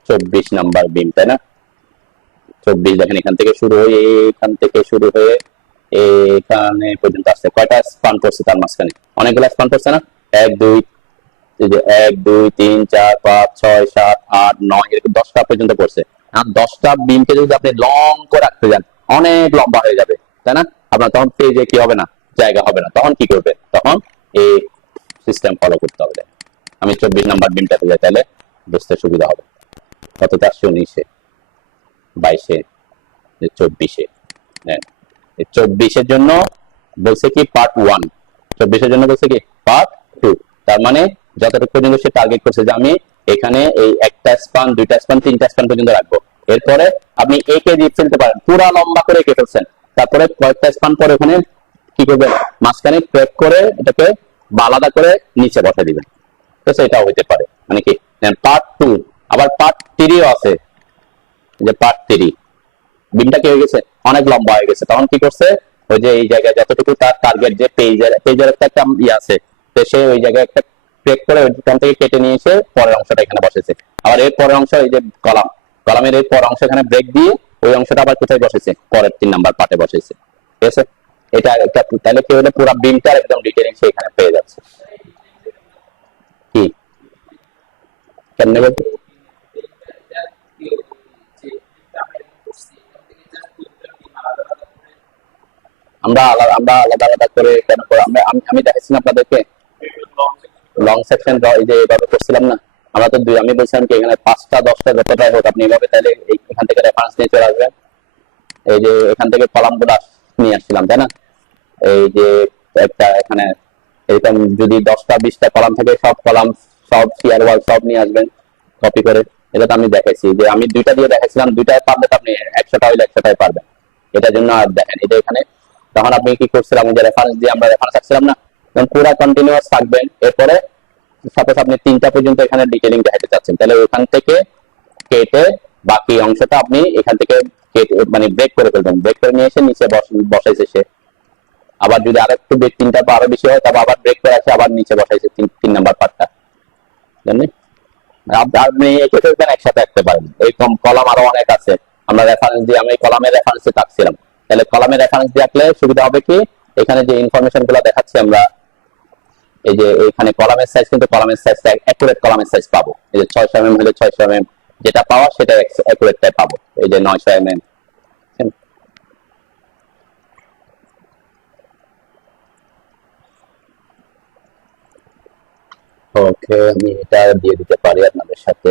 24 নাম্বার বিম, তাই না? 24 দেখেন, এখান থেকে শুরু হয়ে, এখান থেকে শুরু হয়ে এখানে পর্যন্ত আসছে, কয়টা স্পান পড়ছে তার মাঝখানে, অনেকগুলো স্পান পড়ছে না, 1 2, এই যে 1 2 3 4 5 6 7 8 9 এরকম 10টা পর্যন্ত পড়ছে। আর 10টা বিমকে যদি আপনি লং করে রাখতে যান, অনেক লম্বা হয়ে যাবে, তাই না? আপনার তখন পেজে কি হবে না, জায়গা হবে না, তখন কি করবে, তখন এই সিস্টেম ফলো করতে হবে। আমি 24 নাম্বার বিমটাতে যাই, তাহলে বুঝতে সুবিধা হবে। কতটা আসছে, 19-এ, 22-এ, 24-এ, হ্যাঁ 24-এর জন্য বলছে কি পার্ট 1, 24-এর জন্য বলছে কি পার্ট 2। তার মানে যতটুকু পর্যন্ত সে টার্গেট করছে যে আমি এখানে এই একটা স্পান, দুইটা স্পান, তিনটা স্পান পর্যন্ত রাখবো, এরপরে আপনি একে দিয়ে ফেলতে পারেন, পুরা লম্বা করে এঁকে ফেলছেন, তারপরে কয়েকটা স্পান পরে ওখানে কি করবেন, মাঝখানে ক্র্যাক করে এটাকে আলাদা করে নিচে বসে দিবেন, ঠিক আছে? এটাও হইতে পারে, মানে কি পার্ট 2। আবার পার্ট 3ও আছে, যে পার্ট 3 বিমটা কি হয়ে গেছে, অনেক লম্বা হয়ে গেছে, তখন কি করছে, ওই যে এই জায়গায় যতটুকু তার টার্গেট, যে পেজের একটা ইয়ে আছে, তো সে ওই জায়গায় একটা ক্রেক করে ওইখান থেকে কেটে নিয়ে এসে পরের অংশটা এখানে বসেছে। আবার এর পরের অংশ, এই যে কলামের এই পরের অংশ এখানে ব্রেক দিয়ে ওই অংশটা আবার কোথায় বসেছে, পরের 3 নাম্বার পার্টে বসেছে, ঠিক আছে? এটা একটা, তাহলে কি হলো, পুরো বিমটার একদম ডিটেইলিং সে এখানে পেয়ে যাচ্ছে। কি কেমনে বলতে, আমরা আলাদা আলাদা করে কেন করে, আমি দেখাচ্ছিলাম আপনাদেরকে লং সেকশন, এই যে এভাবে করছিলাম না, আমরা তো আমি বলছিলাম কি এখানে 5টা 10টা যতটাই হোক আপনি এভাবে, তাহলে এখান থেকে রেফারেন্স নিয়ে চলে আসবেন, এই যে এখান থেকে কলাম গুলো নিয়ে আসছিলাম, তাই না? এই যে একটা এখানে এরকম যদি 10টা 20টা কলাম থেকে, সব কলাম, সব শিয়ার ওয়াল সব নিয়ে আসবেন কপি করে। এটা তো আমি দেখাইছি, যে আমি 2টা দিয়ে দেখাইছিলাম, 2টায় পারলে তো আপনি 100টা হইলে 100টাই পারবেন, এটার জন্য। আর দেখেন এটা এখানে, তখন আপনি কি করছিলাম, যে রেফারেন্স দিয়ে আমরা রেফারেন্স রাখছিলাম না, তখন পুরো কন্টিনিউয়াস থাকবেন। এরপরে সাপোজ আপনি 3টা পর্যন্ত এখানে ডিটেইলিং দেখাতে চাচ্ছেন, তাহলে ওখান থেকে কেটে বাকি অংশটা আপনি এখান থেকে কেটে মানে ব্রেক করে ফেলবেন, ব্রেক করে নিয়ে এসে নিচে বসাইছে সে। আবার যদি আরেকটু 3টা বা আরো বেশি হয়, তবে আবার ব্রেক করে আসে, আবার নিচে বসাইছে 3 নাম্বার পার্টটা, জানেন? আপনি একে ফেলবেন, একসাথে রাখতে পারেন, এরকম কলাম আরো অনেক আছে। আমরা রেফারেন্স দিয়ে, আমি কলামের রেফারেন্সে রাখছিলাম, তাহলে কলামের রেফারেন্স দিয়ে রাখলে সুবিধা হবে কি, এখানে যে ইনফরমেশন গুলো দেখাচ্ছি আমরা, এই যে এখানে কলামের সাইজ, কিন্তু কলামের সাইজটা অ্যাকুরেট কলামের সাইজ পাবো, এই যে 600 mm হলে 600 mm যেটা পাওয়া, সেটা অ্যাকুরেটটাই পাবো, এই যে 900 mm। ওকে, আমি এটা দিয়ে দিতে পারি আপনাদের সাথে।